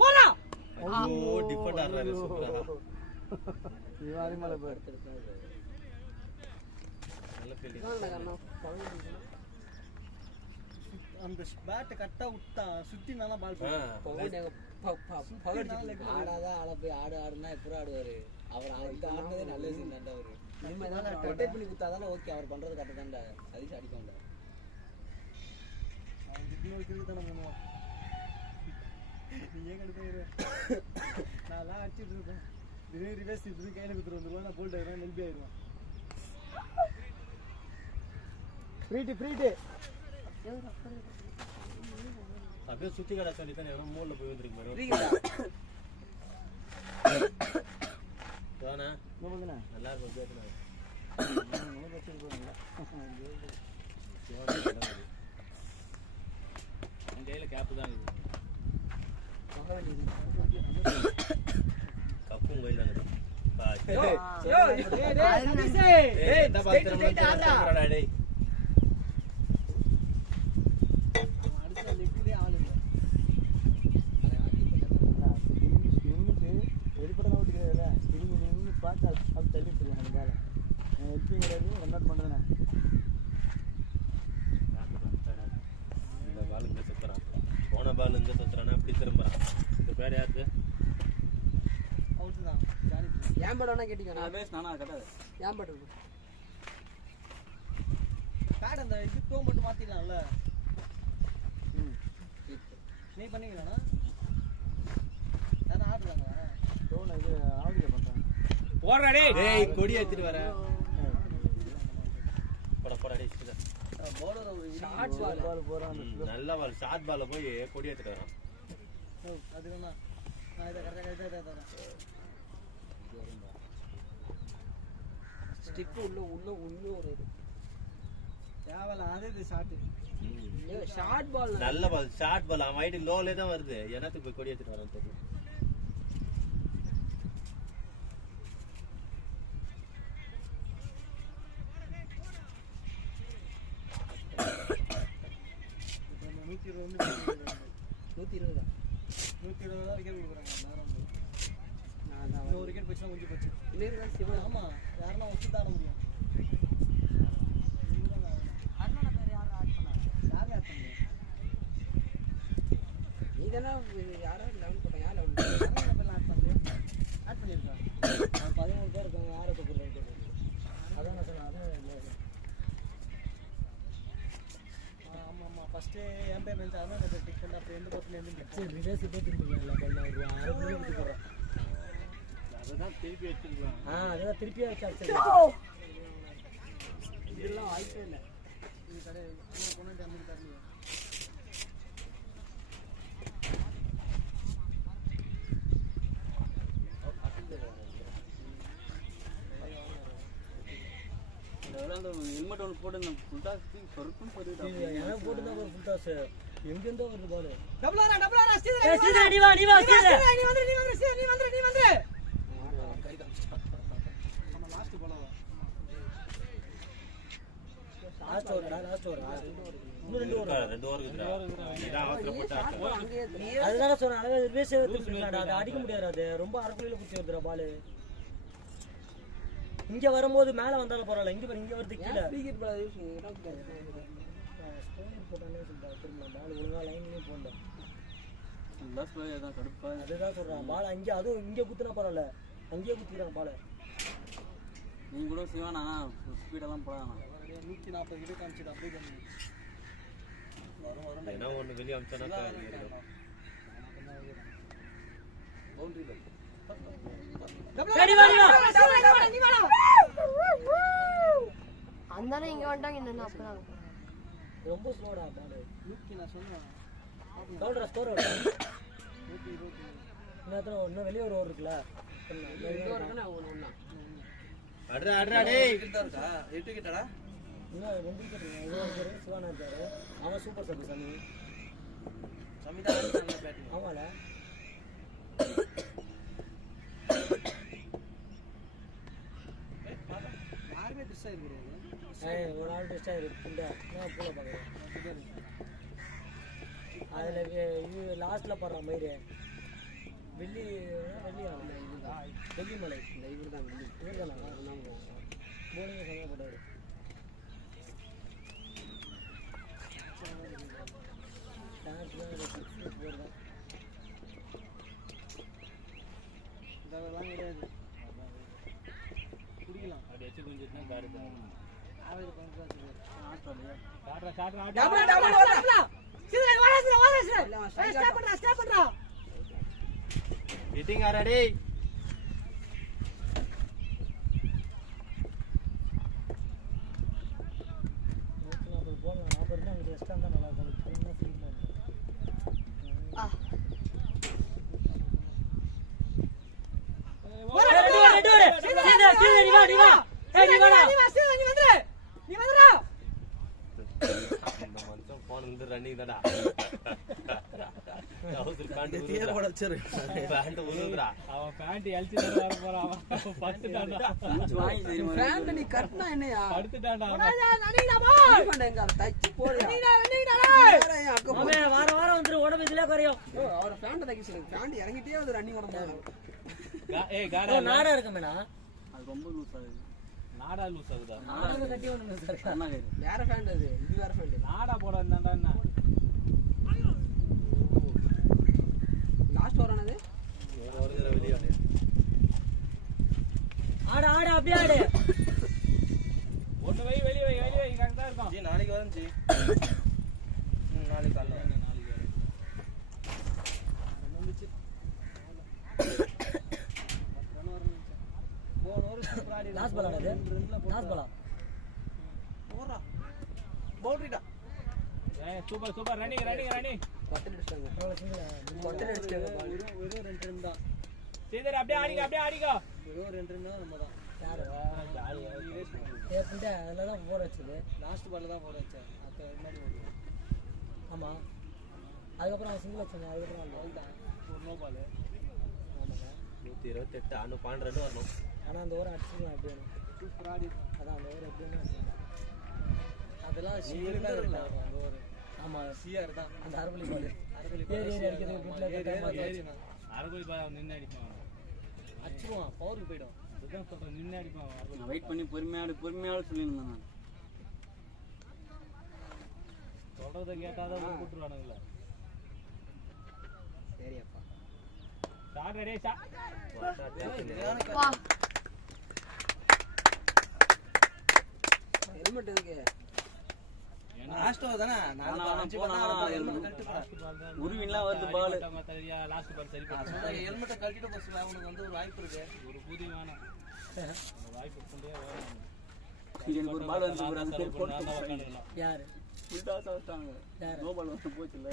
போடா ஐயோ டிஃபெண்ட் ஆடுறாரு சூப்பரா இவாரி மலை போய் நல்ல ஃபீல்டிங் அந்த பேட்டை கட்டா விட்டான் சுத்தி நல்லா பால் பவுன் ஆடாதான் ஆட போய் ஆடுனா எப்படி ஆடுவாரு அவர் இந்த ஆடுனதே நல்ல விஷயம் தாண்டா அவரு ரொட்டேட் பண்ணி கொடுத்தாதானே ஓகே அவர் பண்றது கரெக்ட் தாண்டா அதிர்ச்சி அடிக்கண்டா நீ ஏன் கடுப்பாயிரு நான் அடிச்சுட்டு இருக்கேன் திடீர்னு ரிவர்ஸ் இப்படி கையில குத்துட்டு வந்துருவான் நான் போல்ட் ஆயிடுவேன் நெல்பி ஆயிடுவான் ஃப்ரீட்டு அப்படியே சுத்தி கடை சொல்லி தானே எவனோ மூல போய் வந்துருக்கு பாரு வானா நல்லா இருக்கும் பேசுறாங்க என் கையில கேப்பு தான் இருக்குது கப்பும் கையில் தாங்க போன பால் இங்க சுத்துறானா அப்படி திரும்புறான் இந்த பேர் யாரு ஏன் படம் வேணா கேட்டிக்கோ பேஸ் நானா கட்டாது ஏன் படம் பேட் அந்த இது டோ மட்டும் மாத்திடலாம்ல நீ பண்ணீங்களாண்ணா நான் ஆடுறாங்க டோல இது ஆடியோ பண்றாங்க போடுறா டேய் கொடி ஏத்திட்டு வர போடா டேய் சிதா பவுலர் ஒரு ஷார்ட் பால் போறான் நல்ல பால் ஷார்ட் பால்ல போய் கொடி ஏத்திட்டு வரான் அதுக்குண்ணா நான் இதை கரெக்டாக தரேன் ஸ்டிக் உள்ள ஒரு இது தேவையில்ல அது இது ஷார்ட் ஷார்ட் பால் நல்ல பால் ஷார்ட் பால் அவன் ஹைட் லோலே தான் வருது என்னத்துக்கு போய் கொடி ஏத்திட்டு வரான்னு தெரியும் நூத்தி 120 தான் 120 தான் விக்கெட் கொடுக்குறாங்க இன்னொரு விக்கெட் போச்சுன்னா முடிஞ்சு போச்சு இன்னொரு சிவன் ஆமா யாருன்னா வச்சு தாட முடியும் நீ தானே யாரோ 11 போட்டாங்க யார் 11 ஆட் பண்ணியிருக்கா 13 பேர் இருக்காங்க யாரை கூப்பிடுறேன் அதான் நான் சொன்னேன் ஆமா ஃபர்ஸ்ட் என் பேர் நினைச்சு அதான் எனக்கு டிக் பண்ணி அப்போ எந்த பக்கம் இருந்து சரி ரிவர்ஸ் இப்போ திரும்பி அரை மணி விட்டு போகிறேன் அதுதான் திருப்பி வச்சுருக்கலாம் அதுதான் திருப்பி வச்சு இதெல்லாம் வாய்ப்பே இல்லை இது கடை கொண்டு வந்து தரலையே ஹெல்மெட் ஒன்று போட்டு ஃபுல் டாஸ் சொருக்குன்னு போட்டுக்கிட்டேன் எனக்கு போட்டு தான் ஒரு ஃபுல் டாஸ் எங்கேருந்தோ வருது பால் டபுள் ஆரா நீ வா நீ வந்து நம்ம லாஸ்ட் போலவா லாஸ்ட் ஓவர் இன்னும் 2 ஓவர் 2 ஓவர் இருக்குடா இதான் அவசரப்பட்ட அதுதான் சொன்னேன் அழகா ரிவர்ஸ் திருப்பிடா அது அடிக்க முடியாது அது ரொம்ப அரக்குள்ள குத்தி வருதுடா பால் இங்க வரும்போது மேல வந்தாலும் பரவாயில்ல இங்க வருது கீழே ஃப்ரீ கிக் பால் யூஸ் ஸ்டோன் போட்டானே சொல்றா திரும்ப பால் ஒழுங்கா லைன்லயே போடல லாஸ்ட் பிளே தான் கடுப்பா அதுதான் சொல்றான் பால் அங்க அதுவும் இங்க குத்துனா பரவாயில்ல அங்கேயே குத்திக்கிறாங்க பால் நீ கூட சிவானா ஸ்பீடெல்லாம் போடானா 140 கிட்ட காமிச்சிட்டு அப்படியே பண்ணு வரும் ஏன்னா ஒன்று வெளியே அமிச்சானா பவுண்டரி பை அந்தானே இங்க வந்துட்டாங்க என்னன்னா அப்பதான் ரொம்ப ஸ்லோடா பால் நான் சொன்னேன் கவுண்டரா ஸ்கோர் அவுட் 120 இன்னும் வெளியே ஒரு ஓவர் இருக்குல்ல அட்ரா டேய் இருக்கா 8 விக்கெட்டடா இன்னும் 2 விக்கெட் சிவானா இருக்காரு அவன் சூப்பர் சப் சாமி சமிதா நல்ல பேட்டிங் ஆமால யாருமே டிஸ் ஆயிருக்காரு ஒரு ஆள் டெஸ்ட் ஆயிருக்கு நான் பூல பார்க்குறேன் அதில் இது லாஸ்ட்டில் போடுற மயிறு வெள்ளி வெள்ளிமலை இந்த இவர் தான் இவர் தானே போலிங்க சமையல் போட்டார் டான்ஸ் தான் இதெல்லாம் கிடையாது. குடிக்கலாம். அப்படி வச்சு குஞ்சிட்டுனா காடு தான். ஆவேது பண்ணிட்டு காட்டுறா டபுள் டபுள் வரல சீக்கிரம் வாடா ஸ்டாப் பண்றா Hitting are ready. போகலாம். நான் பாருங்க அங்கே ரெஸ்ட் இருந்தால் நல்லா இருக்கும். ஃபுல்லாக ஃபீல் பண்ணுறேன். இந்த மனுஷன் போன் வந்து ரன்னிங் தான்டா. அவசர பேண்ட் தீர உடைச்சிரு. பேண்ட் உருகுறா. அவன் பேண்ட் எல்சி தான் வர போறான். அவன் படுத்துட்டான்டா. ஃபேன் நீ கட்டனா என்னையா படுத்துட்டான்டா. ஃபேன் எங்க டச் போடு அவன் வாரம் வாரம் வந்துரு உடம்பு இதுல குறையும். அவர் ஃபேன் தைக்க சொல்லுங்க ஃபேன் இறங்கிட்டே வந்து ரன்னிங் ஓட போறாங்க ஏய் காடா நாடா இருக்குமேடா. அது ரொம்ப லூஸ் ஆகுது. நாடா லூஸ் ஆகுதா? நாடா கட்டி ஒண்ணு சார். வேற ஃபேன் அது இது வேற ஃபேன் நாடா போட வந்தான்டா என்ன? லாஸ்ட் வரானது ஓடுற வெளிய. ஆடு ஆடு அப்படியே ஆடு. ஒண்ணு வெளிய வை கரெக்ட்டா இருக்கும். ஜி நாளைக்கு வரேன் ஜி. நாளைக்கு காலைல நாளைக்கு வரேன். லாஸ்ட் பால் ஆடுது. லாஸ்ட் பாலா. போறா. பவுண்டரிடா. ஏய் சூப்பர் ரன்னிங் பத்தல் அடிச்சாங்க பத்தல் அடிச்சாங்க வெறும் 2 ரன் தான். சீதர் அப்படியே ஆடிங்க. வெறும் 2 ரன் தான் நம்ம தான். யாரு ஏப்பிட்ட அதில் தான் போர் வச்சது. லாஸ்ட் பால்ல தான் போட வச்சேன். அப்போ முன்னாடி ஓடுவோம். ஆமாம். அதுக்கப்புறம் அவன் சிங்கிள் வச்சாங்க. அதுக்கப்புறம் அவன் தான் ஒரு நோ பால். ஆமாங்க. 128 அனு 12 ரன் வரணும். ஆனால் அந்த ஓவர் அடிச்சுக்கலாம் எப்படின்னு. சூப்பரா ஆடி. அதான் அந்த ஓவர் எப்படின்னு அதெல்லாம் சீக்கிரம் தான் இருக்கும் அந்த ஒரு. ஆமாம். சிஆர் தான். அந்த அரபலி பால் அரபலி ஏறி அடிக்கிறது வீட்டில் ஏறி நான் அரகுல் பாய் நின்னு அடிப்பான். அடிச்சிடுவான். பவருக்கு போய்டும். அதுதான் சொல்றேன் நின்னு அடிப்பான். நான் வெயிட் பண்ணி பொறுமையாடு சொல்லிருந்தேன் நான். சொல்றத கேட்டாதான் கூட்டுருவானுங்கள. சரியாப்பா ஸ்டார்ட் ரெடி வா ஹெல்மெட் எதுக்கு லாஸ்ட் ஓவர் தானே. நான் 5 பண்ணா ஹெல்மெட் கழட்டிடுறேன். உருவின்லாம் வருது பால். லாஸ்ட் பால் சரி பண்ணு. ஹெல்மெட்டை கழட்டிட்டு போச்சுல அவனுக்கு வந்து ஒரு வாய்ப்பு இருக்கு. ஒரு புதிய வேணாம். வாய்ப்பு கொண்டே வரணும். எனக்கு ஒரு பால் வந்து ஒரு சரி போட்டு பண்ணா உட்காந்துக்கலாம். யார் புல்டா சாப்பிட்டாங்க. யார் நோ பால் வந்து போச்சுல.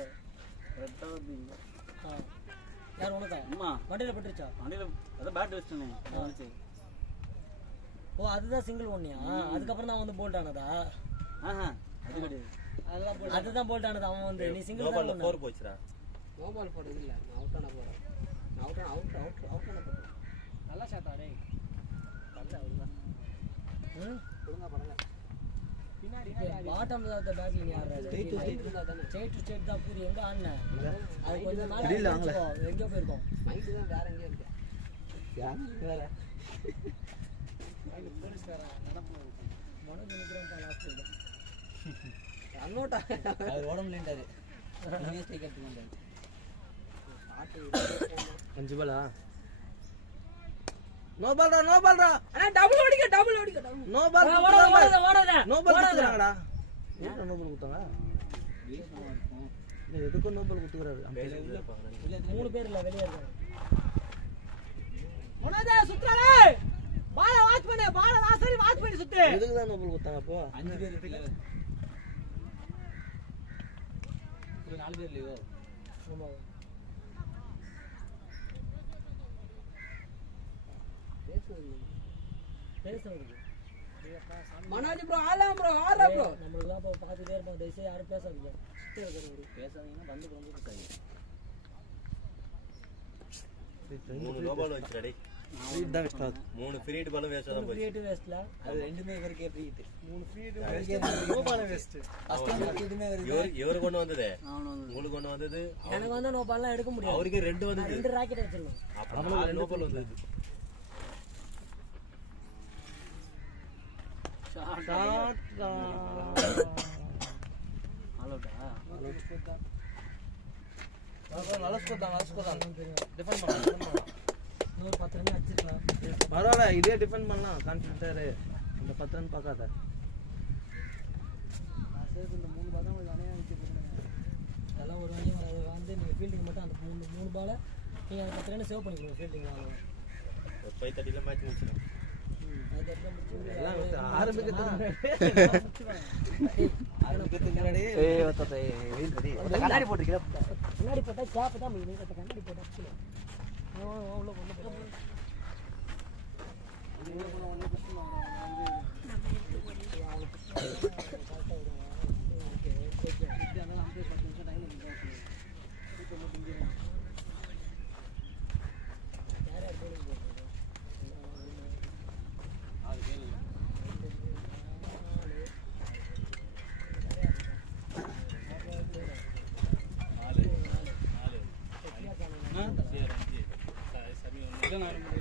ரெட்டா வந்தீங்க. யார் உனக்கா அம்மா மண்டையில் பட்டுருச்சா? வண்டியில அத பேட் வச்சிட்டேனே. ஓ அதுதான் சிங்கிள் ஒன்னியா? அதுக்கப்புறம் தான் வந்து போல்ட் ஆனதா? ஆஹா அது கிடையாது. அதுதான் போல்ட் ஆனது. அவன் வந்து நீ சிங்கிள் நோபால்ல தான் 4 போச்சுடா. நோ பால் போடுறது இல்ல நான் அவுட் ஆன போறேன். நான் அவுட் ஆன போறேன். நல்லா ஷாட் ஆடே. பண்ணல அவ்வளவுதான் ஒழுங்கா பண்ணல பின்னாடி பாட்டம் ஆஃப் தி பேட்டிங் யார் ஸ்ட்ரைட் டு ஸ்ட்ரைட் இருந்தா தானே ஸ்ட்ரைட் டு ஸ்ட்ரைட் தான் பூரி எங்க ஆடுன அது கொஞ்சம் நாள் எங்க போயிருக்கோம் மைண்ட் தான் வேற எங்கேயோ இருக்கு வேற மனோஜ் நினைக்கிறேன் லாஸ்ட் இருக்கு அன்னோட்டா அது உடம்புலண்டாரு. இன்வெஸ்ட் கேட்குறாங்க. 5 பாலா? நோ பால்டா. அண்ணா டபுள் ஓடிக்க நோ பால். ஓடாத நோ பால் குத்துறாங்கடா. என்ன நோ பால் குத்தாங்க? எதுக்கு நோ பால் குத்துறாரு? மூணு பேர் இல்ல வெளிய இருக்காங்க. மனோஜா சுத்துறானே பால வாட்ச் பண்ணி சுத்து எதுக்கு தான் நோ பால் குத்தாங்க அப்போ? 5 பேர் இருக்குல்ல. ஒரு 4 பேர் இல்லையோ. ஆமா பேசுறது மனோஜ் ப்ரோ ஆடா ப்ரோ நம்மளுக்குலாம் இப்போ பார்த்துட்டே இருப்போம். தயவுசெய்து யாரும் பேசாதீங்க. பேசாதீங்கன்னா வந்து கொடுத்தாங்க. 3 நோபால் வச்சுடா டேய். ஃப்ரீட் தான் வேஸ்ட் ஆகுது. 3 ஃப்ரீட் பாலும் வேஸ்டா தான் போச்சு. கிரியேட்டிவ் வேஸ்ட்ல அது ரெண்டுமே இவருக்கே free hit. 3 free hit no ball waste. எதுவுமே வருது. இவரு கொண்டு வந்ததே. அவனு வந்து உங்களுக்கு கொண்டு வந்தது. எனக்கு வந்து நோ பால்லாம் எடுக்க முடியாது. அவருக்கு 2 வந்தது. 2 ராக்கெட் வச்சிருக்கோம். அப்புறம் 4 நோபால் வந்தது. ஷாட் ஆலோட்டா. நல்லா ஸ்கோர் தான். டிஃபெண்ட் பண்ணலாம். இன்னொரு 10 ரன் பரவாயில்ல, இதே டிஃபெண்ட் பண்ணலாம். கான்ஃபிடென்ட்டா இரு. இந்த 10 ரன் பார்க்காத. இந்த 3 பால் தான் உங்களுக்கு அணையா நிற்க அதெல்லாம் ஒரு வழியும் வந்து நீங்கள் ஃபீல்டிங் மட்டும் அந்த 3 பாலை நீங்கள் அந்த 10 ரன் சேவ் பண்ணிக்கணும் ஃபீல்டிங் ஒரு 5:30 மேட்ச் முடிச்சிடும். எல்லாம் ஆரம்பிக்கிறதுக்கு முன்னாடி கண்ணாடி போட்டுருக்கீங்க முன்னாடி போட்டா கேப் தான் நீங்கள் கண்ணாடி போட்டா அவ்வளோ இல்ல நான்